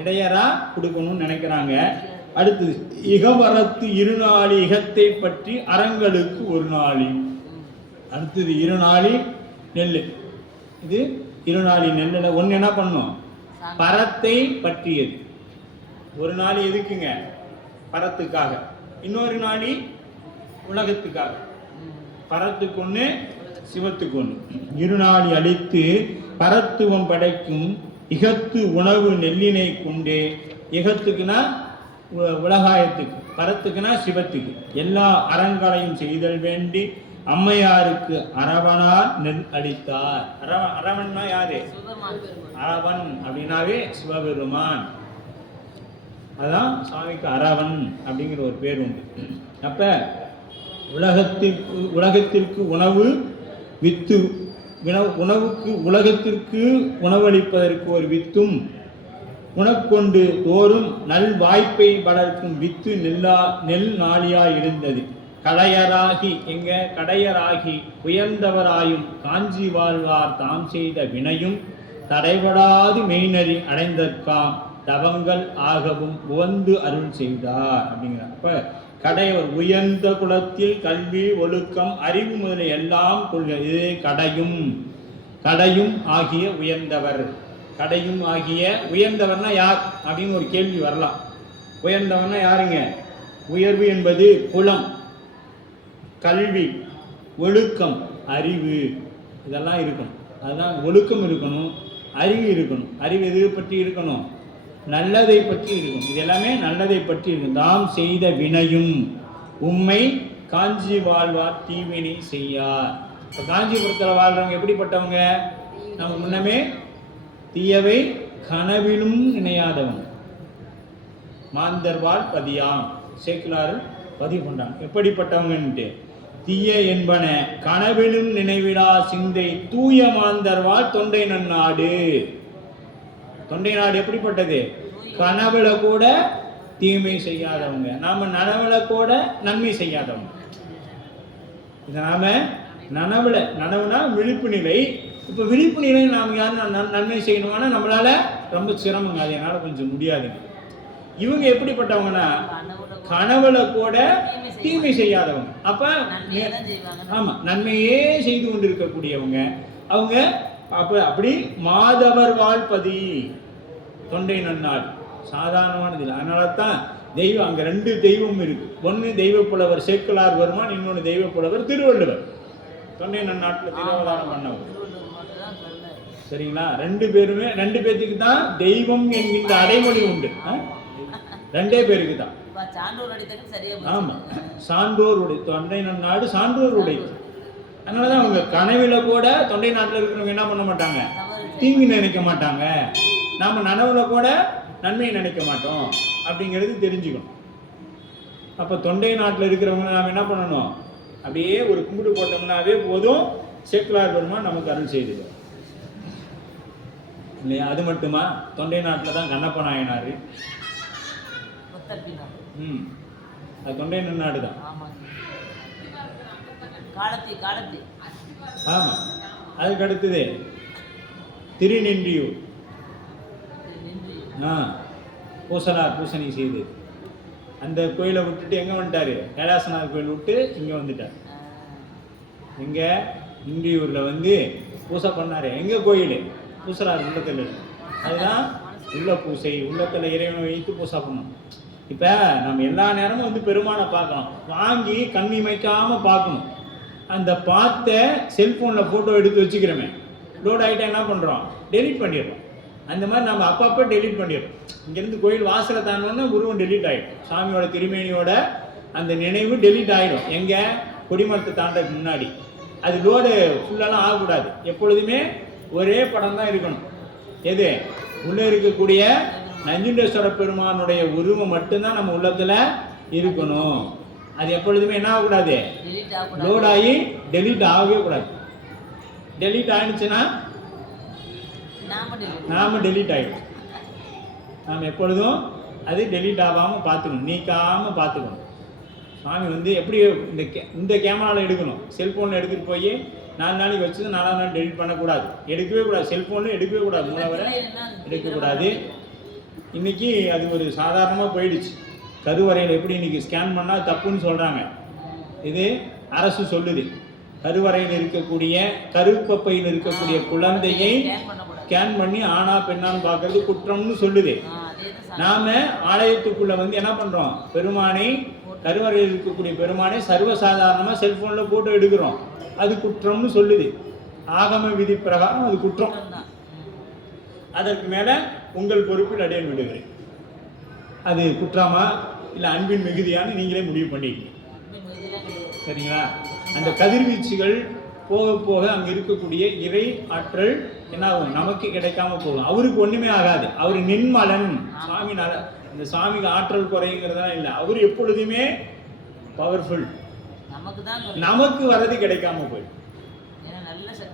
இடையரா கொடுக்கணும்னு நினைக்கிறாங்க. அடுத்தது இகவரத்து இருநாளி இகத்தை பற்றி அறங்களுக்கு ஒரு நாளி. அடுத்தது இருநாளி நெல். இது இருநாளி நெல்லுல ஒன்று என்ன பண்ணும், பரத்தை பற்றியது. ஒரு நாளி எதுக்குங்க, பரத்துக்காக. இன்னொரு நாளி உலகத்துக்காக. பரத்துக்கு ஒன்று, சிவத்துக்கு ஒன்று. இருநாளி அளித்து பரத்துவம் படைக்கும் இகத்து உணவு நெல்லினை கொண்டே. இகத்துக்குன்னா உலகாயத்துக்கு, பரத்துக்குன்னா சிவத்துக்கு. எல்லா அறங்களையும் செய்தல் வேண்டி அம்மையாருக்கு அரவனார் நெல் அளித்தார். அரவன்னா யாரு, அரவன் அப்படின்னாவே சிவபெருமான். அதான் சுவாமிக்கு அரவன் அப்படிங்கிற ஒரு பேர் உண்டு. அப்ப உலகத்திற்கு உணவு வித்து உணவுக்கு உலகத்திற்கு உணவளிப்பதற்கு ஒரு வித்தும் உணக்கொண்டு தோறும் நல் வாய்ப்பை வளர்க்கும் வித்து நெல் நாளியாய் இருந்தது. கடையராகி கடையராகி உயர்ந்தவராயும் காஞ்சி வாழ்வார் தாம் செய்த வினையும் தடைபடாது மெய்நறி அடைந்தற்காம் தவங்கள் ஆகவும் உவந்து அருள் செய்தார் அப்படிங்கிறார். அப்ப கடையவர் உயர்ந்த குலத்தில் கல்வி ஒழுக்கம் அறிவு முதலிய எல்லாம் கொள்கை. இது கடையும் ஆகிய உயர்ந்தவர். கடையும் ஆகிய உயர்ந்தவர்னா யார் அப்படின்னு ஒரு கேள்வி வரலாம். உயர்ந்தவர்னா யாருங்க? உயர்வு என்பது குலம், கல்வி, ஒழுக்கம், அறிவு இதெல்லாம் இருக்கணும். அதுதான் ஒழுக்கம் இருக்கணும், அறிவு இருக்கணும். அறிவு எதை பற்றி இருக்கணும்? நல்லதை பற்றி இருக்கணும். இது எல்லாமே நல்லதை பற்றி இருக்கும். தாம் செய்த வினையும் உம்மை காஞ்சி வாழ்வார் தீவினை செய்யார். இப்போ காஞ்சிபுரத்தில் வாழ்றவங்க எப்படிப்பட்டவங்க? நம்ம முன்னமே தீயவை கனவிலும் நினையாதவங்க. மாந்தர்வாள் பதியாம் சேக்கிலார் பதிவு பண்றாங்க. எப்படிப்பட்டவங்கன்ட்டு, தீய என்பன கனவிலும் நினைவிடா சிந்தை தூய மாந்தர்வாள் தொண்டை நன்னாடு. தொண்டை நாடு எப்படிப்பட்டது? கனவுல கூட தீமை செய்யாதவங்க. நாம நனவுல கூட நன்மை செய்யாதவங்க. நாம நனவுனா விழிப்பு நிலை. இப்போ விழிப்பு நிலை நாம் யாரும் நன்மை செய்யணும்னா நம்மளால ரொம்ப சிரமங்க. அது என்னால் கொஞ்சம் முடியாதுங்க. இவங்க எப்படிப்பட்டவங்கன்னா கனவுல கூட தீமை செய்யாதவங்க. அப்ப ஆமா, நன்மையே செய்து கொண்டிருக்கக்கூடியவங்க அவங்க. அப்படி மாதவர் வாழ்பதி தொண்டை நன்னாடு சாதாரணமானது இல்லை. அதனால தான் தெய்வம் அங்க 2 தெய்வம் இருக்கு. ஒன்னு தெய்வ புலவர் சேக்கிழார் பெருமான், இன்னொன்னு தெய்வ புலவர் திருவள்ளுவர். தொண்டை நன்னாட்டில் திருவதாரம் பண்ணவர். சரிங்களா? 2 பேருமே 2 பேருக்கு தான் தெய்வம் என்கின்ற அடைமொழி உண்டு. 2 பேருக்கு தான். ஆமா, சான்றோருடைய தொண்டை நன்னாடு சான்றோருடைய. அதனாலதான் அவங்க கனவில கூட தொண்டை நாட்டில் இருக்கிறவங்க என்ன பண்ண மாட்டாங்க? தீங்கு நினைக்க மாட்டாங்க. நாம நனவுல கூட நன்மையை நினைக்க மாட்டோம் அப்படிங்கிறது தெரிஞ்சுக்கணும். அப்ப தொண்டை நாட்டில் இருக்கிறவங்க நாம என்ன பண்ணணும்? அப்படியே ஒரு கும்பிடு போட்டோம்னாவே போதும், சேக்கிழார் பெருமான் நமக்கு அருள் செய்துடும் இல்லையா? அது மட்டுமா? தொண்டை நாட்டில் தான் கண்ணப்ப நாயனாரு. அது தொண்டை நன்னாடு தான். ஆமா, அதுக்கு அடுத்தது திருநின்றியூர். பூசலார் பூசணி செய்து அந்த கோயிலை விட்டுட்டு எங்க வந்துட்டாரு? கைலாசநாதர் கோயில் விட்டு இங்க வந்துட்டார். எங்க நின்றியூர்ல பூசை பண்ணாரு. எங்க கோயில்? பூசலார் உள்ளத்துல. அதுதான் உள்ள பூசை. உள்ளத்துல இறைவனை வைத்து பூசை பண்ணணும். இப்ப நம்ம எல்லா நேரமும் பெருமானை பார்க்கணும். வாங்கி கண்ணிமைக்காம பார்க்கணும். அந்த பார்த்த செல்போன்ல போட்டோ எடுத்து வச்சுக்கிறோமே, லோட் ஆகிட்டா என்ன பண்றோம்? டெலிட் பண்ணிடுறோம். அந்த மாதிரி நம்ம அப்பப்போ டெலிட் பண்ணிடுறோம். இங்கேருந்து கோயில் வாசலை தாண்டோன்னா உருவம் டெலிட் ஆகிடும். சாமியோட திருமேனியோட அந்த நினைவு டெலிட் ஆகிடும். எங்கே? கொடிமரத்தை தாண்டதுக்கு முன்னாடி. அது லோடு ஃபுல்லெல்லாம் ஆகக்கூடாது. எப்பொழுதுமே ஒரே படம் தான் இருக்கணும். எது? உள்ளே இருக்கக்கூடிய நஞ்சுண்டேஸ்வர பெருமானுடைய உருவம் மட்டும்தான் நம்ம உள்ளத்தில் இருக்கணும். அது எப்பொழுதுமே என்ன ஆகக்கூடாது? லோட் ஆகி டெலிட் ஆகவே கூடாது. டெலிட் ஆகிடுச்சுன்னா நாம டெலிட் ஆகிடும். நாம் எப்பொழுதும் அது டெலிட் ஆகாமல் பார்த்துக்கணும், நீக்காமல் பார்த்துக்கணும். சாமி எப்படி இந்த கேமராவில் எடுக்கணும். செல்ஃபோனில் எடுத்துகிட்டு போய் 4 நாளைக்கு வச்சு 4ஆம் நாள் டெலிட் பண்ணக்கூடாது. எடுக்கவே கூடாது. செல்ஃபோனில் எடுக்கவே கூடாது. 3 வரை எடுக்கக்கூடாது. இன்றைக்கி அது ஒரு சாதாரணமாக போயிடுச்சு. கருவறையில் எப்படி இன்றைக்கி ஸ்கேன் பண்ணால் தப்புன்னு சொல்கிறாங்க. இது அரசு சொல்லுது. கருவறையில் இருக்கக்கூடிய கருப்பப்பையில் இருக்கக்கூடிய குழந்தையை ஸ்கேன் பண்ணி ஆனா பெண்ணான்னு பார்க்கறது குற்றம்னு சொல்லுது. நாம ஆலயத்துக்குள்ள என்ன பண்றோம்? பெருமானை, கருவறையில் இருக்கக்கூடிய பெருமானை சர்வசாதாரணமா செல்போன்ல போட்டோ எடுக்கிறோம். அது குற்றம்னு சொல்லுது. ஆகம விதி பிரகாரம் அது குற்றம். அதற்கு மேல உங்கள் பொறுப்பில் அடையல் விடுகிறேன். அது குற்றமா இல்லை அன்பின் மிகுதியான்னு நீங்களே முடிவு பண்ணிக்கணும். சரிங்களா? அந்த கதிர்வீச்சுகள் போக போக அங்கே இருக்கக்கூடிய இறை ஆற்றல் என்ன ஆகும்? நமக்கு கிடைக்காம போகும். அவருக்கு ஒன்றுமே ஆகாது. அவர் நின்மலன். சாமினால இந்த சாமிக்கு ஆற்றல் குறைங்கிறதா இல்லை. அவர் எப்பொழுதுமே பவர்ஃபுல். நமக்கு வர்றது கிடைக்காம போயிடும்.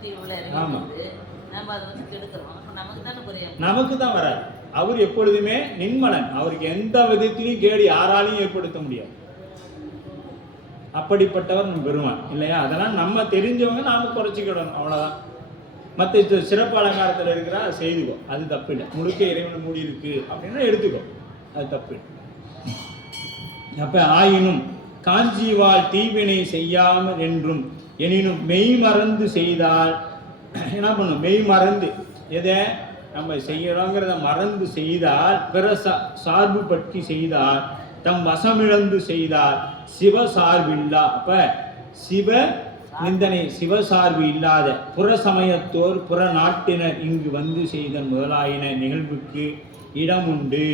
சக்தி உள்ள ஆமா. இறங்கி நம்ம அதை வந்து கெடுக்கிறோம். அப்ப நமக்கு தானே குறையும். நமக்கு தான் வராது. அவர் எப்பொழுதுமே நின்மலன். அவருக்கு எந்த விதத்திலையும் கேடு யாராலையும் ஏற்படுத்த முடியாது. அப்படிப்பட்டவர் நம்ம பெருமான் இல்லையா? அதெல்லாம் நம்ம தெரிஞ்சவங்க நாம குறைச்சிக்கிடணும், அவ்வளவுதான். மற்ற சிறப்பு அலங்காரத்தில் இருக்கிறா செய்துக்கோ, அது தப்பு இல்லை. முழுக்க இறைவனை மூடி இருக்கு அப்படின்னா எடுத்துக்கோ, அது தப்பு இல்லை. அப்ப ஆயினும் காஞ்சிவாள் தீவினை செய்யாமல் என்றும் எனினும் மெய் மறந்து செய்தால் என்ன பண்ணும்? மெய் மறந்து எதை நம்ம செய்யறோங்கிறத மறந்து செய்தால், பிற சார்பு பற்றி செய்தால், தம் வசமிழந்து செய்தால் சிவ சார்பில்லா. அப்ப சிவ நிந்தனை சிவசார்பு இல்லாத புற சமயத்தோர் புற நாட்டினர் இங்கு வந்து செய்த முதலாயின நிகழ்வுக்கு இடம் உண்டு.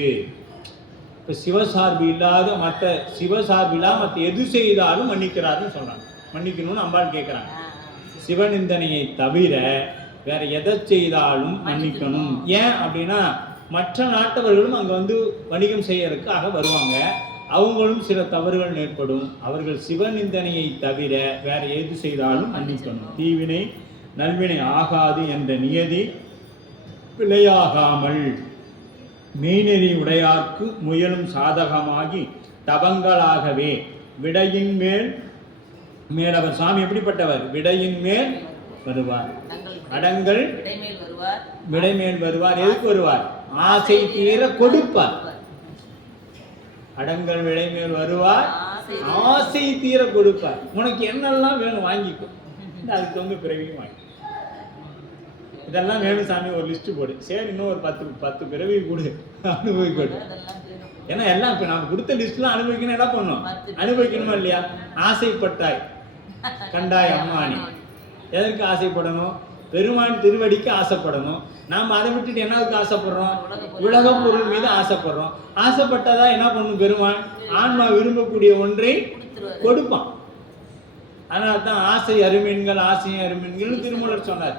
இப்போ சிவசார்பு இல்லாத மற்ற சிவசார்பு இல்லாத மற்ற எது செய்தாலும் மன்னிக்கிறாருன்னு சொல்றாங்க. மன்னிக்கணும்னு அம்பாள் கேட்குறாங்க. சிவநிந்தனையை தவிர வேற எதை செய்தாலும் மன்னிக்கணும். ஏன் அப்படின்னா மற்ற நாட்டவர்களும் அங்கே வந்து வணிகம் செய்யறதுக்காக வருவாங்க. அவங்களும் சில தவறுகள் ஏற்படும். அவர்கள் சிவநிந்தனையை தவிர வேற எது செய்தாலும் மன்னிக்கணும். தீவினை நல்வினை ஆகாது என்ற நியதி பிழையாகாமல் மெய்நெறி உடையார்க்கு முயலும் சாதகமாகி தவங்களாகவே விடையின் மேல் அவர் சாமி எப்படிப்பட்டவர்? விடையின் மேல் வருவார், அடங்கள் விடைமேல் வருவார். எதுக்கு வருவார்? ஆசை தீர கொடுப்பார். அடங்கள் விடைமேல் வருவார், ஆசை தீர கொடுப்பார். உனக்கு என்னெல்லாம் வேணும் வாங்கிக்கோ, அதுக்கு வந்து பிறவியும் வாங்கி. இதெல்லாம் வேணும் சாமி, ஒரு லிஸ்ட் போடு. சரி, இன்னும் ஒரு 10 பிறவி கொடு, அனுபவிக்கணும். ஏன்னா எல்லாம் இப்ப நம்ம கொடுத்த லிஸ்ட்லாம் அனுபவிக்கணும். என்ன பண்ணும்? அனுபவிக்கணுமா இல்லையா? ஆசைப்பட்டாய் கண்டாய் அம்மானி. எதற்கு ஆசைப்படணும்? பெருமான் திருவடிக்கு ஆசைப்படணும். நாம் அதை விட்டுட்டு என்னதுக்கு ஆசைப்படுறோம்? உலக பொருள் மீது ஆசைப்படுறோம். ஆசைப்பட்டதா என்ன பண்ணும் பெருமான்? ஆன்மா விரும்பக்கூடிய ஒன்றை கொடுப்பான். அதனால தான் ஆசை அருமீன்கள் ஆசையும் அருமீன்கள் திருமூலர் சொன்னார்.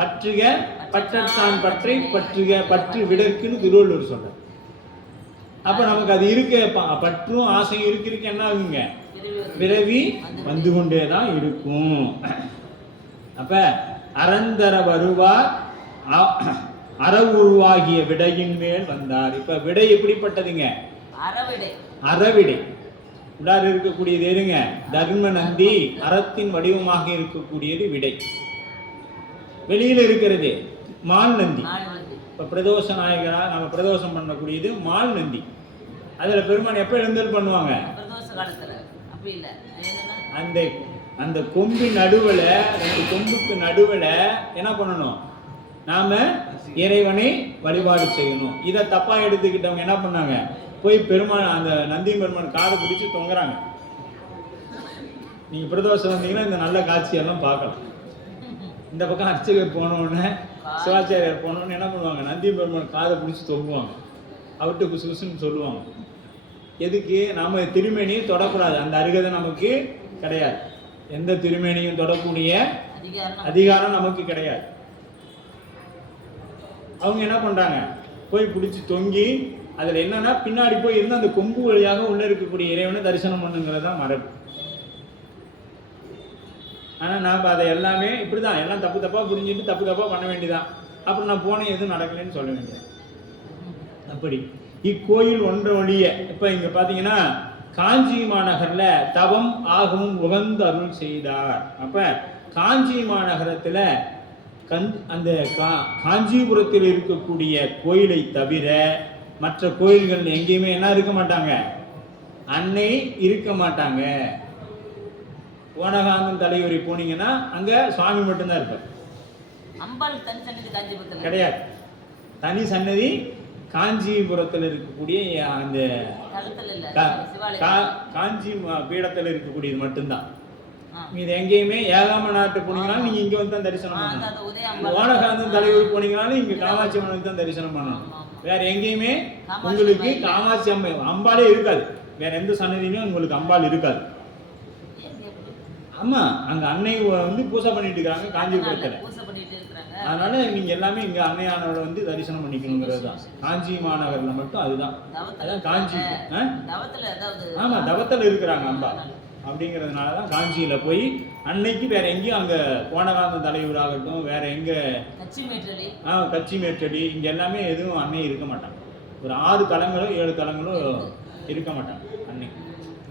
பற்றுக பற்றத்தான் பற்றை பற்றுக பற்று விடற்குன்னு திருவள்ளுவர் சொன்னார். அப்ப நமக்கு அது இருக்க பற்றும் ஆசையும் இருக்கு என்ன ஆகுங்க? பிறவி வந்து கொண்டேதான் இருக்கும். அப்ப அறந்தர வருவார் அற உருவாகிய விடையின் மேல் வந்தார். இப்ப விடை எப்படிப்பட்டதுங்க? அறவிடை. உள்ளார இருக்கக்கூடியது எதுங்க? தர்ம நந்தி, அறத்தின் வடிவமாக இருக்கக்கூடியது விடை. வெளியில இருக்கிறது மால் நந்தி. இப்ப பிரதோஷ நாயகரா நம்ம பிரதோஷம் பண்ணக்கூடியது மால் நந்தி. அதுல பெருமான் எப்ப எழுந்தல் பண்ணுவாங்க? அந்த அந்த கொம்பின் நடுவுல, 2 கொம்புக்கு நடுவுல என்ன பண்ணணும்? நாம இறைவனை வழிபாடு செய்யணும். இதை தப்பா எடுத்துக்கிட்டவங்க என்ன பண்ணாங்க? போய் பெருமான் அந்த நந்தி பெருமான் காதை பிடிச்சு தொங்குறாங்க. நீங்க பிரதோஷம் வந்தீங்கன்னா இந்த நல்ல காட்சியெல்லாம் பார்க்கலாம். இந்த பக்கம் அர்ச்சகர் போனோடனே சிவாச்சாரியார் போனோடனே என்ன பண்ணுவாங்க? நந்தி பெருமான் காதை பிடிச்சி தொங்குவாங்க. அவர்கிட்ட குசு குசுன்னு சொல்லுவாங்க. எதுக்கு? நாம திருமேனியை தொடக்கூடாது. அந்த அருகதை நமக்கு கிடையாது. எந்த திருமேனியும் தொடக்கூடிய அதிகாரம் நமக்கு கிடையாது. அவங்க என்ன பண்றாங்க? போய் பிடிச்சி தொங்கி அதுல என்னன்னா பின்னாடி போய் இருந்து அந்த கொம்பு வழியாக உள்ள இருக்கக்கூடிய இறைவனை தரிசனம் பண்ணுங்கிறது தான் மரபு. ஆனா நாம அதை எல்லாமே இப்படிதான் எல்லாம் தப்பு தப்பா புரிஞ்சுட்டு தப்பு தப்பா பண்ண வேண்டியதான். அப்புறம் நான் போனேன் எதுவும் நடக்கலன்னு சொல்ல வேண்டியது. அப்படி இக்கோயில் ஒன்ற ஒழிய இப்ப இங்க பாத்தீங்கன்னா காஞ்சி மாநகர்ல தவம் ஆகவும் உகந்து அருள் செய்தார். அப்ப காஞ்சி மாநகரத்துல அந்த காஞ்சிபுரத்தில் இருக்கக்கூடிய கோயிலை தவிர மற்ற கோயில்கள் எங்கேயுமே என்ன இருக்க மாட்டாங்க? அன்னை இருக்க மாட்டாங்க. ஓனகாந்தம் தலைவரி போனீங்கன்னா அங்க சுவாமி மட்டும்தான் இருப்பார். கிடையாது. தனி சன்னதி காஞ்சிபுரத்தில் இருக்கக்கூடிய அந்த காஞ்சி பீடத்தில் இருக்கக்கூடியது மட்டும்தான். இது எங்கேயுமே ஏகாம நாட்டு போனீங்கன்னாலும் நீங்க இங்க வந்து தான் தரிசனம் பண்ணணும். ஓனகாந்தம் தலைவர் போனீங்கன்னாலும் இங்க காமாட்சி அம்மனுக்கு தான் தரிசனம் பண்ணணும். வேற எங்கேயுமே உங்களுக்கு காமாட்சி அம்பாலே இருக்காது. வேற எந்த சன்னதியுமே உங்களுக்கு அம்பாள் இருக்காது. ஆமா, அங்க அன்னை வந்து பூசை பண்ணிட்டு இருக்காங்க காஞ்சிபுரத்துல. அதனால நீங்க எல்லாமே இங்க அன்னையானவரை வந்து தரிசனம் பண்ணிக்கணுங்கிறது தான். காஞ்சி மாநகர்ல மட்டும் அதுதான். அதான் காஞ்சி. ஆமா, தவத்துல இருக்கிறாங்க அம்பா. அப்படிங்கிறதுனால தான் காஞ்சியில் போய் அன்னைக்கு வேற எங்கேயும் அங்கே கோணகாந்த தலைவராகட்டும், வேற எங்கே கட்சி மேற்றடி இங்கே எல்லாமே எதுவும் அன்னை இருக்க மாட்டாங்க. ஒரு 6 தலங்களோ 7 தலங்களோ இருக்க மாட்டாங்க அன்னைக்கு.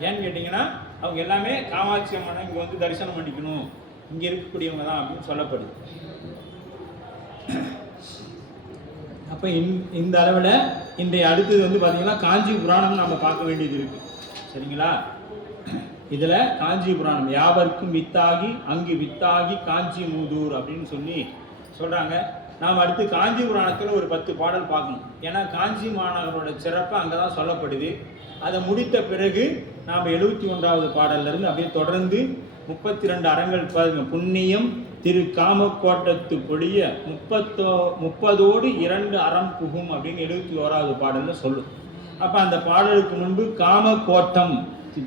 ஏன்னு கேட்டிங்கன்னா அவங்க எல்லாமே காமாட்சி அம்மனை இங்கே வந்து தரிசனம் பண்ணிக்கணும், இங்கே இருக்கக்கூடியவங்க தான் அப்படின்னு சொல்லப்படுது. அப்போ இந்த அளவில் இன்றைய அடுத்தது வந்து பார்த்திங்கன்னா காஞ்சி புராணம் நம்ம பார்க்க வேண்டியது இருக்குது. சரிங்களா? இதில் காஞ்சி புராணம் யாவருக்கும் வித்தாகி அங்கு வித்தாகி காஞ்சி மூதூர் அப்படின்னு சொல்லி சொல்கிறாங்க. நாம் அடுத்து காஞ்சி புராணத்தில் ஒரு 10 பாடல் பார்க்கணும். ஏன்னா காஞ்சி மாநகரோட சிறப்பு அங்கே தான் சொல்லப்படுது. அதை முடித்த பிறகு நாம் 71வது பாடல்லேருந்து அப்படியே தொடர்ந்து 32 அறங்கள் பாருங்க. புண்ணியம் திரு காமக்கோட்டத்து பொழிய 30ஓடு 2 அறம் புகும் அப்படின்னு 71வது பாடலில் சொல்லும். அப்போ அந்த பாடலுக்கு முன்பு காமக்கோட்டம்,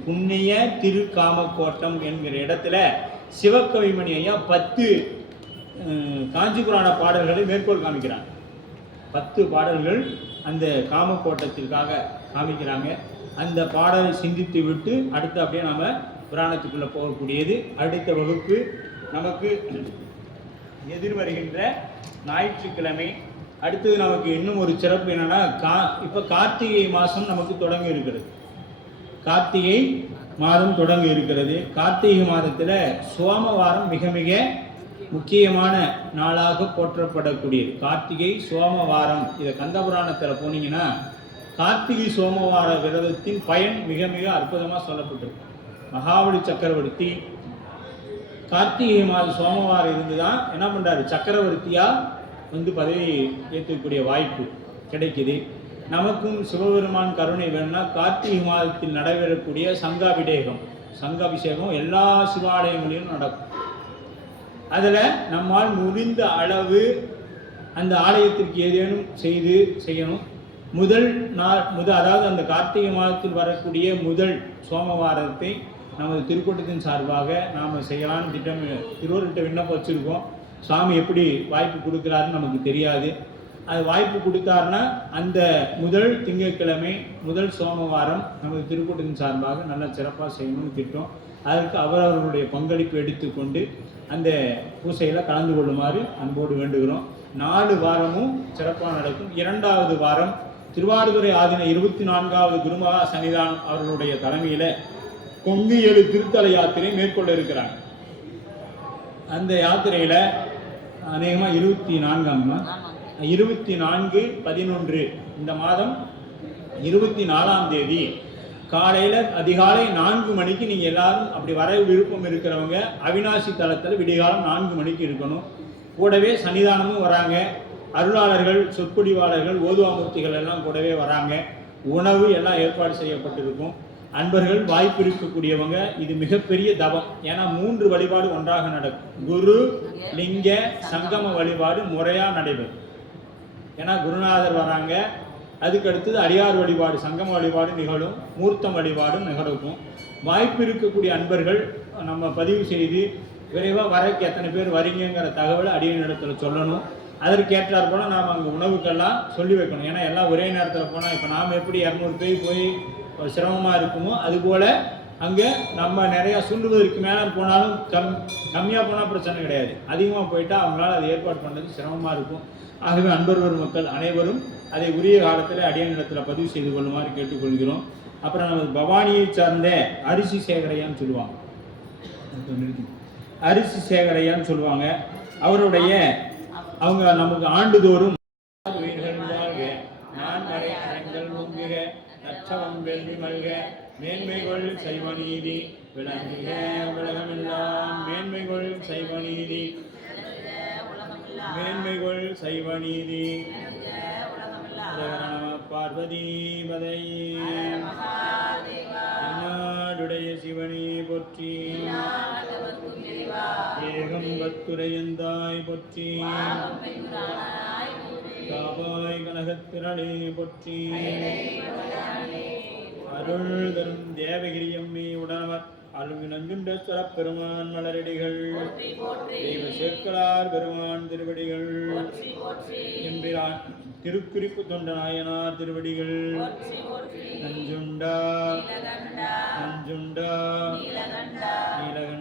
புண்ணிய திரு காமக்கோட்டம் என்கிற இடத்துல சிவகவிமணி ஐயா 10 காஞ்சி புராண பாடல்களை மேற்கோள் காமிக்கிறாங்க. 10 பாடல்கள் அந்த காமக்கோட்டத்திற்காக காமிக்கிறாங்க. அந்த பாடலை சிந்தித்து விட்டு அடுத்து அப்படியே நாம் புராணத்துக்குள்ளே போகக்கூடியது. அடுத்த வகுப்பு நமக்கு எதிர்வருகின்ற ஞாயிற்றுக்கிழமை. அடுத்தது நமக்கு இன்னும் ஒரு சிறப்பு என்னன்னா, இப்போ கார்த்திகை மாதம் நமக்கு தொடங்கி இருக்கிறது. கார்த்திகை மாதம் தொடங்கி இருக்கிறது. கார்த்திகை மாதத்தில் சோமவாரம் மிக மிக முக்கியமான நாளாக போற்றப்படக்கூடியது. கார்த்திகை சோமவாரம். இதை கந்தபுராணத்தில் போனீங்கன்னா கார்த்திகை சோமவார விரதத்தின் பயன் மிக மிக அற்புதமாக சொல்லப்பட்டிருக்கு. மகாபலி சக்கரவர்த்தி கார்த்திகை மாத சோமவாரம் இருந்து தான் என்ன பண்ணுறாரு, சக்கரவர்த்தியாக வந்து பதவி ஏற்றக்கூடிய வாய்ப்பு கிடைக்குது. நமக்கும் சிவபெருமான் கருணை வேணும்னா கார்த்திகை மாதத்தில் நடைபெறக்கூடிய சங்காபிஷேகம் எல்லா சிவாலயங்களிலும் நடக்கும். அதில் நம்மால் முடிந்த அளவு அந்த ஆலயத்திற்கு ஏதேனும் செய்யணும். முதல் அதாவது அந்த கார்த்திகை மாதத்தில் வரக்கூடிய முதல் சோமவாரத்தை நமது திருக்கூட்டத்தின் சார்பாக நாம் செய்யலான்னு திருவள்ளுவர்கிட்ட விண்ணப்பம் வச்சுருக்கோம். சுவாமி எப்படி வாய்ப்பு கொடுக்குறாருன்னு நமக்கு தெரியாது. அது வாய்ப்பு கொடுத்தாருன்னா அந்த முதல் திங்கட்கிழமை முதல் சோமவாரம் நமது திருக்கூட்டத்தின் சார்பாக நல்ல சிறப்பாக செய்யணும்னு திட்டம். அதற்கு அவரவர்களுடைய பங்களிப்பு எடுத்துக்கொண்டு அந்த பூசையில் கலந்து கொள்ளுமாறு அன்போடு வேண்டுகிறோம். 4 வாரமும் சிறப்பாக நடக்கும். 2வது வாரம் திருவாரூரை ஆதீன 24வது குருமகா சன்னிதானம் அவர்களுடைய தலைமையில் கொங்கு 7 திருத்தல யாத்திரை மேற்கொள்ள இருக்கிறாங்க. அந்த யாத்திரையில் அநேகமாக 24/11 இந்த மாதம் 24ஆம் தேதி காலையில் அதிகாலை 4 மணிக்கு நீங்கள் எல்லாரும் அப்படி வர விருப்பம் இருக்கிறவங்க அவினாசி தலத்தில் விடிகாலம் 4 மணிக்கு இருக்கணும். கூடவே சன்னிதானமும் வராங்க. அருளாளர்கள், சொற்பொழிவாளர்கள், ஓதுவாமூர்த்திகள் எல்லாம் கூடவே வராங்க. உணவு எல்லாம் ஏற்பாடு செய்யப்பட்டிருக்கும். அன்பர்கள் வாய்ப்பு இருக்கக்கூடியவங்க, இது மிகப்பெரிய தவம். ஏன்னா 3 வழிபாடு ஒன்றாக நடக்கும். குரு லிங்க சங்கம வழிபாடு முறையாக நடைபெறும். ஏன்னா குருநாதர் வராங்க, அதுக்கு அடுத்தது அடியார் வழிபாடு சங்கம வழிபாடு நிகழும், மூர்த்தம் வழிபாடும் நிகழும். வாய்ப்பு இருக்கக்கூடிய அன்பர்கள் நம்ம பதிவு செய்து விரைவாக வரக்கு எத்தனை பேர் வரீங்கிற தகவலை அடியனிடத்தில் சொல்லணும். அதற்கேற்றார் போல் நாம் அங்கே உணவுக்கெல்லாம் சொல்லி வைக்கணும். ஏன்னா எல்லாம் ஒரே நேரத்தில் போனால் இப்போ நாம் எப்படி 200 பேர் போய் சிரமமாக இருக்குமோ அதுபோல் அங்கே நம்ம நிறையா சொல்லுவதற்கு மேலே போனாலும் கம்மியாக போனால் பிரச்சனை கிடையாது. அதிகமாக போயிட்டால் அவங்களால அதை ஏற்பாடு பண்ணுறது சிரமமாக இருக்கும். ஆகவே அன்பர் மக்கள் அனைவரும் அதை உரிய காலத்தில் அடியனிடத்தில் பதிவு செய்து கொள்ளுமாறு கேட்டுக்கொள்கிறோம். அப்புறம் நம்ம பவானியை சார்ந்த அரிசி சேகரையான்னு சொல்லுவாங்க. அரிசி சேகரையான்னு சொல்லுவாங்க. அவருடைய அவங்க நமக்கு ஆண்டுதோறும் வெள்ளி மல்க மேன்மைகள் சைவ நீதி விளங்குக உலகமெல்லாம் மேன்மைகள் சைவ நீதி பார்வதி பதை நாடுடைய சிவனே போற்றி, ஏகம் பத்துரையந்தாய் போற்றி, காவாய் கனகத்திரளே போற்றி, அருள் தரும் தேவகிரியம்மே உடனவர் அருள் நஞ்சுண்டேஸ்வர பெருமான் மலரடிகள், தெய்வ சேர்க்கலார் பெருமான் திருவடிகள் என்கிறான். திருக்குறிப்பு தொண்ட நாயனார் திருவடிகள் போற்றி போற்றி நஞ்சுண்டா நீலகண்டா நஞ்சுண்டா நீலகண்டா நீலகண்டா